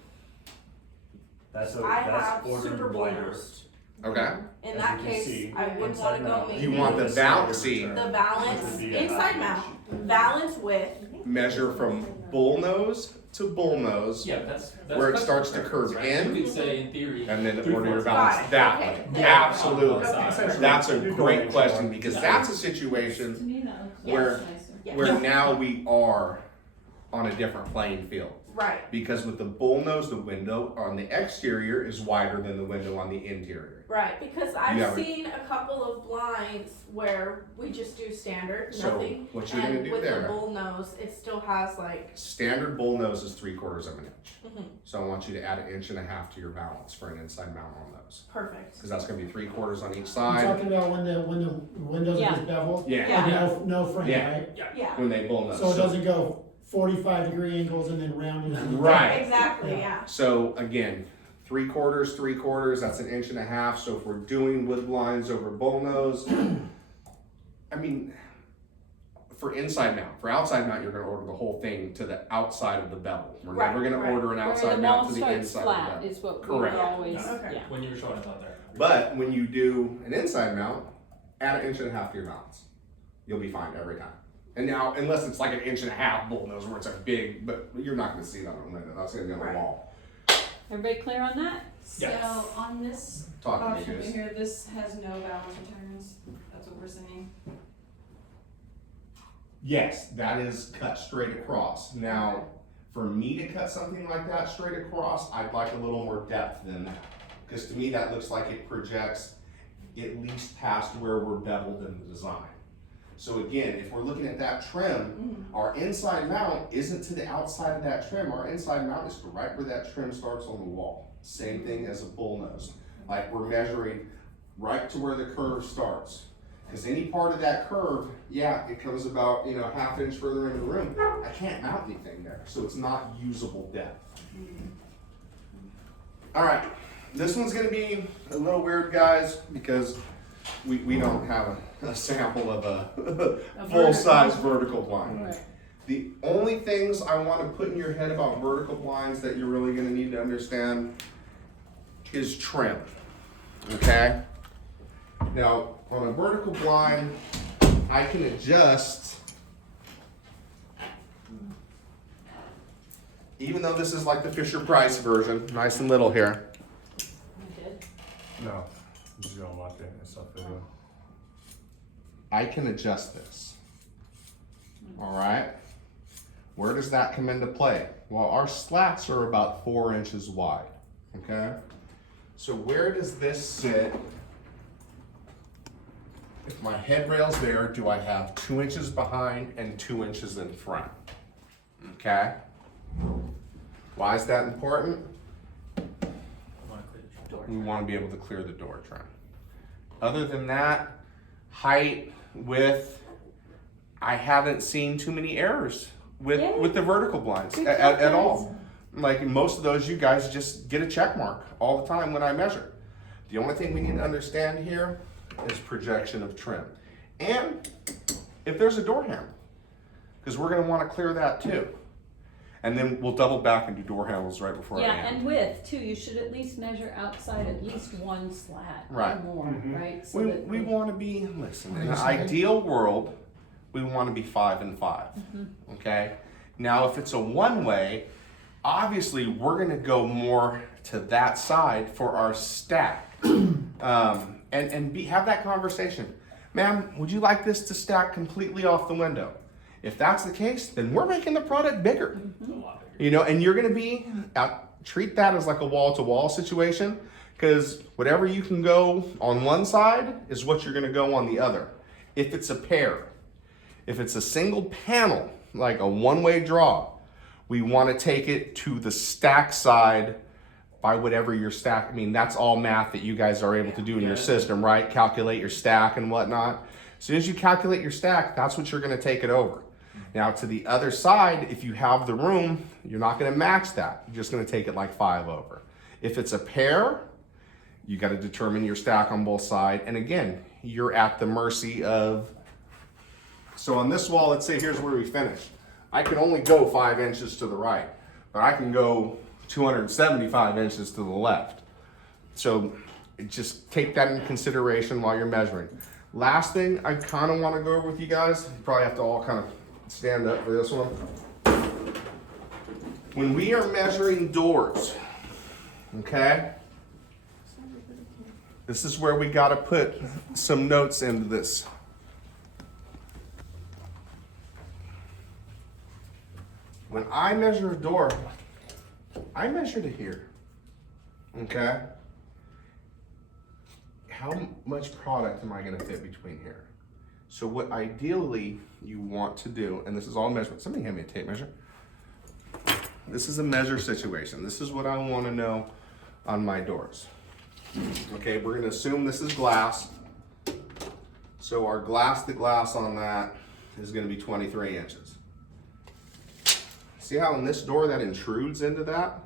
That's I have ordered super wider. bullnosed. Okay. In As that you can case, see, I would inside wanna go mount. maybe. You want the This balance, is see, return. The balance, Which would be a inside half mount, inch. balance width, measure from bull nose to bull nose, Yeah, that's where it customer starts to preference, curve right? in. You could say in theory. and then 3/4 order your size. balance Got it. that Okay. way. Yeah. Absolutely. Okay. That's a You can great go question, inch because one. that's a situation To me, that looks Where- nicer. Yeah. where now we are on a different playing field. right, Because with the bull nose, the window on the exterior is wider than the window on the interior. right, because I've Yeah. seen a couple of blinds where we just do standard, So nothing. what you're gonna And do with the there, bull nose, it still has like, standard bull nose is 3/4 of an inch. Mhm. So I want you to add 1.5 inches to your balance for an inside mount on those. perfect. Because that's gonna be 3/4 on each you're side. talking about when the windows Yeah. are just beveled, Yeah, Yeah. no frame, Yeah. right? Yeah, when they bull nose. So it doesn't go 45-degree angles and then rounded. Right. exactly, Yeah. yeah. So again, 3/4, that's 1.5 inches. So if we're doing wood blinds over bull nose, I mean, for inside mount, for outside mount, you're gonna order the whole thing to the outside of the bevel. We're Right, never gonna right. order an Where outside the mount wall to the starts inside flat of the bevel. is what we Correct. were always, Okay. yeah. When you were showing us out there. But when you do an inside mount, add 1.5 inches to your balance. You'll be fine every time. And now, unless it's like 1.5 inch bull nose where it's a big, but you're not gonna see that on the window. That's gonna be on the Right. wall. Everybody clear on that? Yes. So on this Talk to me, option guys. here, this has no balance returns, that's what we're saying. Yes, that is cut straight across. Now, for me to cut something like that straight across, I'd like a little more depth than that. Because to me, that looks like it projects at least past where we're beveled in the design. So again, if we're looking at that trim, our inside mount isn't to the outside of that trim. Our inside mount is to right where that trim starts on the wall. Same thing as a bull nose. Like we're measuring right to where the curve starts. Because any part of that curve, yeah, it comes about, ½ inch further in the room. I can't mount anything there, so it's not usable depth. All right, this one's gonna be a little weird, guys, because we don't have a sample of a full-size vertical blind. Right. The only things I want to put in your head about vertical blinds that you're really gonna need to understand is trim, okay? Now, on a vertical blind, I can adjust, even though this is like the Fisher-Price version, nice and little here. No, you just don't want it. It's not video. I can adjust this. All right. Where does that come into play? Well, our slats are about 4 inches wide. Okay. So where does this sit? If my head rail's there, do I have 2 inches behind and 2 inches in front? Okay. Why is that important? We want to be able to clear the door trim. Other than that, height, width, I haven't seen too many errors with the vertical blinds Good at job, all. Like most of those, you guys just get a check mark all the time when I measure. The only thing we need to understand here is projection of trim. And if there's a door handle, because we're gonna wanna clear that too. And then we'll double back and do door handles right before I Yeah, end. and width too, you should at least measure outside at least one slat or Right. more, right? So We, that we wanna be, listen, in an Understand. ideal world, we wanna be 5 and 5, okay? Now, if it's a one-way, obviously, we're gonna go more to that side for our stack. Have that conversation. Ma'am, would you like this to stack completely off the window? If that's the case, then we're making the product bigger. A lot bigger. You know, and you're gonna be, treat that as like a wall-to-wall situation, because whatever you can go on one side is what you're gonna go on the other. If it's a pair, if it's a single panel, like a one-way draw, we wanna take it to the stack side by whatever your stack, I mean, that's all math that you guys are able to do in your system, right? Calculate your stack and whatnot. As soon as you calculate your stack, that's what you're gonna take it over. Now to the other side, if you have the room, you're not gonna match that. You're just gonna take it like 5 over. If it's a pair, you gotta determine your stack on both sides. And again, you're at the mercy of, so on this wall, let's say here's where we finished. I can only go 5 inches to the right, but I can go 275 inches to the left. So just take that into consideration while you're measuring. Last thing I kind of want to go over with you guys, you probably have to all kind of stand up for this one. When we are measuring doors, okay, this is where we got to put some notes into this. When I measure a door, I measure to here, okay? How much product am I gonna fit between here? So what ideally you want to do, and this is all measurement, somebody hand me a tape measure. This is a measure situation. This is what I wanna know on my doors. Okay, we're gonna assume this is glass. So our glass to glass on that is gonna be 23 inches. See how in this door that intrudes into that?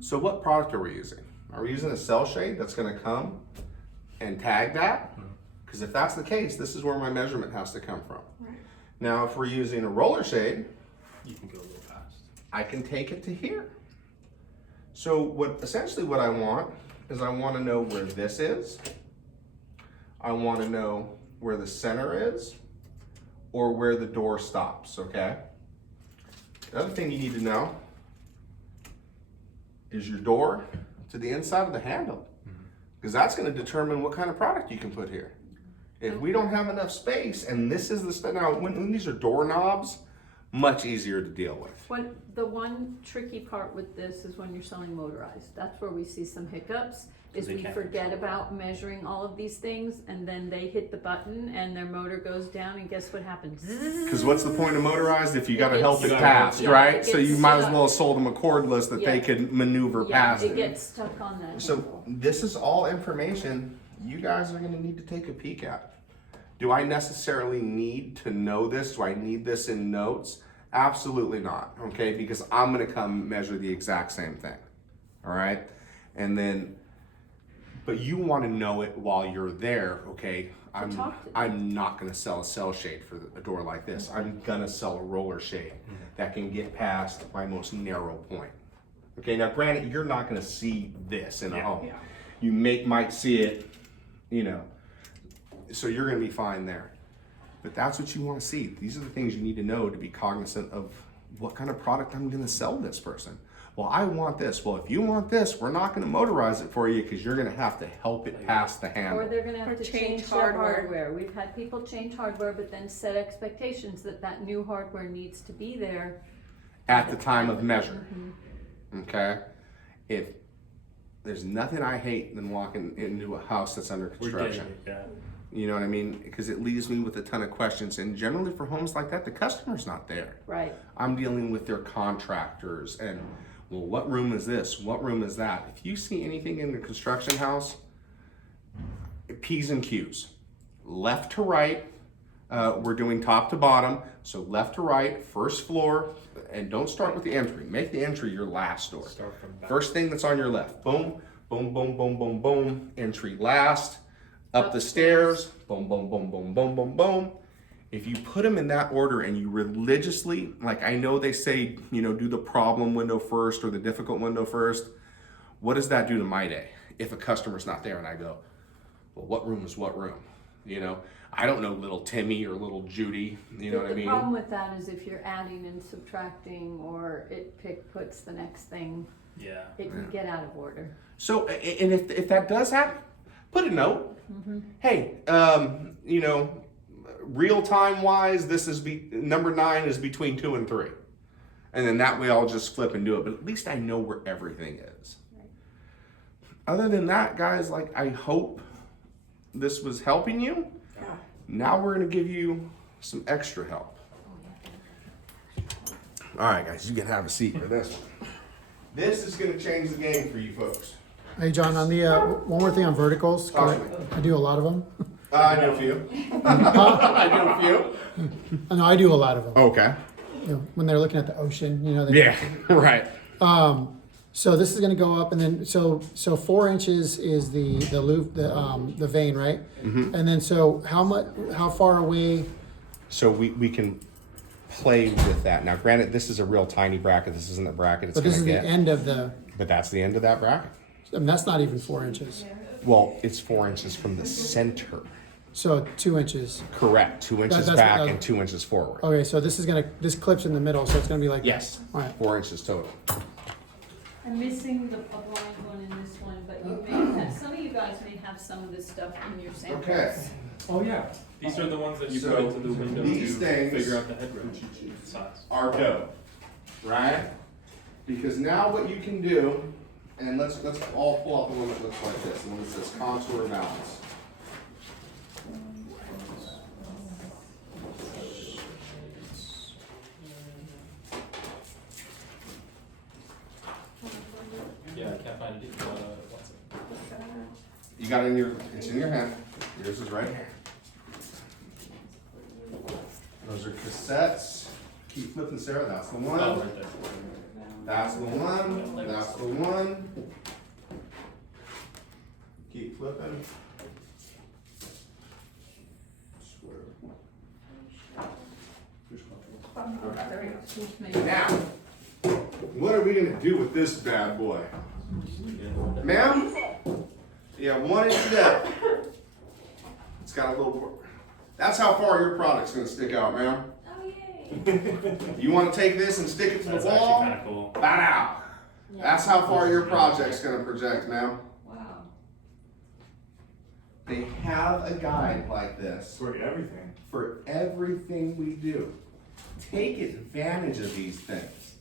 So what product are we using? Are we using a cell shade that's gonna come and tag that? Because if that's the case, this is where my measurement has to come from. Right. Now, if we're using a roller shade, You can go a little fast. I can take it to here. So essentially what I want is I wanna know where this is. I wanna know where the center is or where the door stops, okay? The other thing you need to know is your door to the inside of the handle, because that's going to determine what kind of product you can put here. If we don't have enough space, and this is the stuff, now when these are doorknobs, much easier to deal with. The one tricky part with this is when you're selling motorized. That's where we see some hiccups, is They we can't forget control about measuring all of these things, and then they hit the button and their motor goes down, and guess what happens? Because what's the point of motorized if you got to It help gets it stuck. pass, Yeah, right? it So you gets might as stuck. well have sold them a cordless that they Yeah. could maneuver Yeah, past it it. gets stuck on that So handle. this is all information you guys are gonna need to take a peek at. Do I necessarily need to know this? Do I need this in notes? Absolutely not, okay? Because I'm gonna come measure the exact same thing, all right? And then, but you wanna know it while you're there, okay? I'm not gonna sell a cell shade for a door like this. I'm gonna sell a roller shade that can get past my most narrow point. Okay, now granted, you're not gonna see this in a home. Yeah. You might see it, you know, so you're gonna be fine there. But that's what you wanna see. These are the things you need to know to be cognizant of what kind of product I'm gonna sell this person. Well, I want this. Well, if you want this, we're not gonna motorize it for you because you're gonna have to help it past the handle. Or they're gonna have Or to change change their hardware. hardware. We've had people change hardware, but then set expectations that that new hardware needs to be there. At the time of measure, okay? If there's nothing I hate than walking into a house that's under We're getting construction. it, yeah. You know what I mean? Because it leaves me with a ton of questions. And generally for homes like that, the customer's not there. Right. I'm dealing with their contractors and, well, what room is this? What room is that? If you see anything in the construction house, P's and Q's. Left to right, we're doing top to bottom. So left to right, first floor, and don't start with the entry. Make the entry your last door. Start from back. First thing that's on your left, boom, boom, boom, boom, boom, boom, entry last, up the stairs, boom, boom, boom, boom, boom, boom, boom, If you put them in that order and you religiously, like I know they say, you know, do the problem window first or the difficult window first. What does that do to my day? If a customer's not there and I go, well, what room is what room? You know, I don't know little Timmy or little Judy, you know what I mean? The problem with that is if you're adding and subtracting or it puts the next thing, Yeah. it can get out of order. So, and if that does happen, put a note. Hey, you know, real time wise, this is number 9 is between 2 and 3. And then that way I'll just flip and do it. But at least I know where everything is. Other than that, guys, like I hope this was helping you. Now we're gonna give you some extra help. All right, guys, you can have a seat for this one. This is gonna change the game for you folks. Hey, John, on the, one more thing on verticals. Talk to me. I do a lot of them. I do a few. I do a few. No, I do a lot of them. Okay. You know, when they're looking at the ocean, you know. Yeah, right. So this is going to go up, and then so 4 inches is the loop, the vein, right? Mm-hmm. And then so how far away? So we can play with that. Now, granted, this is a real tiny bracket. This isn't the bracket it's But this gonna is get. the end of the. But that's the end of that bracket. I mean, that's not even 4 inches. Well, it's 4 inches from the center. So 2 inches. Correct. 2 inches that's- back that- and 2 inches forward. Okay, so this clips in the middle, so it's gonna be like. Yes. All right. 4 inches total. I'm missing a blind one in this one, but you may have, some of you guys may have some of this stuff in your samples. Okay. Oh yeah. These are the ones that you So, put into the window these to things figure out the headroom size. Are dope, right? Because now what you can do, and let's all pull out the one that looks like this, the one that says contour balance. Yeah, I can't find it. What's it? You got it it's in your hand. Yours is right here. Those are cassettes. Keep flipping, Sarah. That's the one. Oh, right there. That's the one. That's the one. Keep flipping. Okay. Now, what are we gonna do with this bad boy? Ma'am? Yeah, 1 inch depth. It's got a little. That's how far your product's gonna stick out, ma'am. Oh, yay. You wanna take this and stick it to That's the wall? actually kind of cool. Bat out. That's how far your project's gonna project, ma'am. Wow. They have a guide like this For everything. for everything we do. Take advantage of these things.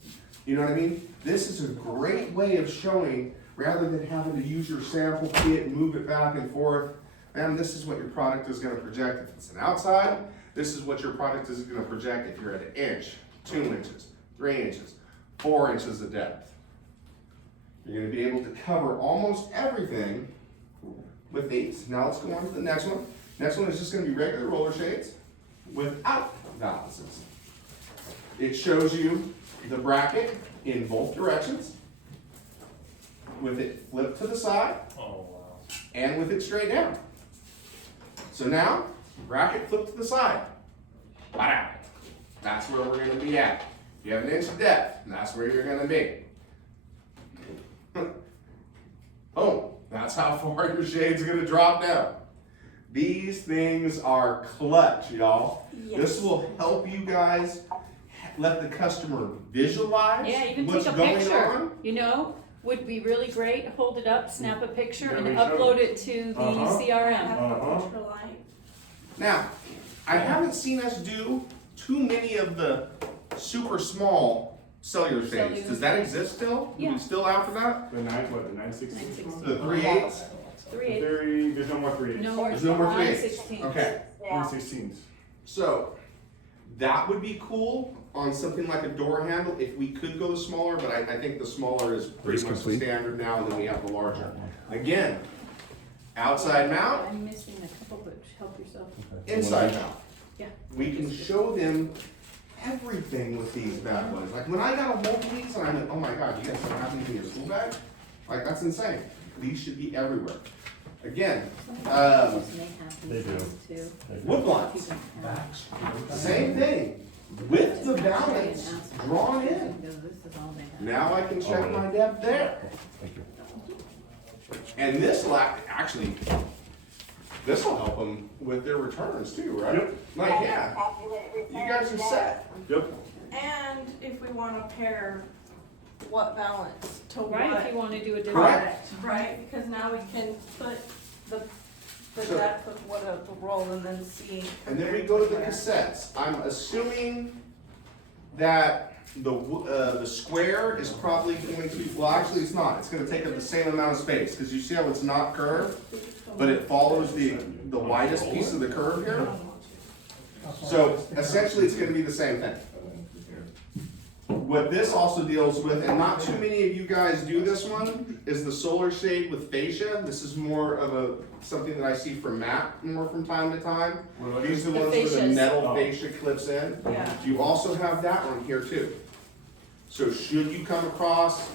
You know what I mean? This is a great way of showing, rather than having to use your sample kit and move it back and forth. Man, this is what your product is gonna project if it's an outside. This is what your product is gonna project if you're at 1 inch, 2 inches, 3 inches, 4 inches of depth. You're gonna be able to cover almost everything with these. Now let's go on to the next one. Next one is just gonna be regular roller shades without balances. It shows you the bracket in both directions, with it flipped to the side Oh wow. and with it straight down. So now, bracket flipped to the side. Wow. That's where we're gonna be at. You have 1 inch of depth, and that's where you're gonna be. Boom. That's how far your shade's gonna drop down. These things are clutch, y'all. This will help you guys let the customer visualize Yeah, even what's take a going picture, on. you know, would be really great, hold it up, snap a picture Yeah, and we should. upload it to the Uh-huh. CRM. Uh-huh. Now, I haven't seen us do too many of the super small cellular shades. Cellular Does that shades. exist still? Do Yeah. we still after that? The 916? 9/16. The 3/8? 3/8. There's no more 3/8. No more, There's no more 3/8. 9/16. Okay, 3/16s. so that would be cool on something like a door handle if we could go the smaller, but I think the smaller is pretty much the complete. standard now, and then we have the larger. Again, outside mount, I'm missing a couple, but help yourself. inside mount. Yeah. We can show them everything with these bad boys. Like when I got a hold of these and I'm like, oh my god, you guys don't have these in your school bag? Like that's insane. These should be everywhere. Again, They do. wood blinds, same thing, with the balance drawn in. Now I can check my depth there. And this will actually, this will help them with their returns too, right? Yep. Like, yeah, you guys are set. Yep. And if we wanna pair what balance to Right, what if you wanna do a different. Correct. right? Because now we can put the So- depth of what it will roll and then see. And then we go to the cassettes. I'm assuming that the square is probably going to, well, actually it's not. It's gonna take up the same amount of space, because you see how it's not curved, but it follows the widest piece of the curve here. So essentially, it's gonna be the same thing. What this also deals with, and not too many of you guys do this one, is the solar shade with fascia. This is more of something that I see from Matt more from time to time. These are the ones where the fascias. metal fascia clips in. Yeah. You also have that one here too. So should you come across,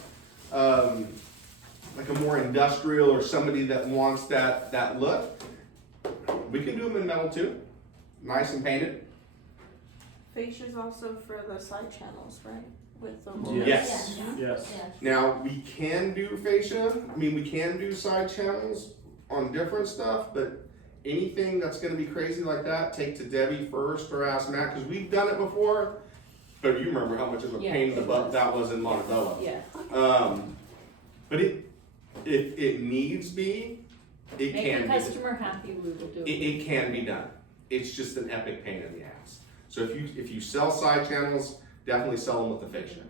like a more industrial or somebody that wants that look, we can do them in metal too, nice and painted. Fascia's also for the side channels, right? With the. Yes. Yes. Now, we can do fascia, I mean, we can do side channels on different stuff, but anything that's gonna be crazy like that, take to Debbie first or ask Matt, cause we've done it before. But you remember how much of a pain in the butt that was in Montebello. Yeah. But if it needs be, it Make can the be. customer happy, we will do it. It can be done. It's just an epic pain in the ass. So if you sell side channels, definitely sell them with the fascia.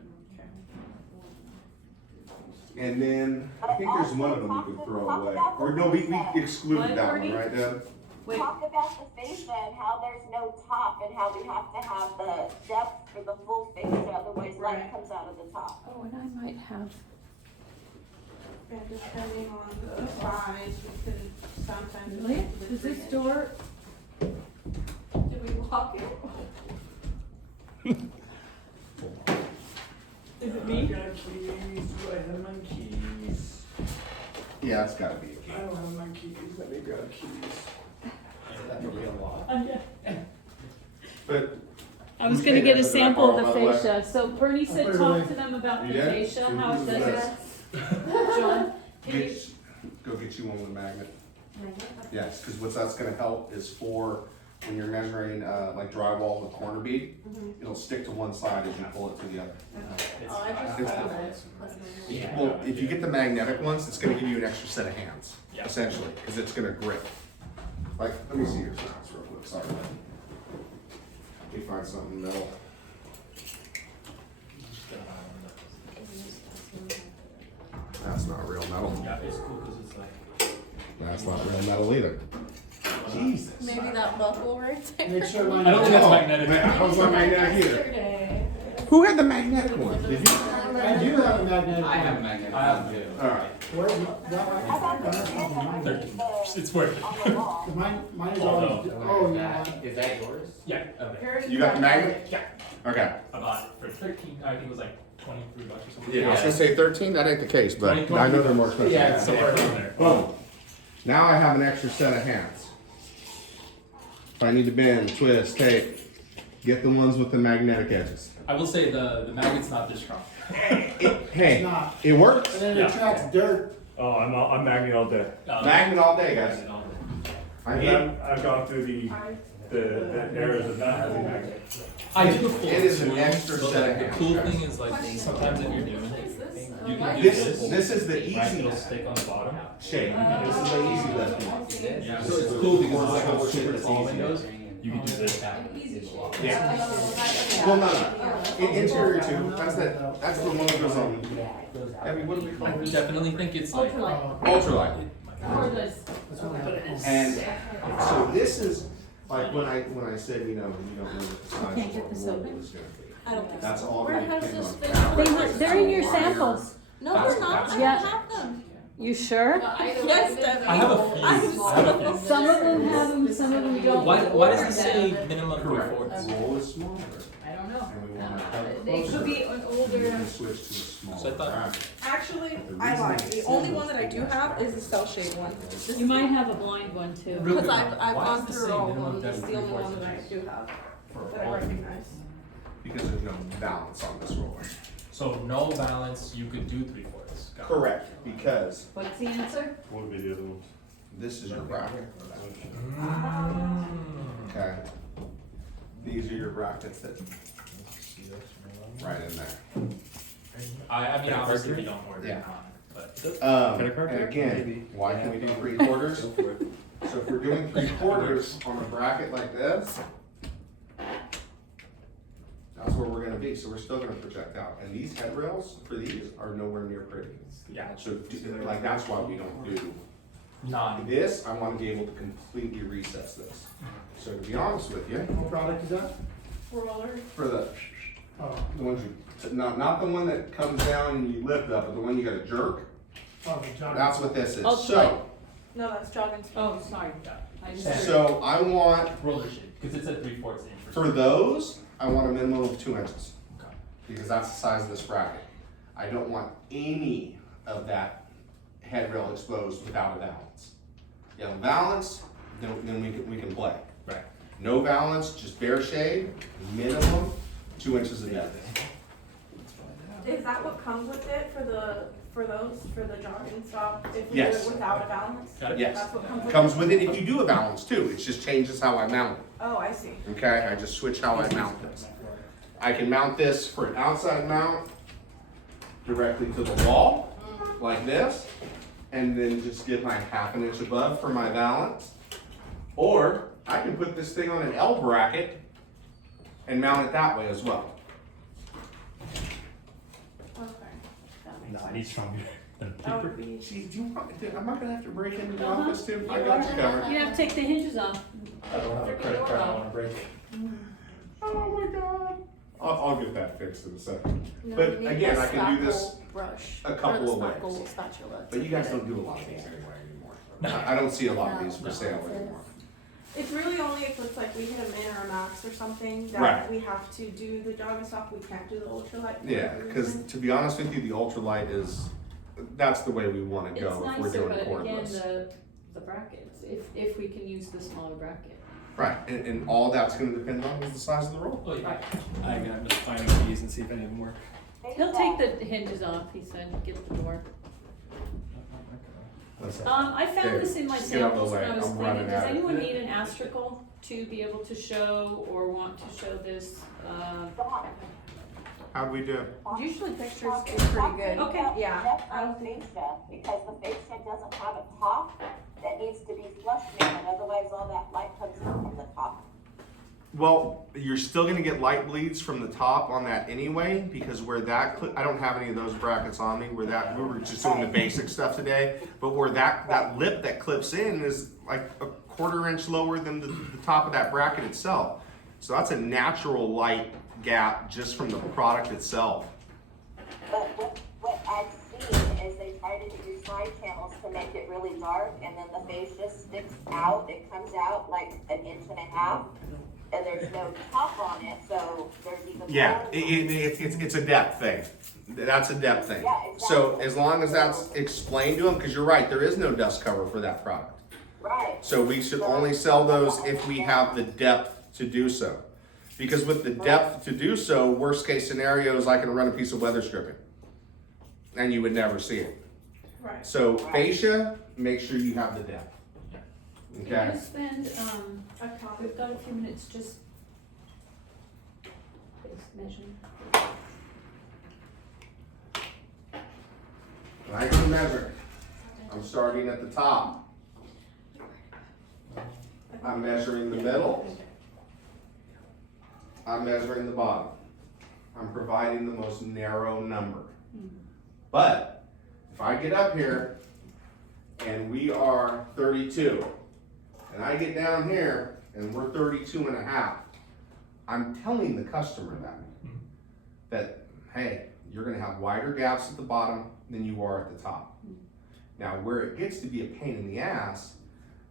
And then, I think there's one of them you could throw away. Or no, we excluded that one, right, Deb? Talk about the fascia and how there's no top and how we have to have the depth for the full fascia, otherwise light Right. comes out of the top. Oh, and I might have, And depending on the size, we can sometimes. Really? make the Is this 3 door, Did we walk it? is it me? got keys, do I have my keys? Yeah, it's gotta be a key. I don't have my keys, let me grab keys. That could be a lot. But. I was whose gonna get a papers did I sample borrow, of by the the way? fascia, so Bernie said put it talk away. to them about You the did? fascia, So how it who's does this? it. John, Go get you one with a magnet. Yes, because what that's gonna help is for when you're measuring, like drywall with corner bead, it'll stick to one side as you pull it to the other. Oh, I just It's saw the- that. Well, if you get the magnetic ones, it's gonna give you an extra set of hands, Yeah. essentially, because it's gonna grip. Like, let me see your signs real quick, sorry. Let me find something metal. That's not real metal. Yeah, it's cool because it's like. That's not real metal either. Jesus. Maybe that buckle right there. make sure mine. I don't think that's Oh, magnetic. How's my magnetic either? Yesterday. Who had the magnetic one? Did you? I do have a magnetic. I have one. magnetic. I have two. Alright. Where's my, It's working. mine is Oh, always, no. oh, yeah. Is that yours? Yeah, okay. Here's You got the magnet? Yeah. Okay. I bought it for 13, I think it was like 23 bucks or something. Yeah, I was gonna say 13, that ain't the case, but 20, I know they're more expensive. Yeah, it's somewhere around there. Boom. Now I have an extra set of hands. If I need to bend, twist, tape, get the ones with the magnetic edges. I will say the magnet's not this strong. Hey, It's not. it works. And then Yeah. it tracks dirt. Oh, I'm magnet all day. Magnet all day, guys. I And need, I've gone through the errors of not having magnet. I do the full It is an swoop, extra so set of like, the hands, cool guys. thing is like sometimes if you're doing it, you can do this, this. this is the Like it'll easy stick on the bottom. shape. This is the easy lift one. Yeah, so it's cool because it's like a super tall windows. You can do this. Yeah. Well, no. Interior too. That's the one that goes on. I mean, what do we call I it? definitely think it's like. ultralight, Ultralight. cordless. That's what I have. And so this is, like, when I said, you know, you don't know what the size Can't of get the this roll open? is gonna be. I don't think so. That's all Where gonna has depend this on been? fabric. They're in your Wire. samples. No, they're not. I Yeah. don't have them. You sure? Yes, Debbie. I have a few. I have a few. Some of them have them, some of them don't. Why does it say minimum Correct. 3/4? Roll is smaller. I don't don't know. and we wanna come It could be closer, an we older, can switch to a So I smaller thought- bracket. Actually, The I reason lied. it's The only similar one that I is do have is the cell shade one. you might have a blind one too. Really? Because I've Why gone does it through say all of minimum them. This is depth the only 3/4 one that I inches? do have For that I all- recognize. Because there's no balance on this roller. So no balance, you could do 3/4. Got it. Correct, because What's the answer? What would be the other ones? this is your bracket, Mm. okay? These are your brackets that, right in there. I mean, obviously we don't order Yeah. it on, but. Credit card And there? again, Maybe. why can we do 3/4? So if we're doing 3/4 on a bracket like this, that's where we're gonna be, so we're still gonna project out. And these head rails for these are nowhere near pretty. Yeah. So, like, that's why we don't do Non. this. I wanna be able to completely recess this. So to be honest with you, what product is that? Roller. For the Oh, ones you, not the one that comes down and you lift up, but the one you gotta jerk. oh, the John. That's what this is. Oh, So, No, that's jogging speed. Oh, sorry. I just heard. so I want, Roller shape, because it's at 3/4 inch. for those, I want a minimum of 2 inches. Okay. Because that's the size of this bracket. I don't want any of that head rail exposed without a valance. You have a valance, then we can play. Right. No valance, just bare shade, minimum 2 inches of depth. Is that what comes with it for the jogging stop? If we Yes. do it without a balance? Got it? Yes. That's what comes with Comes it? with it if you do a valance too, it just changes how I mount it. Oh, I see. Okay, I just switch how I mount this. I can mount this for an outside mount directly to the wall, like this, and then just get my 1/2 inch above for my balance. Or I can put this thing on an L bracket and mount it that way as well. Okay. That makes No, I sense. need stronger than That would be. Gee, do you want, am I gonna have to break into the Uh-huh. office too? I got you covered. You have to take the hinges off. I don't have a credit card I wanna break. Oh my god. I'll get that fixed in a second. No, But you need again, the I can do this spackle brush, a couple or the of ways. spackle spatula But to you guys get it. don't do a lot of these anyway anymore. I don't see a lot of these for sale anymore. It's really only if it's like we hit a min or a max or something that Right. we have to do the jogging stop. We can't do the ultralight. for Yeah, whatever because reason. to be honest with you, the ultralight is, that's the way we want to It's go if we're nicer, doing but again, cordless. the brackets, if we can use the smaller bracket. Right, and all that's going to depend on is the size of the roll. Oh, yeah. I gotta just find these and see if any of them work. He'll take the hinges off, he said, get the door. I found this in my Just get out of the samples and I way. was I'm thinking, running does out of anyone it. need an astragal to be able to show or want to show this? How'd we do? Usually pictures do pretty good. Okay. Yeah. I don't think so, because the fascia doesn't have a top that needs to be flush mounted, otherwise all that light comes in from the top. Well, you're still going to get light bleeds from the top on that anyway, because where that, I don't have any of those brackets on me, we were just doing the basic stuff today, but where that lip that clips in is like a 1/4 inch lower than the top of that bracket itself. So that's a natural light gap just from the product itself. But what I've seen is they try to do side channels to make it really dark, and then the fascia sticks out, it comes out like 1.5 inches, and there's no top on it, so there's even. Yeah, more- it's a depth thing. That's a depth thing. Yeah, exactly. So as long as that's explained to them, because you're right, there is no dust cover for that product. Right. So we should only sell those if we have the depth to do so. Because with the depth to do so, worst case scenario is I can run a piece of weather stripping. And you would never see it. Right. So fascia, make sure you have the depth. Can Okay? you spend, A copy. we've got a few minutes, just measure. When I go to measure, I'm starting at the top. I'm measuring the middle. I'm measuring the bottom. I'm providing the most narrow number. But if I get up here and we are 32, and I get down here and we're 32.5, I'm telling the customer that, hey, you're gonna have wider gaps at the bottom than you are at the top. Now, where it gets to be a pain in the ass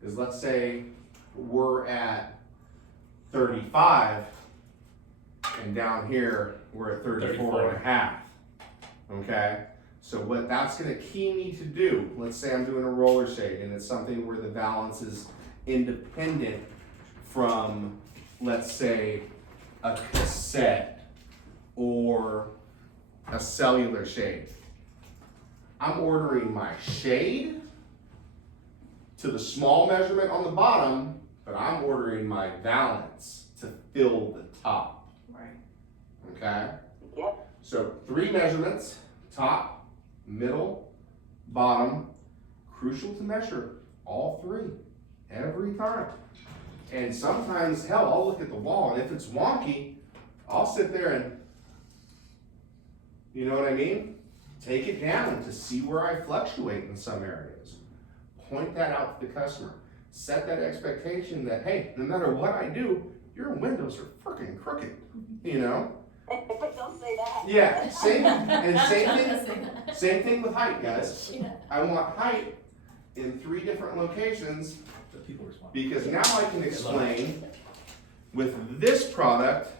is, let's say we're at 35 And down here, we're at 34 and a half. Okay? So what that's gonna key me to do, let's say I'm doing a roller shade and it's something where the valance is independent from, let's say, a cassette or a cellular shade. I'm ordering my shade to the small measurement on the bottom, but I'm ordering my valance to fill the top. Right. Okay? Yep. So 3 measurements, top, middle, bottom, crucial to measure all 3 every time. And sometimes, hell, I'll look at the wall and if it's wonky, I'll sit there and, you know what I mean? Take it down to see where I fluctuate in some areas. Point that out to the customer. Set that expectation that, hey, no matter what I do, your windows are freaking crooked, you know? Don't say that. Yeah, same thing with height, guys. I want height in 3 different locations The people respond. because now I can explain with this product,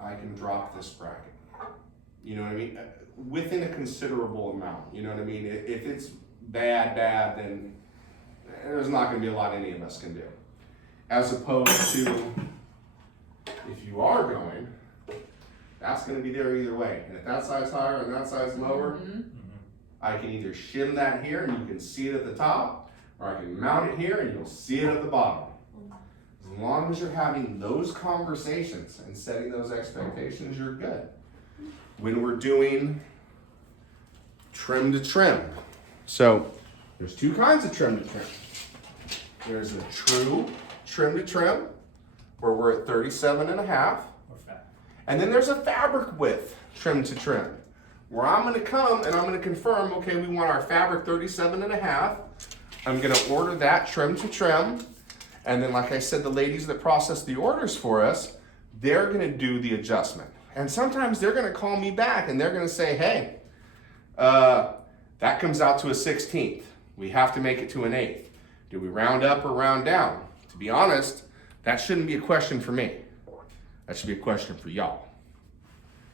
I can drop this bracket. You know what I mean? Within a considerable amount, you know what I mean? If it's bad, then there's not gonna be a lot any of us can do. As opposed to, if you are going, that's gonna be there either way. And if that side's higher and that side's lower, I can either shim that here and you can see it at the top, or I can mount it here and you'll see it at the bottom. As long as you're having those conversations and setting those expectations, you're good. When we're doing trim to trim, so there's 2 kinds of trim to trim. There's a true trim to trim, where we're at 37 and a half. Or fat. And then there's a fabric width trim to trim, where I'm gonna come and I'm gonna confirm, okay, we want our fabric 37 and a half. I'm gonna order that trim to trim. And then, like I said, the ladies that process the orders for us, they're gonna do the adjustment. And sometimes they're gonna call me back and they're gonna say, hey, that comes out to a 16th. We have to make it to an 1/8. Do we round up or round down? To be honest, that shouldn't be a question for me. That should be a question for y'all.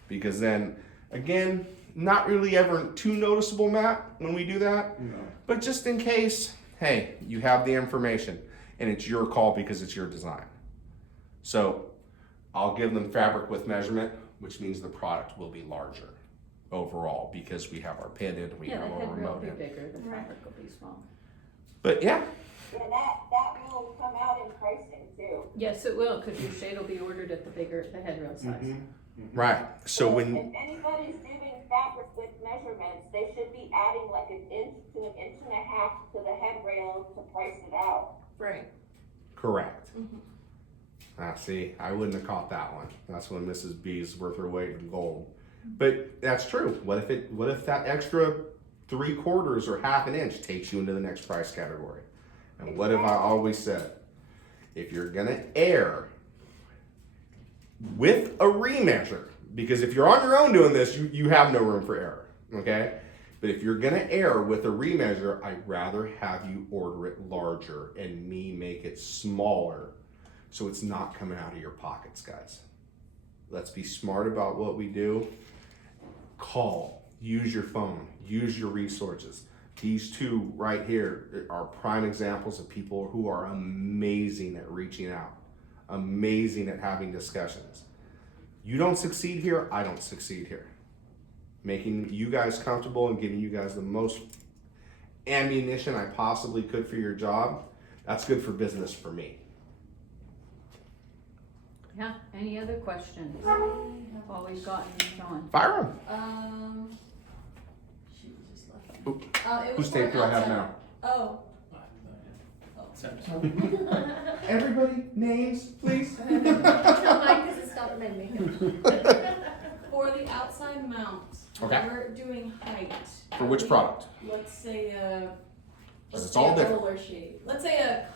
Because then, again, not really ever too noticeable, Matt, when we do that. No. But just in case, hey, you have the information and it's your call because it's your design. So I'll give them fabric width measurement, which means the product will be larger overall because we have our pitted, we Yeah, the have our head will remote be in. bigger, the fabric will be small. But yeah, And that will come out in pricing too. Yes, it will, because your shade will be ordered at the bigger, the headrail size. right. So If when, anybody's doing fabric width measurements, they should be adding like 1 inch to 1.5 inches to the head rail to price it out. Right. correct. See, I wouldn't have caught that one. That's when Mrs. B's worth her weight in gold. But that's true. What if that extra 3/4 or 1/2 inch takes you into the next price category? And what have I always said? If you're gonna err with a remeasure, because if you're on your own doing this, you have no room for error, okay? But if you're gonna err with a remeasure, I'd rather have you order it larger and me make it smaller so it's not coming out of your pockets, guys. Let's be smart about what we do. Call, use your phone, use your resources. These 2 right here are prime examples of people who are amazing at reaching out, amazing at having discussions. You don't succeed here, I don't succeed here. Making you guys comfortable and giving you guys the most ammunition I possibly could for your job, that's good for business for me. Yeah, any other questions? While we've gotten going. Fire 'em. She just left. Oop. It was Whose for tape do I have outside. now? Oh. Everybody, names, please. Tell mine because it's not my makeup. For the outside mount, Okay. we're doing height. For which product? Let's say a. Because it's say all a different. roller shade. Let's say a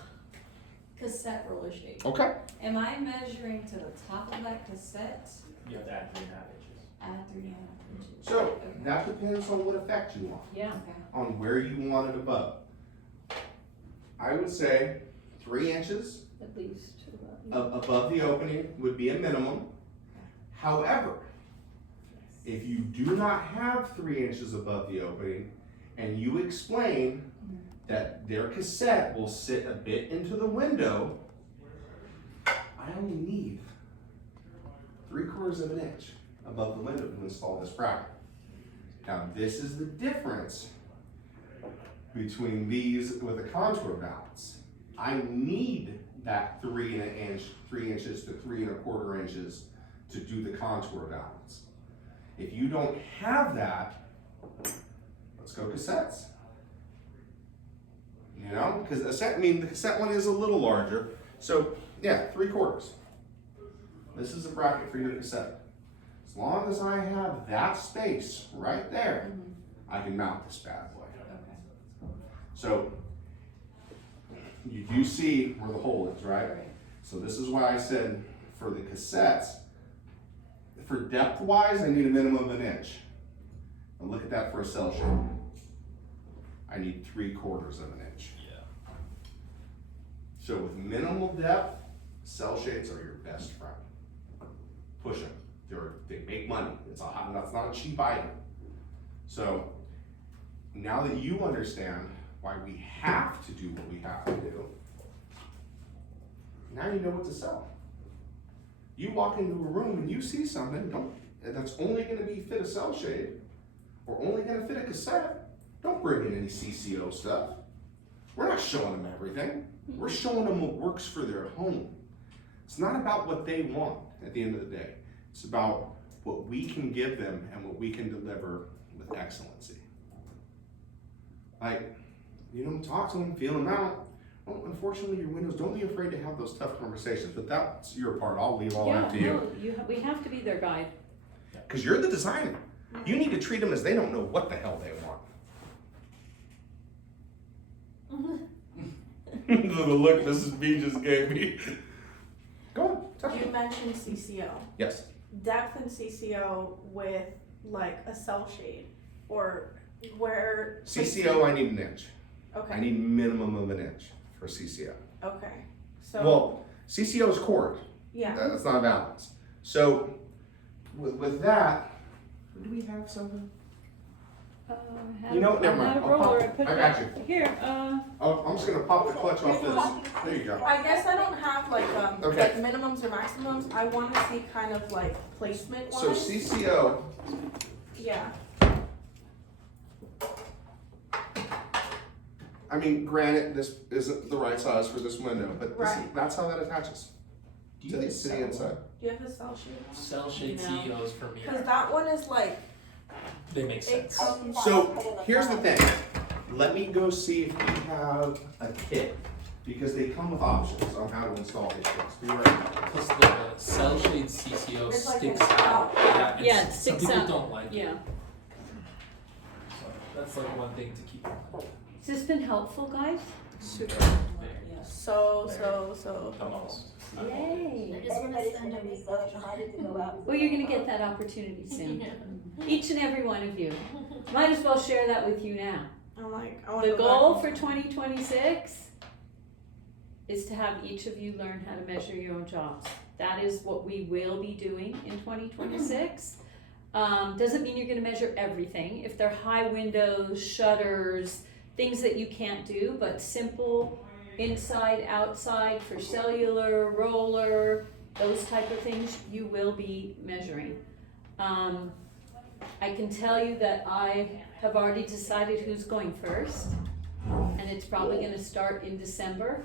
cassette roller shade. Okay. Am I measuring to the top of that cassette? You have to add 3.5 inches. Add 3.5 inches. So Okay. that depends on what effect you want, Yeah. Okay. on where you want it above. I would say 3 inches At least. above the opening would be a minimum. However, if you do not have 3 inches above the opening and you explain that their cassette will sit a bit into the window, I only need 3/4 of an inch above the window to install this bracket. Now, this is the difference between these with a contour balance. I need that 3 inches to 3 1/4 inches to do the contour balance. If you don't have that, let's go cassettes. You know, because the cassette one is a little larger. So yeah, 3/4. This is a bracket for your cassette. As long as I have that space right there, I can mount this bad boy. So you do see where the hole is, right? So this is why I said for the cassettes, for depth wise, I need a minimum of an inch. And look at that for a cell shade. I need 3/4 of an inch. So with minimal depth, cell shades are your best friend. Push them. They make money. That's not a cheap item. So now that you understand why we have to do what we have to do, now you know what to sell. You walk into a room and you see something that's only going to be fit a cell shade or only going to fit a cassette, don't bring in any CCO stuff. We're not showing them everything. We're showing them what works for their home. It's not about what they want at the end of the day. It's about what we can give them and what we can deliver with excellency. Like, talk to them, feel them out. Well, unfortunately, your windows, don't be afraid to have those tough conversations, but that's your part. I'll leave all that to you. We have to be their guide. Because you're the designer. You need to treat them as they don't know what the hell they want. The look Mrs. B just gave me. Go on. You mentioned CCO. Yes. Depth in CCO with like a cell shade or where. CCO, I need an inch. Okay. I need minimum of an inch for CCO. Okay. So. Well, CCO is chord. Yeah. That's not balance. So with that, do we have something? Never mind. I got you. Here, I'm just gonna pop the clutch off this. There you go. I guess I don't have like Okay. like minimums or maximums. I want to see kind of like placement wise. So CCO, Yeah. I mean, granted, this isn't the right size for this window, but that's how that attaches to the inside. Do you have the cell shade? Cell shade CEOs for me. Because that one is like. They make sense. So here's the thing. Let me go see if we have a kit because they come with options on how to install these things. Be right back. Plus the cell shade CCO It's like sticks it's out. out. Yeah, it some sticks people out. don't like it. Yeah. So that's like one thing to keep in mind. Has this been helpful, guys? Super. So. The most. Yay. Everybody's gonna be so excited to go out. Well, you're gonna get that opportunity soon. Each and every one of you. Might as well share that with you now. I'm like, I want The to goal for 2026 is to have each of you learn how to measure your own jobs. That is what we will be doing in 2026. Doesn't mean you're gonna measure everything. If they're high windows, shutters, things that you can't do, but simple inside, outside for cellular, roller, those type of things, you will be measuring. I can tell you that I have already decided who's going first, and it's probably gonna start in December.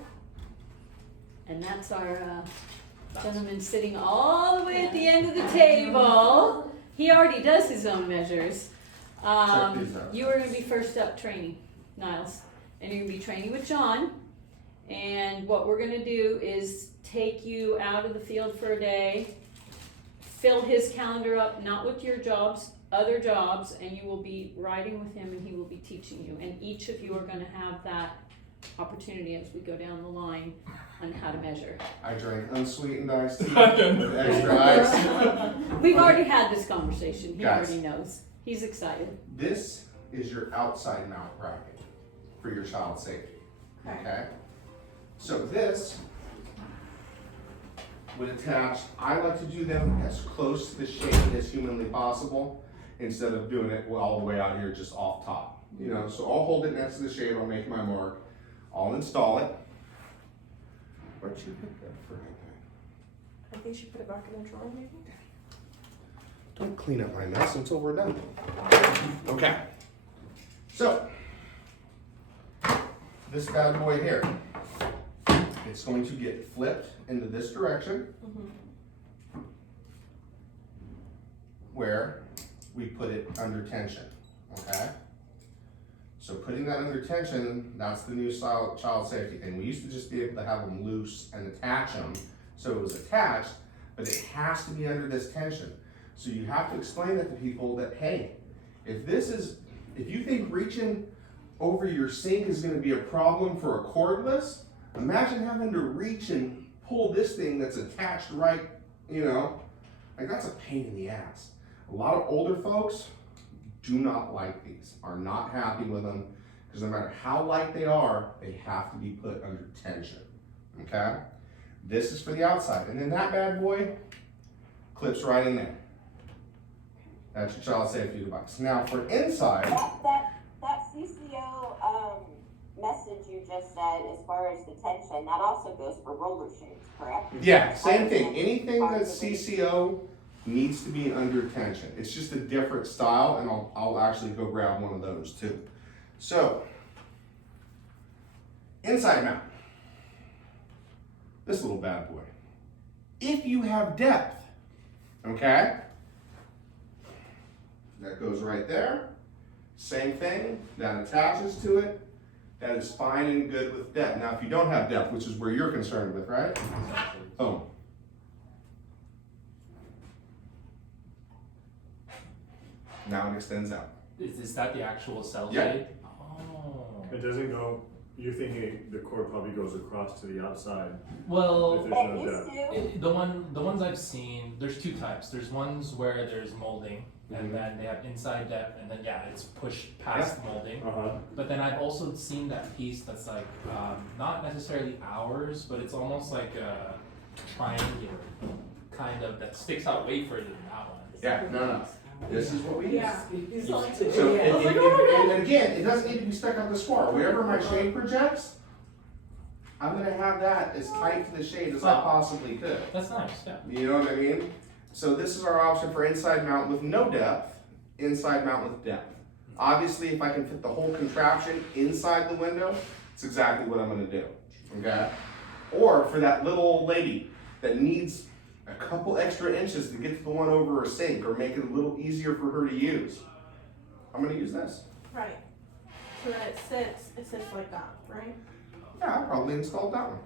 And that's our gentleman sitting all the way at the end of the table. He already does his own measures. You are gonna be first up training, Niles, and you're gonna be training with John. And what we're gonna do is take you out of the field for a day, fill his calendar up, not with your jobs, other jobs, and you will be riding with him and he will be teaching you. And each of you are gonna have that opportunity as we go down the line on how to measure. I drank unsweetened iced tea with extra ice. We've already had this conversation, he Guys. already knows. He's excited. This is your outside mount bracket for your child safety. Okay? So this would attach, I like to do them as close to the shade as humanly possible instead of doing it all the way out here just off top. You know, so I'll hold it next to the shade, I'll make my mark, I'll install it. Where'd you put that for anything? I think she put it back in the drawer maybe. Don't clean up my mess until we're done. Okay. So, this bad boy here, it's going to get flipped into this direction where we put it under tension, okay? So putting that under tension, that's the new style child safety thing. We used to just be able to have them loose and attach them, so it was attached, but it has to be under this tension. So you have to explain that to people that, hey, if you think reaching over your sink is gonna be a problem for a cordless, imagine having to reach and pull this thing that's attached right, you know, like that's a pain in the ass. A lot of older folks do not like these, are not happy with them, because no matter how light they are, they have to be put under tension, okay? This is for the outside, and then that bad boy clips right in there. That's your child safety device. Now for inside. That CCO message you just said, as far as the tension, that also goes for roller shades, correct? Yeah, same thing. Anything that's CCO needs to be under tension. It's just a different style, and I'll actually go grab one of those too. So, inside mount. This little bad boy. If you have depth, okay? That goes right there. Same thing, that attaches to it. That is fine and good with depth. Now, if you don't have depth, which is where you're concerned with, right? Boom. Now it extends out. Is that the actual cell Yeah. shade? Oh. It doesn't go, you're thinking the cord probably goes across to the outside Well, if there's no depth. the ones I've seen, there's two types. There's ones where there's molding, and then they have inside depth, and then it's pushed past the molding. But then I've also seen that piece that's like not necessarily ours, but it's almost like a triangular kind of that sticks out way further than that one. Yeah, no. This is what we use. Yeah. So, and again, it doesn't need to be stuck on the spar. Wherever my shade projects, I'm gonna have that as tight to the shade as I possibly could. That's nice, yeah. You know what I mean? So this is our option for inside mount with no depth, inside mount with depth. Obviously, if I can fit the whole contraption inside the window, it's exactly what I'm gonna do, okay? Or for that little old lady that needs a couple extra inches to get to the one over her sink or make it a little easier for her to use, I'm gonna use this. Right. So that it sits like that, right? Yeah, I probably installed that one.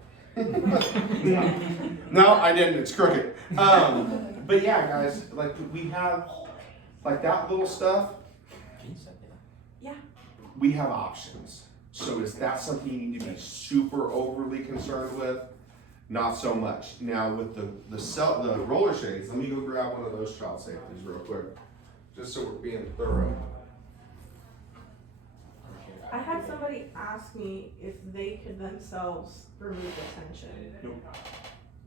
No, I didn't, it's crooked. But yeah, guys, like we have, like that little stuff, Can you set that? Yeah. we have options. So is that something you need to be super overly concerned with? Not so much. Now with the roller shades, let me go grab one of those child safeties real quick, just so we're being thorough. I had somebody ask me if they could themselves remove the tension.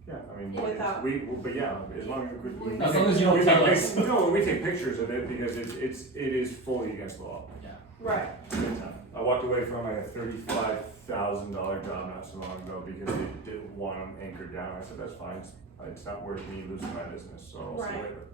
Yeah, I mean, Without- but yeah, as long as As long as you don't tell us. No, we take pictures of it because it is fully against the law. Right. I walked away from a $35,000 job not so long ago because they didn't want them anchored down. I said, that's fine, it's not worth me losing my business, so I'll see you Right. later.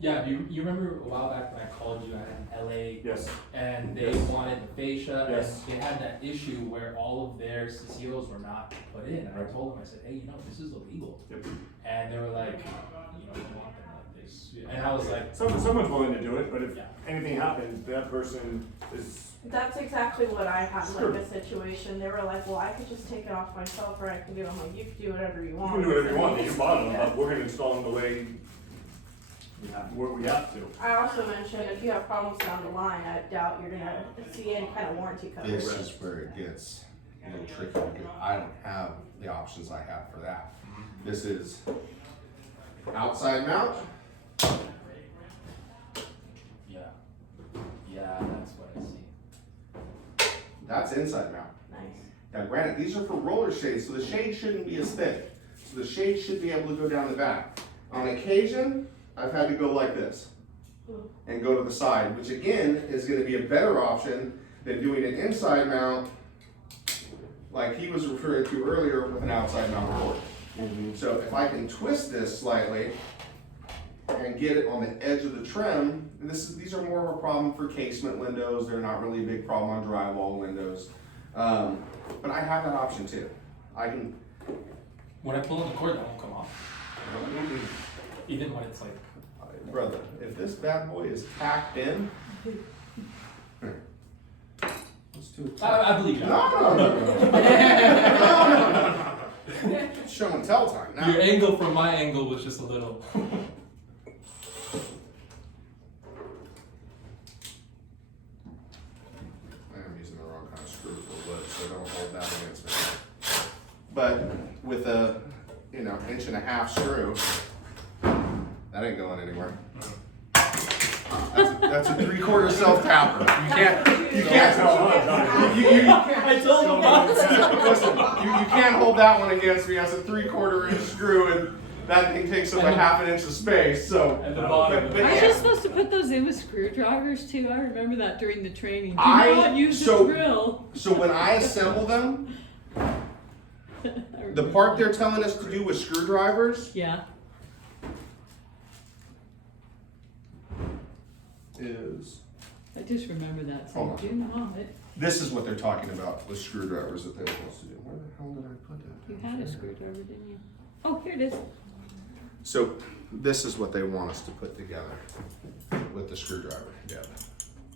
Yeah, you remember a while back when I called you at LA? Yes. And they wanted the fascia, Yes. and they had that issue where all of their CCOs were not put in, and I told them, I said, hey, this is illegal. Yep. And they were like, we want them like this, and I was like, Someone's willing to do it, but if Yeah. anything happens, that person is. That's exactly what I had in like a situation. They were like, well, I could just take it off myself, or I can do it. I'm like, you can do whatever you You want. can do whatever you want, you can bottom them, Yeah. but we're gonna install them the way we have to. I also mentioned if you have problems down the line, I doubt you're gonna see any kind of warranty coverage. This is where it gets a little tricky because I don't have the options I have for that. This is outside mount. yeah, that's what I see. That's inside mount. Nice. Now granted, these are for roller shades, so the shade shouldn't be as thick. So the shade should be able to go down the back. On occasion, I've had to go like this and go to the side, which again is gonna be a better option than doing an inside mount like he was referring to earlier with an outside mount cord. So if I can twist this slightly and get it on the edge of the trim, and these are more of a problem for casement windows. They're not really a big problem on drywall windows. But I have that option too. I can. When I pull on the cord, that won't come off. Even when it's like. Brother, if this bad boy is tacked in, let's do it. I believe you. No. Show and tell time now. Your angle from my angle was just a little. I'm using the wrong kind of screw for wood, so don't hold that against me. But with a, 1.5 inch screw, that ain't going anywhere. That's a 3/4 self tapper. You can't. I told him not to. Listen, you can't hold that one against me. That's a 3/4 inch screw, and that thing takes up a 1/2 inch of space. So, At the bottom. but Aren't yeah. you supposed to put those in with screwdrivers too? I remember that during the training. Do I- not use so- a drill. So when I assemble them, the part they're telling us to do with screwdrivers Yeah. is, I just remember that. So Hold on. do not. this is what they're talking about with screwdrivers that they're supposed to do. Where the hell did I put that? You had a screwdriver, didn't you? Oh, here it is. So this is what they want us to put together with the screwdriver together.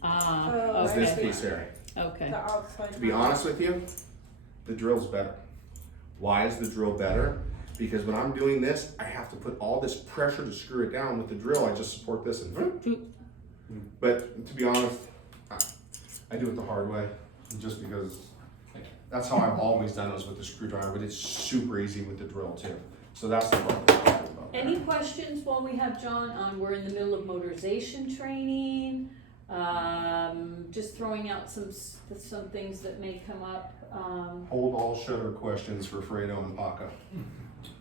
Ah, Oh, Is okay. this piece here. Okay. The outside. To be honest with you, the drill's better. Why is the drill better? Because when I'm doing this, I have to put all this pressure to screw it down. With the drill, I just support this and. But to be honest, I do it the hard way, just because that's how I've always done it, was with the screwdriver. But it's super easy with the drill too. So that's the part we're talking about. Any questions while we have John on? We're in the middle of motorization training. Just throwing out some things that may come up. Hold all shutter questions for Fredo and Paco.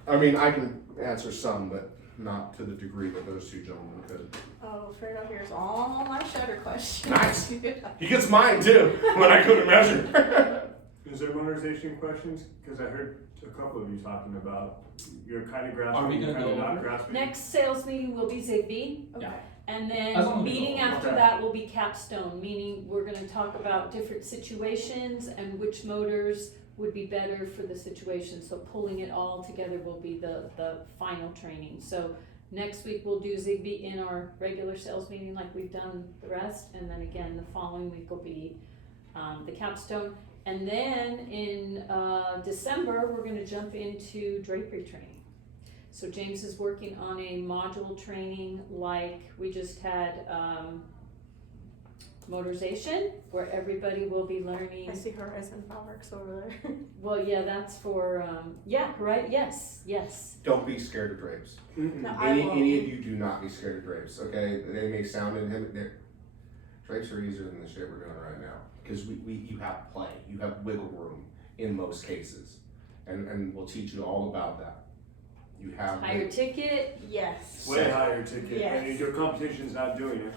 I mean, I can answer some, but not to the degree that those two gentlemen could. Oh, Fredo here's all my shutter questions. Nice. He gets mine too when I go to measure. Is there motorization questions? Because I heard a couple of you talking about, you're kind of grasping, Are we gonna kind of go not over? grasping. Next sales meeting will be Zigbee. Yeah. And As long then as we meeting go. after Okay. that will be capstone, meaning we're gonna talk about different situations and which motors would be better for the situation. So pulling it all together will be the final training. So next week we'll do Zigbee in our regular sales meeting like we've done the rest. And then again, the following week will be the capstone. And then in December, we're gonna jump into drapery training. So James is working on a module training like we just had motorization, where everybody will be learning. I see Horizon Fabrics over there. Well, yeah, that's for, yeah, right, yes. Don't be scared of drapes. No, I Any won't. of you do not be scared of drapes, okay? They may sound inhibiting. Drapes are easier than the shit we're doing right now. Because you have play, you have wiggle room in most cases. And we'll teach you all about that. You have. Higher ticket, Yes. Way higher ticket, and Yes. your competition's not doing it.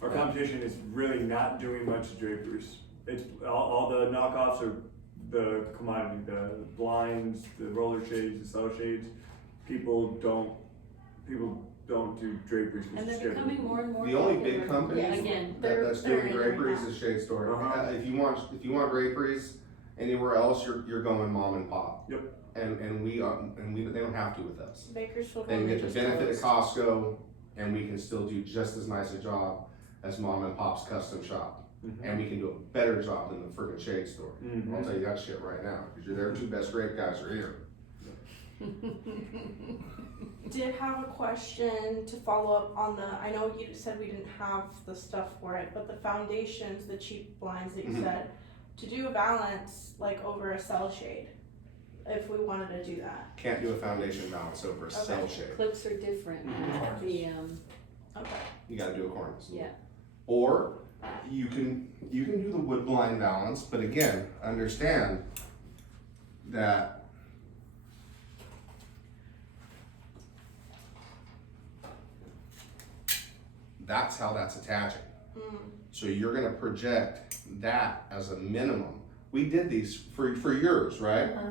Our competition is really not doing much draperies. It's, all the knockoffs are the commodity, the blinds, the roller shades, the cell shades. People don't do draperies. 'cause and it's they're scary. becoming more and more The only popular. big companies Yeah, again, that's they're doing in right draperies now. is Shade Store. Uh-huh. If you want draperies anywhere else, you're going mom and pop. Yep. And we they don't have to with us. Bakersfield. They can get the just benefit of closed. Costco, and we can still do just as nice a job as mom and pop's custom shop. And we can do a better job than the freaking Shade Store. Mhm. I'll tell you that shit right now, because their two best grape guys are here. Did have a question to follow up on I know you said we didn't have the stuff for it, but the foundations, the cheap blinds that you Mhm. said, to do a balance like over a cell shade, if we wanted to do that. Can't do a foundation balance over a cell shade. clips are different. The, Okay. You gotta do a cornice. yeah. Or you can do the wood blind balance, but again, understand that That's how that's attaching. Mm. So you're gonna project that as a minimum. We did these for yours, right? Uh-huh.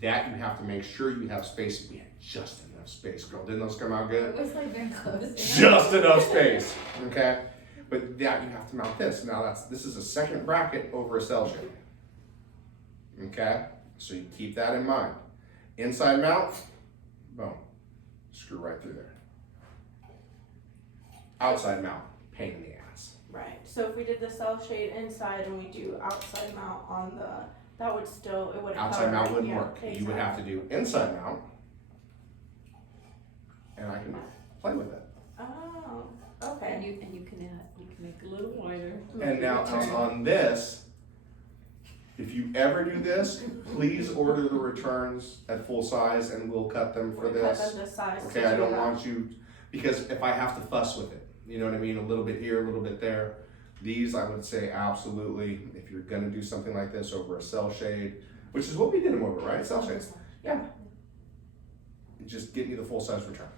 That you have to make sure you have space. We had just enough space, girl. Didn't those come out It good? was like very close. Just enough space, okay? But that you have to mount this. Now this is a second bracket over a cell shade. Okay? So you keep that in mind. Inside mount, boom. Screw right through there. Outside mount, pain in the ass. Right. So if we did the cell shade inside and we do outside mount on the, that would still, it would. Outside mount wouldn't work. You would have to do inside mount. And I can play with it. Oh, And okay. you can add, you can make it a little wider. And now on this, if you ever do this, please order the returns at full size and we'll cut them for We'll cut this. them to size to Okay, I do don't that. want you, because if I have to fuss with it, you know what I mean, a little bit here, a little bit there. These, I would say absolutely, if you're gonna do something like this over a cell shade, which is what we did them over, right, cell shades? Yeah. Just get me the full size return.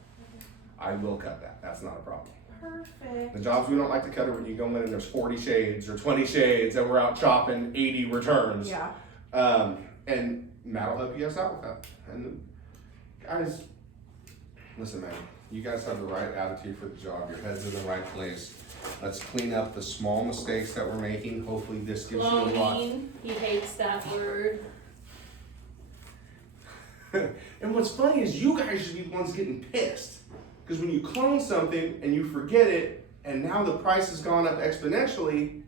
I will cut that, that's not a problem. Perfect. The jobs we don't like to cut are when you go in and there's 40 shades or 20 shades and we're out chopping 80 returns. Yeah. And Matt will help you guys out with that. And guys, listen, man, you guys have the right attitude for the job. Your head's in the right place. Let's clean up the small mistakes that we're making. Hopefully this gives you a lot. Cloning, he hates that word. And what's funny is you guys should be the ones getting pissed. Because when you clone something and you forget it, and now the price has gone up exponentially,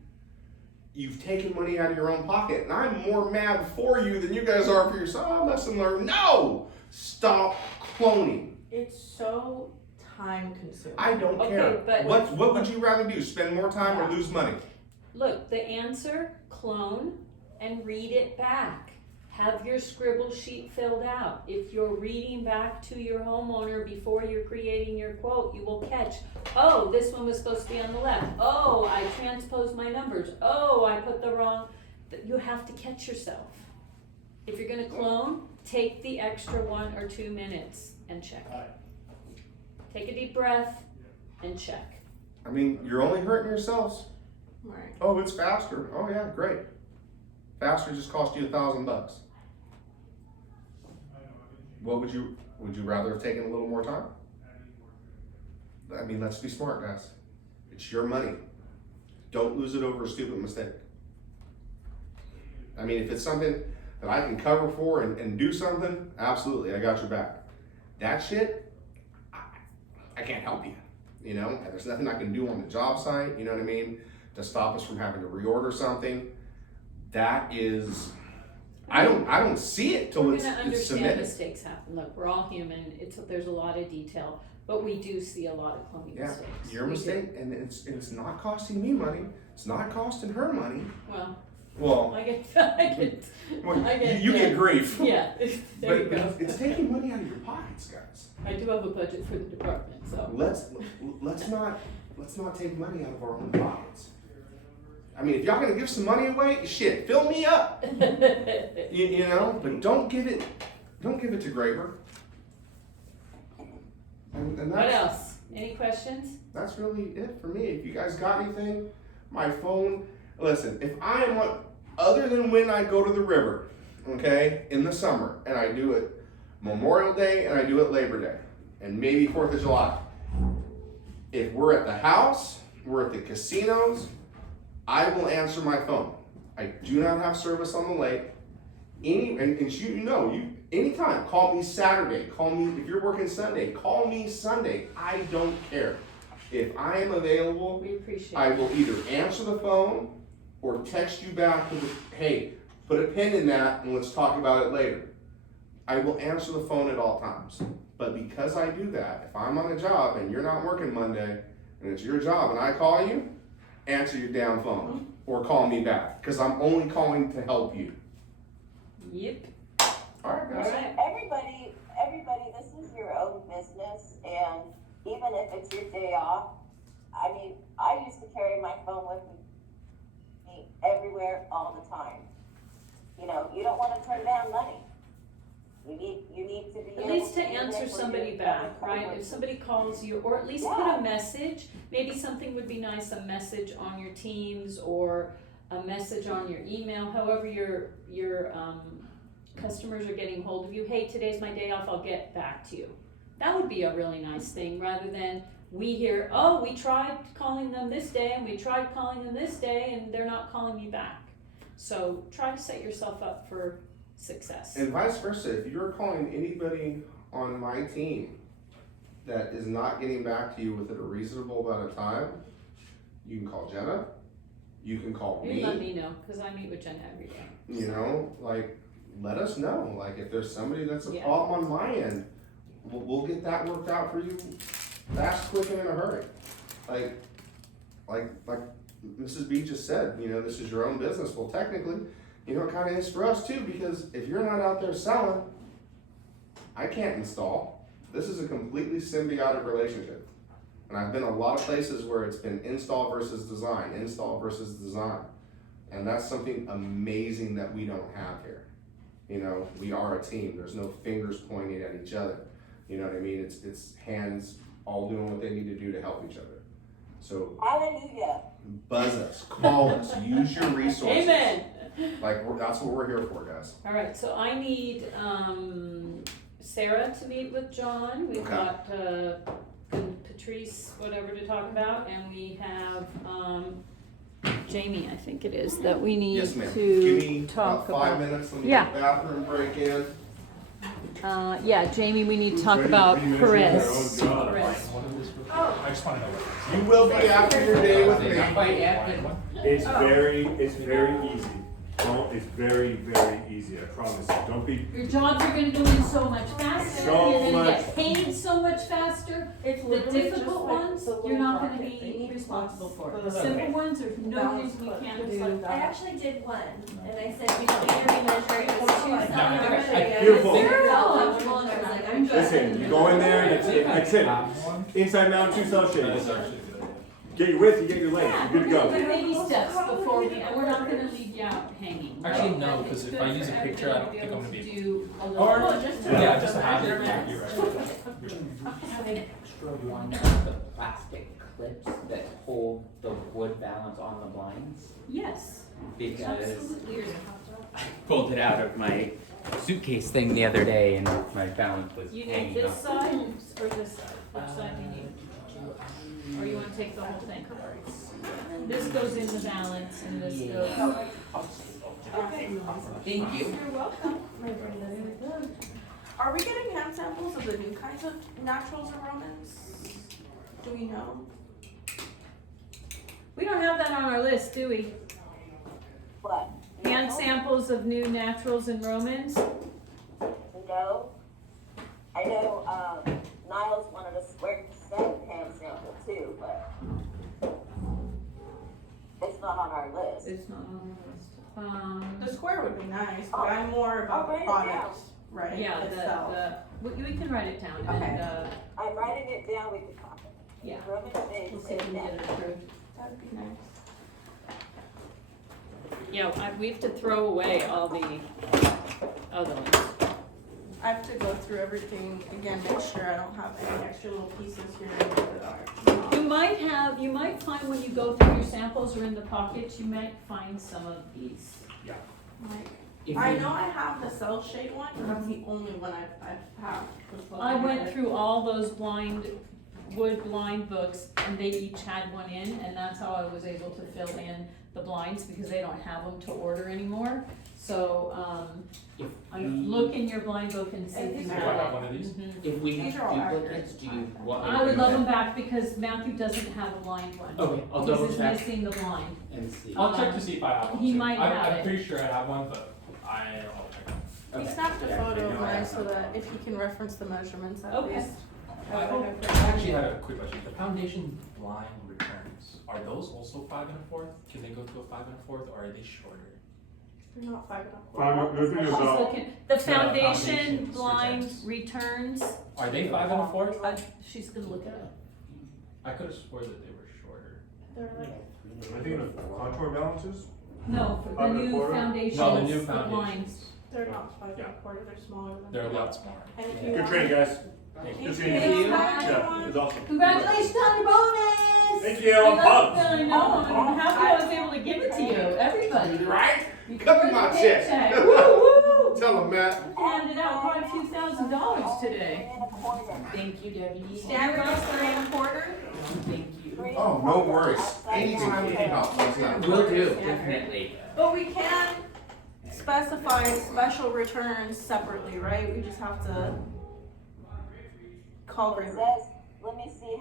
you've taken money out of your own pocket. And I'm more mad for you than you guys are for yourself. Oh, lesson learned. No! Stop cloning. It's so time consuming. I don't Okay, care. but- What would you rather do? Spend more time or lose money? Look, the answer, clone and read it back. Have your scribble sheet filled out. If you're reading back to your homeowner before you're creating your quote, you will catch, oh, this one was supposed to be on the left. Oh, I transposed my numbers. Oh, I put the wrong. You have to catch yourself. If you're gonna clone, take the extra 1 or 2 minutes and check. Take a deep breath and check. I mean, you're only hurting yourselves. Right. Oh, it's faster. Oh yeah, great. Faster just cost you $1,000. What would you rather have taken a little more time? I mean, let's be smart, guys. It's your money. Don't lose it over a stupid mistake. I mean, if it's something that I can cover for and do something, absolutely, I got your back. That shit, I can't help you. You know, there's nothing I can do on the job site, you know what I mean, to stop us from having to reorder something. That is, I don't see it till We're it's gonna understand submitted. mistakes happen. Look, we're all human. There's a lot of detail, but we do see a lot of cloning Yeah, mistakes. your We do. mistake, and it's not costing me money. It's not costing her money. Well, Well, I get, you get grief. Yeah, there you But go. it's taking money out of your pockets, guys. I do have a budget for the department, so. Let's not take money out of our own pockets. I mean, if y'all gonna give some money away, shit, fill me up. You know, but don't give it to Graber. And What else? Any questions? that's really it for me. If you guys got anything, my phone. Listen, if I am other than when I go to the river, okay, in the summer, and I do it Memorial Day and I do it Labor Day, and maybe 4th of July. If we're at the house, we're at the casinos, I will answer my phone. I do not have service on the lake. Anytime, call me Saturday, call me, if you're working Sunday, call me Sunday. I don't care. If I am available, We appreciate I it. will either answer the phone or text you back with, hey, put a pin in that and let's talk about it later. I will answer the phone at all times. But because I do that, if I'm on a job and you're not working Monday and it's your job and I call you, answer your damn phone or call me back because I'm only calling to help you. Yep. All right, guys. All right. Everybody, this is your own business, and even if it's your day off, I mean, I used to carry my phone with me everywhere, all the time. You know, you don't want to turn down money. You need to be At able least to even answer if we're somebody doing back, telephone right? work. If somebody calls you, or at least put Yeah. a message, maybe something would be nice, a message on your Teams or a message on your email, however your customers are getting hold of you. Hey, today's my day off, I'll get back to you. That would be a really nice thing, rather than we hear, oh, we tried calling them this day and we tried calling them this day and they're not calling me back. So try to set yourself up for success. And vice versa, if you're calling anybody on my team that is not getting back to you within a reasonable amount of time, you can call Jenna, you can call You me, let me know, cause I meet with Jenna every day. you know, like, let us know, like, if there's somebody that's a Yeah. problem on my end, we'll get that worked out for you fast, quick, and in a hurry. Like Mrs. B just said, you know, this is your own business. Well, technically, you know, it kind of is for us too, because if you're not out there selling, I can't install. This is a completely symbiotic relationship. And I've been a lot of places where it's been install versus design. And that's something amazing that we don't have here. You know, we are a team. There's no fingers pointing at each other. You know what I mean? It's hands all doing what they need to do to help each other. So Hallelujah. buzz us, call us, use your resources. Amen. Like, that's what we're here for, guys. All right, so I need Sarah to meet with John. We've Okay. got Patrice, whatever, to talk about, and we have Jamie, I think it is, that we need Yes, ma'am. to Give me talk about 5 about. minutes. Let me Yeah. get the bathroom break in. Yeah, Jamie, we need to talk Ready about 3 minutes in Perez. their own job. Perez. I just wanna know what You will be after your day with me. Not quite yet, but It's very easy. It's very, very easy, I promise you. Don't be, Your jobs are gonna go in so much faster, So you're gonna much. get paid so much faster. It's The literally difficult just like ones, the little you're not gonna bracket be thing. responsible for. The The simple ones, there's no balance reason we clip, can't just do. like that. I actually did one, and I said, you don't need to remeasure, it was too self-evident. Beautiful. Very comfortable, and I was like, I'm good. listen, you go in there and it's it. Inside mountain, 2 cell that shades. is actually a good idea. Get your width, you get your length, Yeah, you're good to we're gonna go. do baby steps before we, and we're not gonna leave you out hanging. Actually, right? no, It's 'cause if good I use for a picture, I don't everybody think I'm to gonna be- do a little. Or, just to- yeah, just to have it, measurements. you're right. have extra ones of the plastic clips that hold the wood balance on the blinds. Yes, Because absolutely. I pulled it out of my suitcase thing the other day and my balance was You need hanging this off. side or this side? Which side do you need? Or you wanna take the whole thing? This goes in the balance and this goes. Thank you. You're welcome. Are we getting hand samples of the new kinds of naturals and Romans? Do we know? We don't have that on our list, do we? What? Hand samples of new naturals and Romans? No. I know, Niles wanted a square cassette hand sample too, but it's not on our list. It's not on our list. The square would be nice, but I'm more about I'll the write it product, right? Yeah, itself. we can write it down Okay. and, I'm writing it down with the copy. yeah. Roman We'll shades see if we and can get it approved. That'd be nice. Yeah, we have to throw away all the other ones. I have to go through everything again, make sure I don't have any extra little pieces here that are. You might find when you go through your samples or in the pockets, you might find some of these. Like, If I you- know I have the cell shade one, but that's the only one I've had. I went through all those wood blind books and they each had one in, and that's how I was able to fill in the blinds because they don't have them to order anymore. So, If look in your blind book and see if you Do have I have it. one of these? Mhm. If we have These are all duplicates, do you want me to I would do love that? them back because Matthew doesn't have a blind one. Okay, I'll Because double it's check missing the blind. and see. I'll check to see if I have one. He too. might have I'm it. pretty sure I have one, but I'll check. He Okay. snapped a Yeah, photo I of know I mine have so that. that if he can reference the measurements at Okay. least. I actually had a quick question. The foundation blind returns, are those also 5 1/4? Can they go to a 5 1/4 or are they shorter? They're not 5 The thing She's about, looking, the foundation foundation blind returns. returns, Are they 5 1/4? she's gonna look it up. I could have swore that they were shorter. They're like, I think the contour balances, No, for the 5 new 1/4? foundations, No, the new the blinds. foundations. They're not 5 1/4, they're smaller than They're a that. lot smaller. And if you Good want- training, guys. Thank Good you. seeing you. Thank you. Yeah, it was awesome. Congratulations on your bonus! Thank you, I'm pumped. I know, I'm happy I was able to give it to you, everybody. Right? You Cut me got my a check. paycheck. Woo, woo! Tell them, Matt. Handed out quite $2,000 today. 3 1/4. Thank you, Debbie. Standard is 3 1/4. Thank you. 3 Oh, no 1/4 worries. outside Anytime you can help, let's not. Will do, definitely. But we can specify special returns separately, right? We just have to call It Graber. says, let me see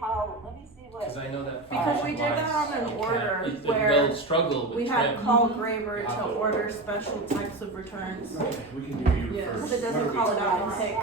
what. Cause I know that. Because we did that on an order where They'll struggle with We had trim. call Graber to order special types of returns. We can do you Yes. first. Because it doesn't call it out in sick.